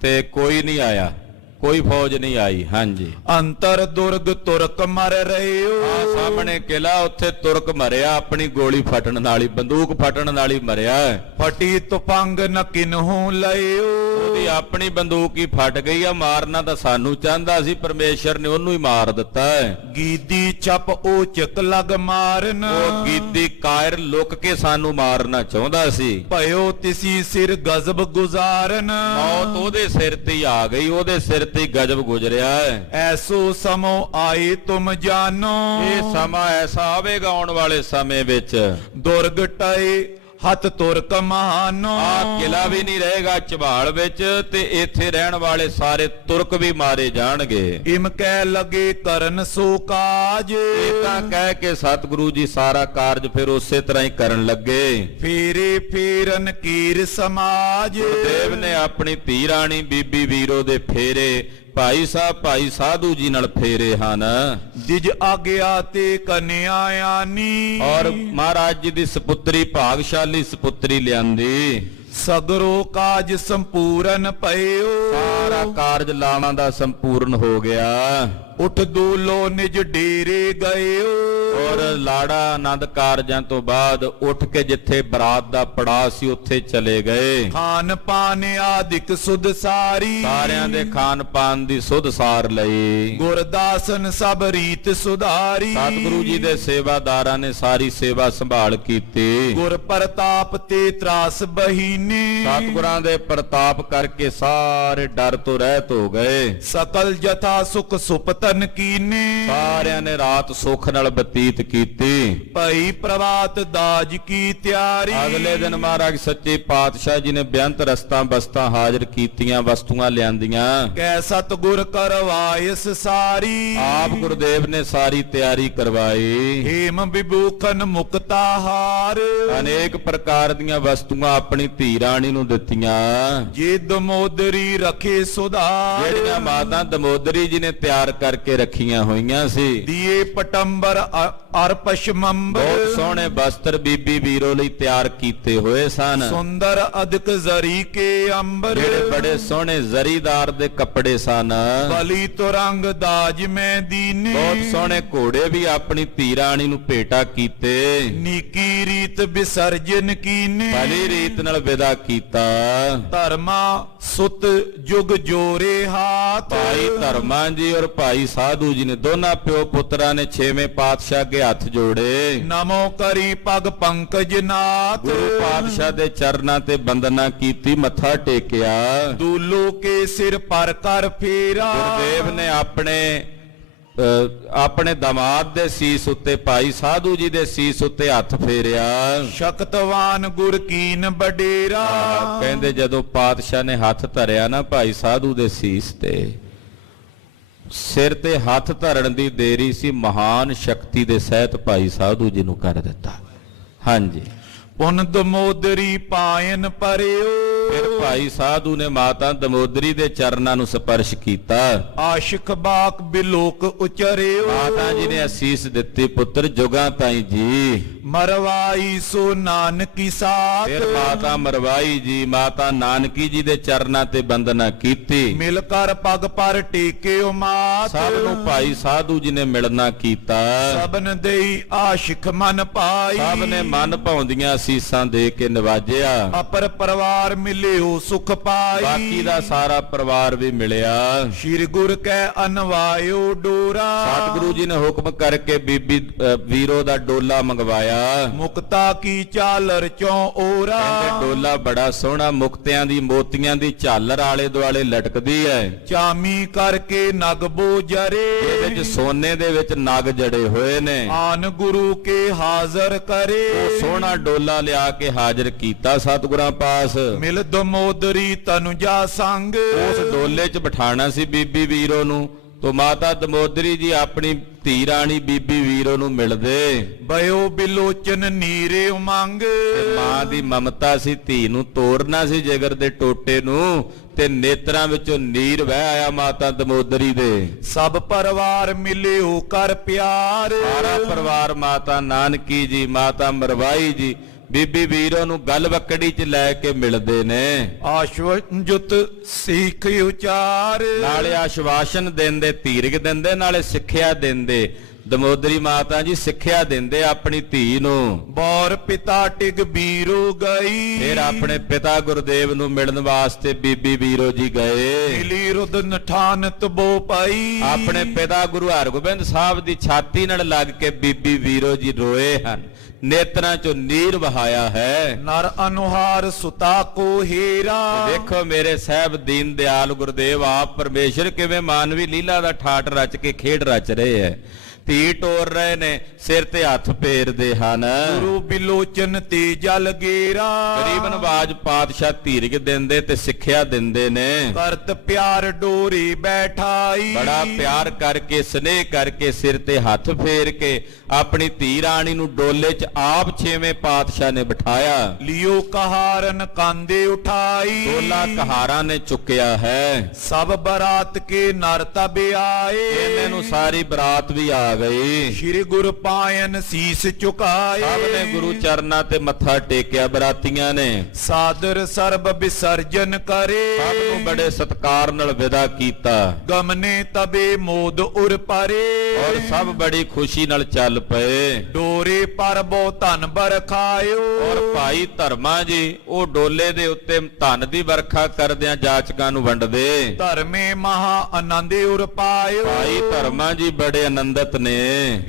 ਤੇ ਕੋਈ ਨਹੀਂ ਆਇਆ, ਕੋਈ ਫੌਜ ਨਹੀਂ ਆਈ। ਹਾਂਜੀ, ਅੰਤਰ ਦੁਰਗ ਤੁਰਕ ਮਰ ਰਹਿਓ। ਆ ਸਾਹਮਣੇ ਕਿਲਾ, ਉੱਥੇ ਤੁਰਕ ਮਰਿਆ, ਆਪਣੀ ਗੋਲੀ ਫਟਣ ਨਾਲ ਹੀ, ਬੰਦੂਕ ਫਟਣ ਨਾਲ ਹੀ ਮਰਿਆ। ਫਟੀ ਤੁਪੰਗ ਨ ਕਿਨਹੂ ਲਇਓ। ਉਹਦੀ ਆਪਣੀ ਬੰਦੂਕ ਹੀ ਫਟ ਗਈ ਆ। ਮਾਰਨਾ ਤਾਂ ਸਾਨੂੰ ਚਾਹੁੰਦਾ ਸੀ, ਪਰਮੇਸ਼ਰ ਨੇ ਉਹਨੂੰ ਹੀ ਮਾਰ ਦਿੱਤਾ ਹੈ। ਗੀਦੀ ਛਪ ਓਚਕ ਲਗ ਮਾਰਨ। ਉਹ ਗੀਦੀ ਕਾਇਰ ਲੁਕ ਕੇ ਸਾਨੂੰ ਮਾਰਨਾ ਚਾਹੁੰਦਾ ਸੀ। ਭਇਓ ਤਿਸੀ ਸਿਰ ਗਜ਼ਬ ਗੁਜ਼ਾਰਨ। ਮੌਤ ਉਹਦੇ ਸਿਰ ਤੇ ਹੀ ਆ ਗਈ, ਉਹਦੇ ਸਿਰ ਤੇ ਗਜਬ ਗੁਜ਼ਰਿਆ ਹੈ। ਐਸੋ ਸਮੋ ਆਏ ਤੁਮ ਜਾਨੋ। ਇਹ ਸਮਾਂ ਐਸਾ ਆਵੇਗਾ ਆਉਣ ਵਾਲੇ ਸਮੇਂ ਵਿੱਚ, ਦੁਰਗ ਟਏ ਹੱਥ ਤੁਰਕ ਮਹਾਨੋ। ਆ ਕਿਲਾ ਵੀ ਨਹੀਂ ਰਹੇਗਾ ਝਬਾਲ ਵਿੱਚ, ਤੇ ਇੱਥੇ ਰਹਿਣ ਵਾਲੇ ਸਾਰੇ ਤੁਰਕ ਵੀ ਮਾਰੇ ਜਾਣਗੇ। ਇਮ ਕਹਿ ਲਗੇ ਕਰਨ ਸੋ ਕਾਜ। ਇਹ ਤਾਂ ਕਹਿ ਕੇ ਸਤਿਗੁਰੂ ਜੀ ਸਾਰਾ ਕਾਰਜ ਫਿਰ ਉਸੇ ਤਰ੍ਹਾਂ ਹੀ ਕਰਨ ਲੱਗੇ। ਫੇਰੇ ਫੇਰਨ ਕੀਰ ਸਮਾਜ। ਗੁਰਦੇਵ ਨੇ ਆਪਣੀ ਧੀ ਰਾਣੀ ਬੀਬੀ ਵੀਰੋ ਦੇ ਫੇਰੇ ਭਾਈ ਸਾਹਿਬ ਭਾਈ ਸਾਧੂ ਜੀ ਨਾਲ ਫੇਰੇ ਹਨ। ਜਿਜ ਆਗਿਆ ਤੇ ਕਨਿਆ ਆਨੀ। ਔਰ ਮਹਾਰਾਜ ਜੀ ਦੀ ਸੁਪੁੱਤਰੀ ਭਾਗਸ਼ਾਲੀ ਸੁਪੁੱਤਰੀ ਲਿਆਂਦੀ। ਸਗਰੋ ਕਾਜ ਸੰਪੂਰਨ ਭਇਓ। ਸਾਰਾ ਕਾਰਜ ਲਾਵਾਂ ਦਾ ਸੰਪੂਰਨ ਹੋ ਗਿਆ। ਉਠ ਦੂਲੋ ਨਿਜ ਡੇਰੇ ਗਇਓ। ਔਰ ਲਾੜਾ ਆਨੰਦ ਕਾਰਜਾਂ ਤੋਂ ਬਾਅਦ ਉੱਠ ਕੇ ਜਿੱਥੇ ਬਰਾਤ ਦਾ ਪੜਾਅ ਸੀ ਉੱਥੇ ਚਲੇ ਗਏ। ਖਾਨ ਪਾਨ ਆਦਿਕ ਸੁਧ ਸਾਰੀ। ਸਾਰਿਆਂ ਦੇ ਖਾਨ ਪਾਨ ਦੀ ਸੁਧ ਸਾਰ ਲਈ। ਗੁਰਦਾਸਨ ਸਭ ਰੀਤ ਸੁਧਾਰੀ। ਸਤਿਗੁਰੂ ਜੀ ਦੇ ਸੇਵਾਦਾਰਾਂ ਨੇ ਸਾਰੀ ਸੇਵਾ ਸੰਭਾਲ ਕੀਤੀ। ਗੁਰ ਪ੍ਰਤਾਪ ਤੇ ਤਰਾਸ ਬਹੀਨੇ। ਸਤਿਗੁਰਾਂ ਦੇ ਪ੍ਰਤਾਪ ਕਰਕੇ ਸਾਰੇ ਡਰ ਤੋਂ ਰਹਿਤ ਹੋ ਗਏ। ਸਕਲ ਜਥਾ ਸੁਖ ਸੁਪਤਨ ਕੀਨੇ। ਸਾਰਿਆਂ ਨੇ ਰਾਤ ਸੁੱਖ ਨਾਲ ਬਤੀਤ ਕੀਤੀ। ਭਈ ਪ੍ਰਭਾਤ ਦਾਜ ਕੀ ਤਿਆਰੀ। ਅਗਲੇ ਦਿਨ ਮਹਾਰਾਜ ਸੱਚੇ ਪਾਤਸ਼ਾਹ ਜੀ ਨੇ ਬੇਅੰਤ ਰਸਤਾਂ ਬਸਤਾਂ ਹਾਜ਼ਰ ਕੀਤੀਆਂ, ਵਸਤੂਆਂ ਲਿਆਂਦੀਆਂ। ਕੈ ਸਤਿਗੁਰ ਕਰਵਾਇਸ ਸਾਰੀ। ਆਪ ਗੁਰਦੇਵ ਨੇ ਸਾਰੀ ਤਿਆਰੀ ਕਰਵਾਈ। ਹੇਮ ਵਿਭੂਖਨ ਮੁਕਤਾ ਹਾਰ। ਅਨੇਕ ਪ੍ਰਕਾਰ ਦੀਆਂ ਵਸਤੂਆਂ ਆਪਣੀ ਧੀ ਰਾਣੀ ਨੂੰ ਦਿੱਤੀਆਂ। ਜੇ ਦਮੋਦਰੀ ਰਖੇ ਸੁਧਾਰ। ਜਿਹੜੀਆਂ ਮਾਤਾ ਦਮੋਦਰੀ ਜੀ ਨੇ ਤਿਆਰ ਕਰਕੇ ਕਰਕੇ ਰੱਖੀਆਂ ਹੋਈਆਂ ਸੀ। ਦੀਏ ਪਟੰਬਰ ਅਰ ਪਸ਼ਮੰਬਰ, ਬਹੁਤ ਸੋਹਣੇ ਵਸਤਰ ਬੀਬੀ ਵੀਰੋ ਲਈ ਤਿਆਰ ਕੀਤੇ ਹੋਏ ਸਨ। ਸੁੰਦਰ ਅਦਕ ਜ਼ਰੀ ਕੇ ਅੰਬਰ, ਜਿਹੜੇ ਬੜੇ ਸੋਹਣੇ ਜ਼ਰੀਦਾਰ ਦੇ ਕੱਪੜੇ ਸਨ। ਬਲੀ ਤੁਰੰਗ ਦਾਜ ਮੈਂ ਦੀਨੇ, ਬਹੁਤ ਸੋਹਣੇ ਘੋੜੇ ਵੀ ਆਪਣੀ ਧੀ ਰਾਣੀ ਨੂੰ ਭੇਟਾ ਕੀਤੇ। ਨੀਕੀ ਰੀਤ ਵਿਸਰਜਨ ਕੀਨੇ, ਭਲੀ ਰੀਤ ਨਾਲ ਵਿਦਾ ਕੀਤਾ। ਧਰਮਾ ਸੁਤ ਜੁਗ ਜੋਰੇ ਹਾਥ, ਭਾਈ ਧਰਮਾ ਜੀ ਔਰ ਭਾਈ ਸਾਧੂ ਜੀ ਨੇ ਦੋਨਾਂ ਪਿਓ ਪੁੱਤਰਾਂ ਨੇ ਛੇਵੇਂ ਪਾਤਸ਼ਾਹ ਅੱਗੇ ਹੱਥ ਜੋੜੇ। ਨਮੋ ਕਰੀ ਪਗ ਪੰਕਜ ਨਾਥ, ਗੁਰੂ ਪਾਤਸ਼ਾਹ ਦੇ ਚਰਨਾਂ ਤੇ ਬੰਦਨਾ ਕੀਤੀ, ਮੱਥਾ ਟੇਕਿਆ। ਦੂਲੋ ਕੇ ਸਿਰ ਪਰ ਕਰ ਫੇਰਾ, ਗੁਰਦੇਵ ਨੇ ਆਪਣੇ ਦਮਾਦ ਦੇ ਸੀਸ ਉੱਤੇ ਭਾਈ ਸਾਧੂ ਜੀ ਦੇ ਸੀਸ ਉੱਤੇ ਹੱਥ ਫੇਰਿਆ। ਸ਼ਕਤਵਾਨ ਗੁਰ ਕੀਨ ਬਡੇਰਾ, ਕਹਿੰਦੇ ਜਦੋਂ ਪਾਤਸ਼ਾਹ ਨੇ ਹੱਥ ਧਰਿਆ ਨਾ ਭਾਈ ਸਾਧੂ ਦੇ ਸੀਸ ਤੇ, ਸਿਰ ਤੇ ਹੱਥ ਧਰਨ ਦੀ ਦੇਰੀ ਸੀ, ਮਹਾਨ ਸ਼ਕਤੀ ਦੇ ਸਹਿਤ ਭਾਈ ਸਾਧੂ ਜੀ ਨੂੰ ਕਰ ਦਿੱਤਾ। ਹਾਂਜੀ, ਪੁਨ ਦਮੋਦਰੀ ਪਾਇਨ ਪਰਿਓ, ਫਿਰ ਭਾਈ ਸਾਧੂ ਨੇ ਮਾਤਾ ਦਮੋਦਰੀ ਦੇ ਚਰਨਾਂ ਨੂੰ ਸਪਰਸ਼ ਕੀਤਾ। ਆਸ਼ਿਕ ਬਾਕ ਬਿਲੋਕ ਉਚਰਿਓ, ਮਾਤਾ ਜੀ ਨੇ ਅਸੀਸ ਦਿੱਤੀ, ਪੁੱਤਰ ਜੁਗਾਂ ਤਾਈ ਜੀ। ਮਰਵਾਈ ਸੋ ਨਾਨਕੀ ਸਾਥ, ਫਿਰ ਮਾਤਾ ਮਰਵਾਈ ਜੀ, ਮਾਤਾ ਨਾਨਕੀ ਜੀ ਦੇ ਚਰਨਾਂ ਤੇ ਬੰਦਨਾ ਕੀਤੀ। ਮਿਲ ਕਰ ਪਗ ਪਰ ਟੇਕਿਓ ਮਾਤ, ਸਭ ਨੂੰ ਭਾਈ ਸਾਧੂ ਜੀ ਨੇ ਮਿਲਣਾ ਕੀਤਾ। ਸਭਨ ਦੇਈ ਆਸ਼ਿਕ ਮਨ ਪਾਈ, ਸਭ ਨੇ ਮਨ ਭਾਉਂਦੀਆਂ ਅਸੀਸਾਂ ਦੇ ਕੇ ਨਵਾਜਿਆ। ਅਪਰ ਪਰਿਵਾਰ ਮਿਲਿਓ ਸੁਖ ਪਾਈ, ਬਾਕੀ ਦਾ ਸਾਰਾ ਪਰਿਵਾਰ ਵੀ ਮਿਲਿਆ। ਸ਼੍ਰੀ ਗੁਰ ਕੈ ਅਨਵਾਇਓ ਡੋਰਾ, ਸਤਿਗੁਰੂ ਜੀ ਨੇ ਹੁਕਮ ਕਰਕੇ ਬੀਬੀ ਵੀਰੋ ਦਾ ਡੋਲਾ ਮੰਗਵਾਇਆ। ਮੁਕਤਾ ਕੀ ਚਾਲਰ ਚੋਂ ਓਰਾ, ਕਹਿੰਦੇ ਡੋਲਾ ਬੜਾ ਸੋਹਣਾ, ਮੁਕਤਿਆਂ ਦੀ ਮੋਤੀਆਂ ਦੀ ਝਾਲਰ ਆਲੇ ਦੁਆਲੇ ਲਟਕਦੀ ਹੈ। ਚਾਮੀ ਕਰਕੇ ਨਗ ਬੋਜਰੇ, ਇਹਦੇ ਵਿੱਚ ਸੋਨੇ ਦੇ ਵਿੱਚ ਨਗ ਜੜੇ ਹੋਏ ਨੇ। ਆਨ ਗੁਰੂ ਕੇ ਹਾਜ਼ਰ ਕਰੇ, ਉਹ ਸੋਹਣਾ ਡੋਲਾ ਲਿਆ ਕੇ ਹਾਜ਼ਰ ਕੀਤਾ ਸਤਿਗੁਰਾਂ ਪਾਸ। ਮਿਲ ਦਮੋਦਰੀ ਤਨੁਜਾ ਸੰਗ, ਉਸ ਡੋਲੇ 'ਚ ਬਿਠਾਣਾ ਸੀ ਬੀਬੀ ਵੀਰੋ ਨੂੰ, ਤੋ ਮਾਤਾ ਦਮੋਦਰੀ ਜੀ ਆਪਣੀ ਧੀ ਰਾਣੀ ਬੀਬੀ ਵੀਰੋ ਨੂੰ ਮਿਲਦੇ। ਬਇਓ ਬਿਲੋਚਨ ਨੀਰੇ ਉਮੰਗ, ਤੇ ਮਾਂ ਦੀ ਮਮਤਾ ਸੀ, ਧੀ ਨੂੰ ਤੋੜਨਾ ਸੀ ਜਿਗਰ ਦੇ ਟੋਟੇ ਨੂੰ, ਤੇ ਨੇਤਰਾਂ ਵਿੱਚੋਂ ਨੀਰ ਵਹਿ ਆਇਆ ਮਾਤਾ ਦਮੋਦਰੀ ਦੇ। ਸਭ ਪਰਿਵਾਰ ਮਿਲਿਓ ਕਰ ਪਿਆਰ, ਸਾਰਾ ਪਰਿਵਾਰ ਮਾਤਾ ਨਾਨਕੀ ਜੀ, ਮਾਤਾ ਮਰਵਾਈ ਜੀ ਬੀਬੀ ਵੀਰੋ ਨੂੰ ਗਲਵੱਕੜੀ 'ਚ ਲੈ ਕੇ ਮਿਲਦੇ ਨੇ। ਆਸ਼ਵਜੁਤ ਸਿੱਖ ਉਚਾਰ, ਨਾਲੇ ਆਸ਼ਵਾਸਨ ਦਿੰਦੇ, ਧੀਰਗ ਦਿੰਦੇ, ਨਾਲੇ ਸਿੱਖਿਆ ਦਿੰਦੇ। ਦਮੋਦਰੀ ਮਾਤਾ ਜੀ ਸਿੱਖਿਆ ਦਿੰਦੇ ਆਪਣੀ ਧੀ ਨੂੰ। ਬੌਰ ਪਿਤਾ ਟਿਗ ਬੀਰੋ ਗਈ, ਫਿਰ ਆਪਣੇ ਪਿਤਾ ਗੁਰਦੇਵ ਨੂੰ ਮਿਲਣ ਵਾਸਤੇ ਬੀਬੀ ਵੀਰੋ ਜੀ ਗਏ। ਮਿਲੀ ਰੁਦ ਨਠਾਨ ਤਬੋ ਪਾਈ, ਆਪਣੇ ਪਿਤਾ ਗੁਰੂ ਹਰਗੋਬਿੰਦ ਸਾਹਿਬ ਦੀ ਛਾਤੀ ਨਾਲ ਲੱਗ ਕੇ ਬੀਬੀ ਵੀਰੋ ਜੀ ਰੋਏ ਹਨ, ਨੇਤਰਾਂ ਚੋਂ ਨੀਰ ਵਹਾਇਆ ਹੈ। ਨਰ ਅਨੁਹਾਰ ਸੁਤਾ ਕੋ ਹੀਰਾ, ਦੇਖੋ ਮੇਰੇ ਸਾਹਿਬ ਦੀਨ ਦਿਆਲ ਗੁਰਦੇਵ ਆਪ ਪਰਮੇਸ਼ਰ ਕਿਵੇਂ ਮਾਨਵੀ ਲੀਲਾ ਦਾ ਠਾਟ ਰਚ ਕੇ ਖੇਡ ਰਚ ਰਹੇ ਹੈ। ਧੀ ਟੋਰ ਰਹੇ ਨੇ, ਸਿਰ ਤੇ ਹੱਥ ਫੇਰਦੇ ਹਨ। ਗੁਰੂ ਬਿਲੋਚਨ ਤੇ ਜਲ ਗੇਰਾ, ਗਰੀਬ ਨਵਾਜ ਪਾਤਸ਼ਾਹ ਧੀਰਗ ਦਿੰਦੇ ਤੇ ਸਿੱਖਿਆ ਦਿੰਦੇ ਨੇ। ਕਰਤ ਪਿਆਰ ਡੋਰੀ ਬੈਠਾਈ, ਬੜਾ ਪਿਆਰ ਕਰਕੇ ਸਨੇਹ ਕਰਕੇ ਸਿਰ ਤੇ ਹੱਥ ਫੇਰ ਕੇ ਆਪਣੀ ਧੀ ਰਾਣੀ ਨੂੰ ਡੋਲੇ 'ਚ ਆਪ ਛੇਵੇਂ ਪਾਤਸ਼ਾਹ ਨੇ ਬਿਠਾਇਆ। ਲਿਓ ਕਹਾਰਨ ਕਾਂਦੇ ਉਠਾਈ, ਡੋਲਾ ਕਹਾਰਾਂ ਨੇ ਚੁੱਕਿਆ ਹੈ। ਸਭ ਬਰਾਤ ਕੇ ਨਰ ਤਬ ਆਏ, ਇਹਨੇ ਨੂੰ ਸਾਰੀ ਬਰਾਤ ਵੀ ਆ ਗਈ। ਸ਼੍ਰੀ ਗੁਰ ਪਾਇਨ ਸੀਸ ਝੁਕਾਏ, ਸਭ ਨੇ ਗੁਰੂ ਚਰਨਾਂ ਤੇ ਮੱਥਾ ਟੇਕਿਆ ਬਰਾਤੀਆਂ ਨੇ। ਸਾਦਰ ਸਰਬ ਵਿਸਰਜਨ ਕਰੇ, ਸਭ ਨੂੰ ਬੜੇ ਸਤਿਕਾਰ ਨਾਲ ਵਿਦਾ ਕੀਤਾ। ਗਮਨੇ ਤਬੇ ਮੋਦ ਉਰ ਪਰੇ, ਔਰ ਸਭ ਬੜੀ ਖੁਸ਼ੀ ਨਾਲ ਚੱਲ ਪਏ। ਡੋਰੇ ਪਰ ਬਹੁ ਧਨ ਬਰਖਾਇਓ, ਔਰ ਭਾਈ ਧਰਮਾ ਜੀ ਉਹ ਡੋਲੇ ਦੇ ਉੱਤੇ ਧਨ ਦੀ ਵਰਖਾ ਕਰਦਿਆਂ ਜਾਚਕਾਂ ਨੂੰ ਵੰਡਦੇ। ਧਰਮੇ ਮਹਾ ਆਨੰਦੇ ਉਰ ਪਾਇਓ, ਭਾਈ ਧਰਮਾ ਜੀ ਬੜੇ ਆਨੰਦਿਤ ਨੇ।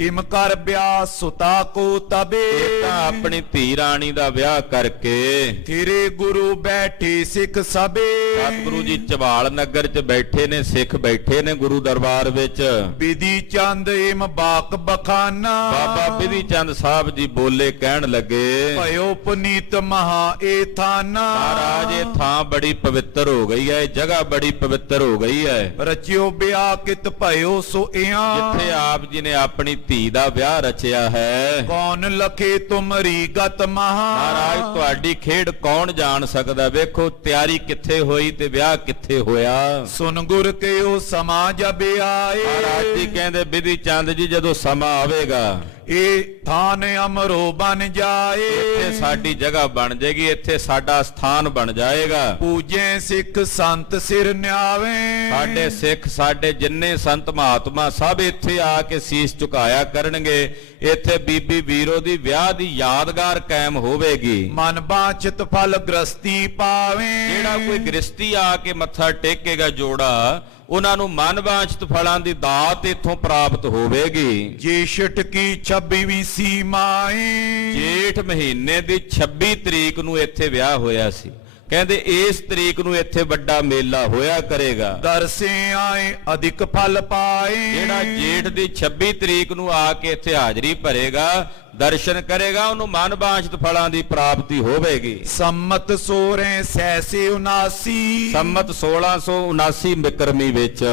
ਇਮ ਕਰ ਵਿਆਹ ਸੁਤਾ ਕੋ ਤਬੇ, ਤਾਂ ਆਪਣੀ ਧੀ ਰਾਣੀ ਦਾ ਵਿਆਹ ਕਰਕੇ ਤੇਰੇ ਗੁਰੂ ਬੈਠੇ ਸਿੱਖ ਸਭੇ, ਸਤਿਗੁਰੂ ਜੀ ਝਬਾਲ ਨਗਰ 'ਚ ਬੈਠੇ ਨੇ, ਸਿੱਖ ਬੈਠੇ ਨੇ ਗੁਰੂ ਦਰਬਾਰ ਵਿੱਚ। ਵਿਧੀ ਚੰਦ ਇਮ ਬਾਕ ਬਖਾਨਾ, ਬਾਬਾ ਬਿਧੀ ਚੰਦ ਸਾਹਿਬ ਜੀ ਬੋਲੇ, ਕਹਿਣ ਲੱਗੇ ਭਇਓ ਪੁਨੀਤ ਮਹਾ ਏ ਥਾਨਾ, ਮਹਾਰਾਜ ਇਹ ਥਾਂ ਬੜੀ ਪਵਿੱਤਰ ਹੋ ਗਈ ਹੈ, ਇਹ ਜਗ੍ਹਾ ਬੜੀ ਪਵਿੱਤਰ ਹੋ ਗਈ ਹੈ। ਰਚਿਓ ਵਿਆਹ ਕਿਤ ਭਇਓ ਸੋ ਇਆਂ, ਜਿੱਥੇ ਆਪ ਜੀ ਜੀ ਨੇ ਆਪਣੀ ਧੀ ਦਾ ਵਿਆਹ ਰਚਿਆ ਹੈ। ਕੌਣ ਲਖੇ ਤੁਮਰੀ ਗਤ ਮਹਾਰਾਜ ਮਹਾ। ਤੁਹਾਡੀ ਖੇਡ ਕੌਣ ਜਾਣ ਸਕਦਾ। ਵੇਖੋ ਤਿਆਰੀ ਕਿੱਥੇ ਹੋਈ ਤੇ ਵਿਆਹ ਕਿੱਥੇ ਹੋਇਆ। ਸੁਨ ਗੁਰ ਕਿਓ ਸਮਾ ਜਬ ਆਏ। ਮਹਾਰਾਜ ਜੀ ਕਹਿੰਦੇ ਬਿਧੀ ਚੰਦ ਜੀ ਜਦੋਂ ਸਮਾਂ ਆਵੇਗਾ ਇਹ ਥਾਨ ਅਮਰੋ ਬਨ ਜਾਏ। ਇੱਥੇ ਸਾਡੀ ਜਗ੍ਹਾ ਬਣ ਜਾਏਗੀ, ਇੱਥੇ ਸਾਡਾ ਸਥਾਨ ਬਣ ਜਾਏਗਾ। ਪੂਜੇ ਸਿੱਖ ਸੰਤ ਸਿਰ ਨਿਆਵੇ। ਸਾਡੇ ਸਿੱਖ ਸਾਡੇ ਜਿੰਨੇ ਸੰਤ ਮਹਾਤਮਾ ਸਭ ਇੱਥੇ ਆ ਕੇ ਸੀਸ ਝੁਕਾਇਆ ਕਰਨਗੇ। ਇੱਥੇ ਬੀਬੀ ਵੀਰੋ ਦੀ ਵਿਆਹ ਦੀ ਯਾਦਗਾਰ ਕਾਇਮ ਹੋਵੇਗੀ। ਮਨ ਬਾਚਿਤ ਫਲ ਗ੍ਰਸਤੀ ਪਾਵੇ। ਜਿਹੜਾ ਕੋਈ ਗ੍ਰਸਤੀ ਆ ਕੇ ਮੱਥਾ ਟੇਕੇਗਾ ਜੋੜਾ, ਉਹਨਾਂ ਨੂੰ ਮਨਵਾਂਛਿਤ ਫਲਾਂ ਦੀ ਦਾਤ ਇੱਥੋਂ ਪ੍ਰਾਪਤ ਹੋਵੇਗੀ। ਜੇਸ਼ਟ ਕੀ 26ਵੀਂ ਸੀਮਾਏ। ਜੇਠ ਮਹੀਨੇ ਦੀ 26 ਤਰੀਕ ਨੂੰ ਇੱਥੇ ਵਿਆਹ ਹੋਇਆ ਸੀ। ਕਹਿੰਦੇ ਇਸ ਤਰੀਕ ਨੂੰ ਇੱਥੇ ਵੱਡਾ ਮੇਲਾ ਹੋਇਆ ਕਰੇਗਾ। ਦਰਸੇ ਆਏ ਅਧਿਕ ਫਲ ਪਾਏ। ਜਿਹੜਾ ਜੇਠ ਦੀ 26 ਤਰੀਕ ਨੂੰ ਆ ਕੇ ਇੱਥੇ ਹਾਜ਼ਰੀ ਭਰੇਗਾ, ਦਰਸ਼ਨ ਕਰੇਗਾ, ਉਹਨੂੰ ਮਨਵਾਂਛਿਤ ਫਲਾਂ ਦੀ ਪ੍ਰਾਪਤੀ ਹੋਵੇਗੀ। ਸੰਮਤ ਸੋਰੇ ਸੈਸੇ 79। ਸੰਮਤ 1679 ਬਿਕਰਮੀ ਵਿੱਚ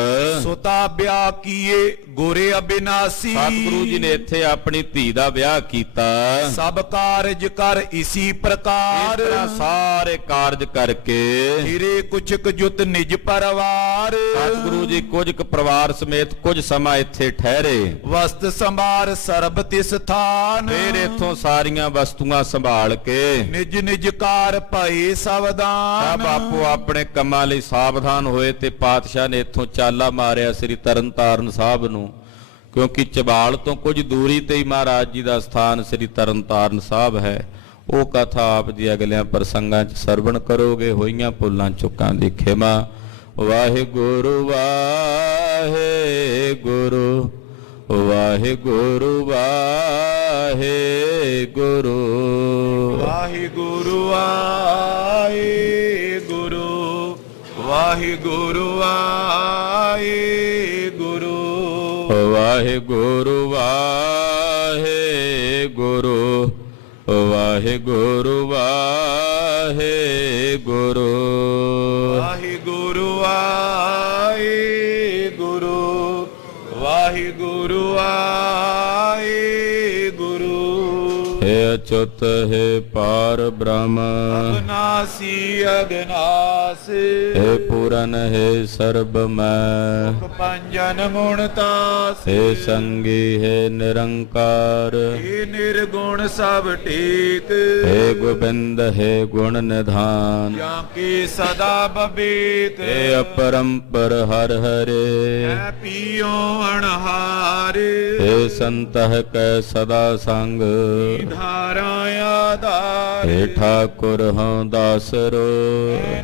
ਸੁਤਾ ਵਿਆਹ ਕੀਏ ਗੋਰੇ ਅਬਿਨਾਸੀ। ਸਤਿਗੁਰੂ ਜੀ ਨੇ ਇੱਥੇ ਆਪਣੀ ਧੀ ਦਾ ਵਿਆਹ ਕੀਤਾ। ਸਭ ਕਾਰਜ ਕਰ ਇਸੀ ਇਸ ਪ੍ਰਕਾਰ। ਤਰ੍ਹਾਂ ਸਾਰੇ ਕਾਰਜ ਕਰਕੇ ਫਿਰੇ ਕੁਛਕ ਜੁਤ ਨਿਜ ਪਰਿਵਾਰ। ਸਤਿਗੁਰੂ ਜੀ ਕੁਝ ਕੁ ਪਰਿਵਾਰ ਸਮੇਤ ਕੁਝ ਸਮਾਂ ਇੱਥੇ ਠਹਿਰੇ। ਵਸਤ ਸੰਭਾਰ ਸਰਬ ਤਿਸ ਥਾਨ। ਫਿਰ ਇੱਥੋਂ ਸਾਰੀਆਂ ਵਸਤੂਆਂ ਸੰਭਾਲ ਕੇ ਨਿਜ ਨਿਜ ਕਾਰ ਭਏ ਸਾਵਧਾਨ। ਸਭ ਆਪੋ ਆਪਣੇ ਕੰਮਾਂ ਲਈ ਸਾਵਧਾਨ ਹੋਏ ਤੇ ਪਾਤਸ਼ਾਹ ਨੇ ਇੱਥੋਂ ਚਾਲਾ ਮਾਰਿਆ ਸ੍ਰੀ ਤਰਨਤਾਰਨ ਸਾਹਿਬ ਨੂੰ। ਕਿਉਂਕਿ ਚਬਾਲ ਤੋਂ ਕੁਝ ਦੂਰੀ ਤੇ ਹੀ ਮਹਾਰਾਜ ਜੀ ਦਾ ਸਥਾਨ ਸ੍ਰੀ ਤਰਨਤਾਰਨ ਸਾਹਿਬ ਹੈ। ਉਹ ਕਥਾ ਆਪ ਜੀ ਅਗਲਿਆਂ ਪ੍ਰਸੰਗਾਂ 'ਚ ਸਰਵਣ ਕਰੋਗੇ। ਹੋਈਆਂ ਭੁੱਲਾਂ ਚੁੱਕਾਂ ਦੀ ਖਿਮਾ। ਵਾਹਿਗੁਰੂ ਵਾਹਿਗੁਰੂ ਵਾਹਿਗੁਰੂ ਵਾਹਿਗੁਰੂ ਵਾਹਿਗੁਰੂ ਵਾਹਿਗੁਰੂ ਵਾਹਿਗੁਰੂ ਵਾਹਿਗੁਰੂ ਵਾਹਿਗੁਰੂ ਵਾਹਿਗੁਰੂ ਵਾਹਿਗੁਰੂ ਵਾਹਿਗੁਰੂ ਵਾਹਿਗੁਰੂ ਵਾਹਿਗੁਰੂ ਵਾਹਿਗੁਰੂ ਵਾਹਿਗੁਰੂ। ਹੈ ਅਚੁੱਤ ਹੈ ਪਾਰ ਬ੍ਰਹਮ। ਅਗਨਾਸੀ ਅਗਨਾਸ। ਹੈ ਪੂਰਨ ਹੈ ਸਰਬ ਮੈਂ। ਪੰਜਨ ਗੁਣਤਾਸ। ਹੈ ਸੰਗੀ ਹੈ ਨਿਰੰਕਾਰ। ਇਹ ਨਿਰਗੁਣ ਸਭ ਟੇਕ। ਹੈ ਗੋਬਿੰਦ ਹੈ ਗੁਣ ਨਿਧਾਨ। ਜਾਂ ਕੀ ਸਦਾ ਬਬੀਤ। ਹੈ ਅਪਰੰਪਰ ਹਰ ਹਰੇ। ਹੈ ਪੀਓ ਅਣਹਾਰ। ਹੈ ਸੰਤਹ ਕੈ ਸਦਾ ਸੰਗ। ਧਾਰਾ ਆਧਾਰ। ਹੈ ਠਾਕੁਰ ਹਉ ਦਾਸਰੋ।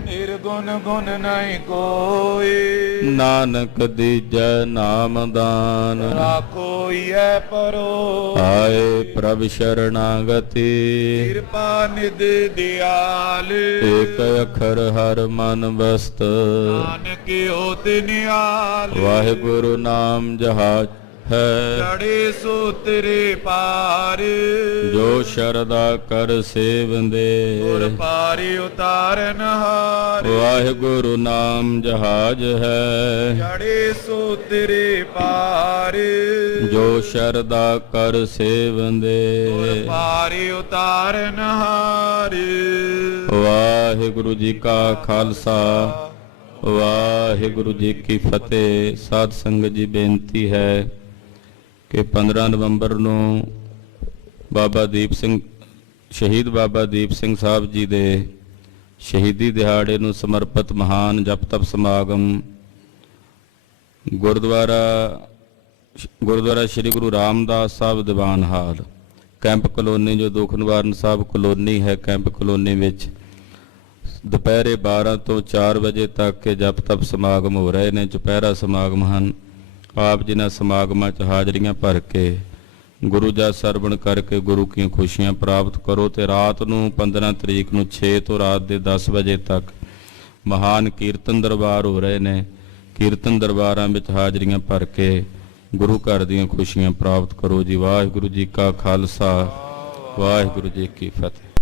ਨਿਰਗੁਣ ਗੁਣ ਨਹੀਂ ਕੋਈ। ਨਾਨਕ ਦੀਜੈ ਨਾਮ ਦਾਨ। ਰਾਖੋ ਏ ਪਰੋ। ਆਏ ਪ੍ਰਭ ਸ਼ਰਣਾਗਤੀ। ਕਿਰਪਾ ਨਿਧ ਦਿਆਲ। ਏਕ ਅਖਰ ਹਰ ਮਨ ਬਸਤ। ਨਾਨਕ ਹੋਤ ਨਿਆਲ। ਵਾਹਿਗੁਰੂ ਨਾਮ ਜਹਾਜ ਹੈ। ਚੜੇ ਸੋ ਤੇਰੇ ਪਾਰ। ਜੋ ਸ਼ਰਦਾ ਕਰ ਸੇਵੰਦੇ। ਗੁਰ ਪਾਰੀ ਉਤਾਰਨ ਹਾਰ। ਵਾਹਿਗੁਰੂ ਨਾਮ ਜਹਾਜ ਹੈ। ਚੜੇ ਸੋ ਤੇਰੇ ਪਾਰ। ਜੋ ਸ਼ਰਦਾ ਕਰ ਸੇਵੰਦੇ। ਗੁਰ ਪਾਰੀ ਉਤਾਰਨ ਹਾਰ। ਵਾਹਿਗੁਰੂ ਜੀ ਕਾ ਖਾਲਸਾ ਵਾਹਿਗੁਰੂ ਜੀ ਕੀ ਫਤਿਹ। ਸਾਧ ਸੰਗਤ ਜੀ ਬੇਨਤੀ ਹੈ ਕਿ 15 ਨਵੰਬਰ ਨੂੰ ਬਾਬਾ ਦੀਪ ਸਿੰਘ ਸ਼ਹੀਦ ਬਾਬਾ ਦੀਪ ਸਿੰਘ ਸਾਹਿਬ ਜੀ ਦੇ ਸ਼ਹੀਦੀ ਦਿਹਾੜੇ ਨੂੰ ਸਮਰਪਿਤ ਮਹਾਨ ਜਪ ਤਪ ਸਮਾਗਮ ਗੁਰਦੁਆਰਾ ਸ੍ਰੀ ਗੁਰੂ ਰਾਮਦਾਸ ਸਾਹਿਬ ਦੀਵਾਨ ਹਾਲ ਕੈਂਪ ਕਲੋਨੀ ਜੋ ਦੁੱਖ ਨਿਵਾਰਨ ਸਾਹਿਬ ਕਲੋਨੀ ਹੈ, ਕੈਂਪ ਕਲੋਨੀ ਵਿੱਚ ਦੁਪਹਿਰੇ 12 ਤੋਂ 4 ਵਜੇ ਤੱਕ ਕੇ ਜਪ ਤਪ ਸਮਾਗਮ ਹੋ ਰਹੇ ਨੇ। ਚੁਪਹਿਰਾ ਸਮਾਗਮ ਹਨ। ਆਪ ਜਿਨ੍ਹਾਂ ਸਮਾਗਮਾਂ 'ਚ ਹਾਜ਼ਰੀਆਂ ਭਰ ਕੇ ਗੁਰੂ ਜਸ ਸਰਵਣ ਕਰਕੇ ਗੁਰੂ ਦੀਆਂ ਖੁਸ਼ੀਆਂ ਪ੍ਰਾਪਤ ਕਰੋ। ਤੇ ਰਾਤ ਨੂੰ 15 ਤਰੀਕ ਨੂੰ 6 ਤੋਂ ਰਾਤ ਦੇ 10 ਵਜੇ ਤੱਕ ਮਹਾਨ ਕੀਰਤਨ ਦਰਬਾਰ ਹੋ ਰਹੇ ਨੇ। ਕੀਰਤਨ ਦਰਬਾਰਾਂ ਵਿੱਚ ਹਾਜ਼ਰੀਆਂ ਭਰ ਕੇ ਗੁਰੂ ਘਰ ਦੀਆਂ ਖੁਸ਼ੀਆਂ ਪ੍ਰਾਪਤ ਕਰੋ ਜੀ। ਵਾਹਿਗੁਰੂ ਜੀ ਕਾ ਖਾਲਸਾ ਵਾਹਿਗੁਰੂ ਜੀ ਕੀ ਫਤਿਹ।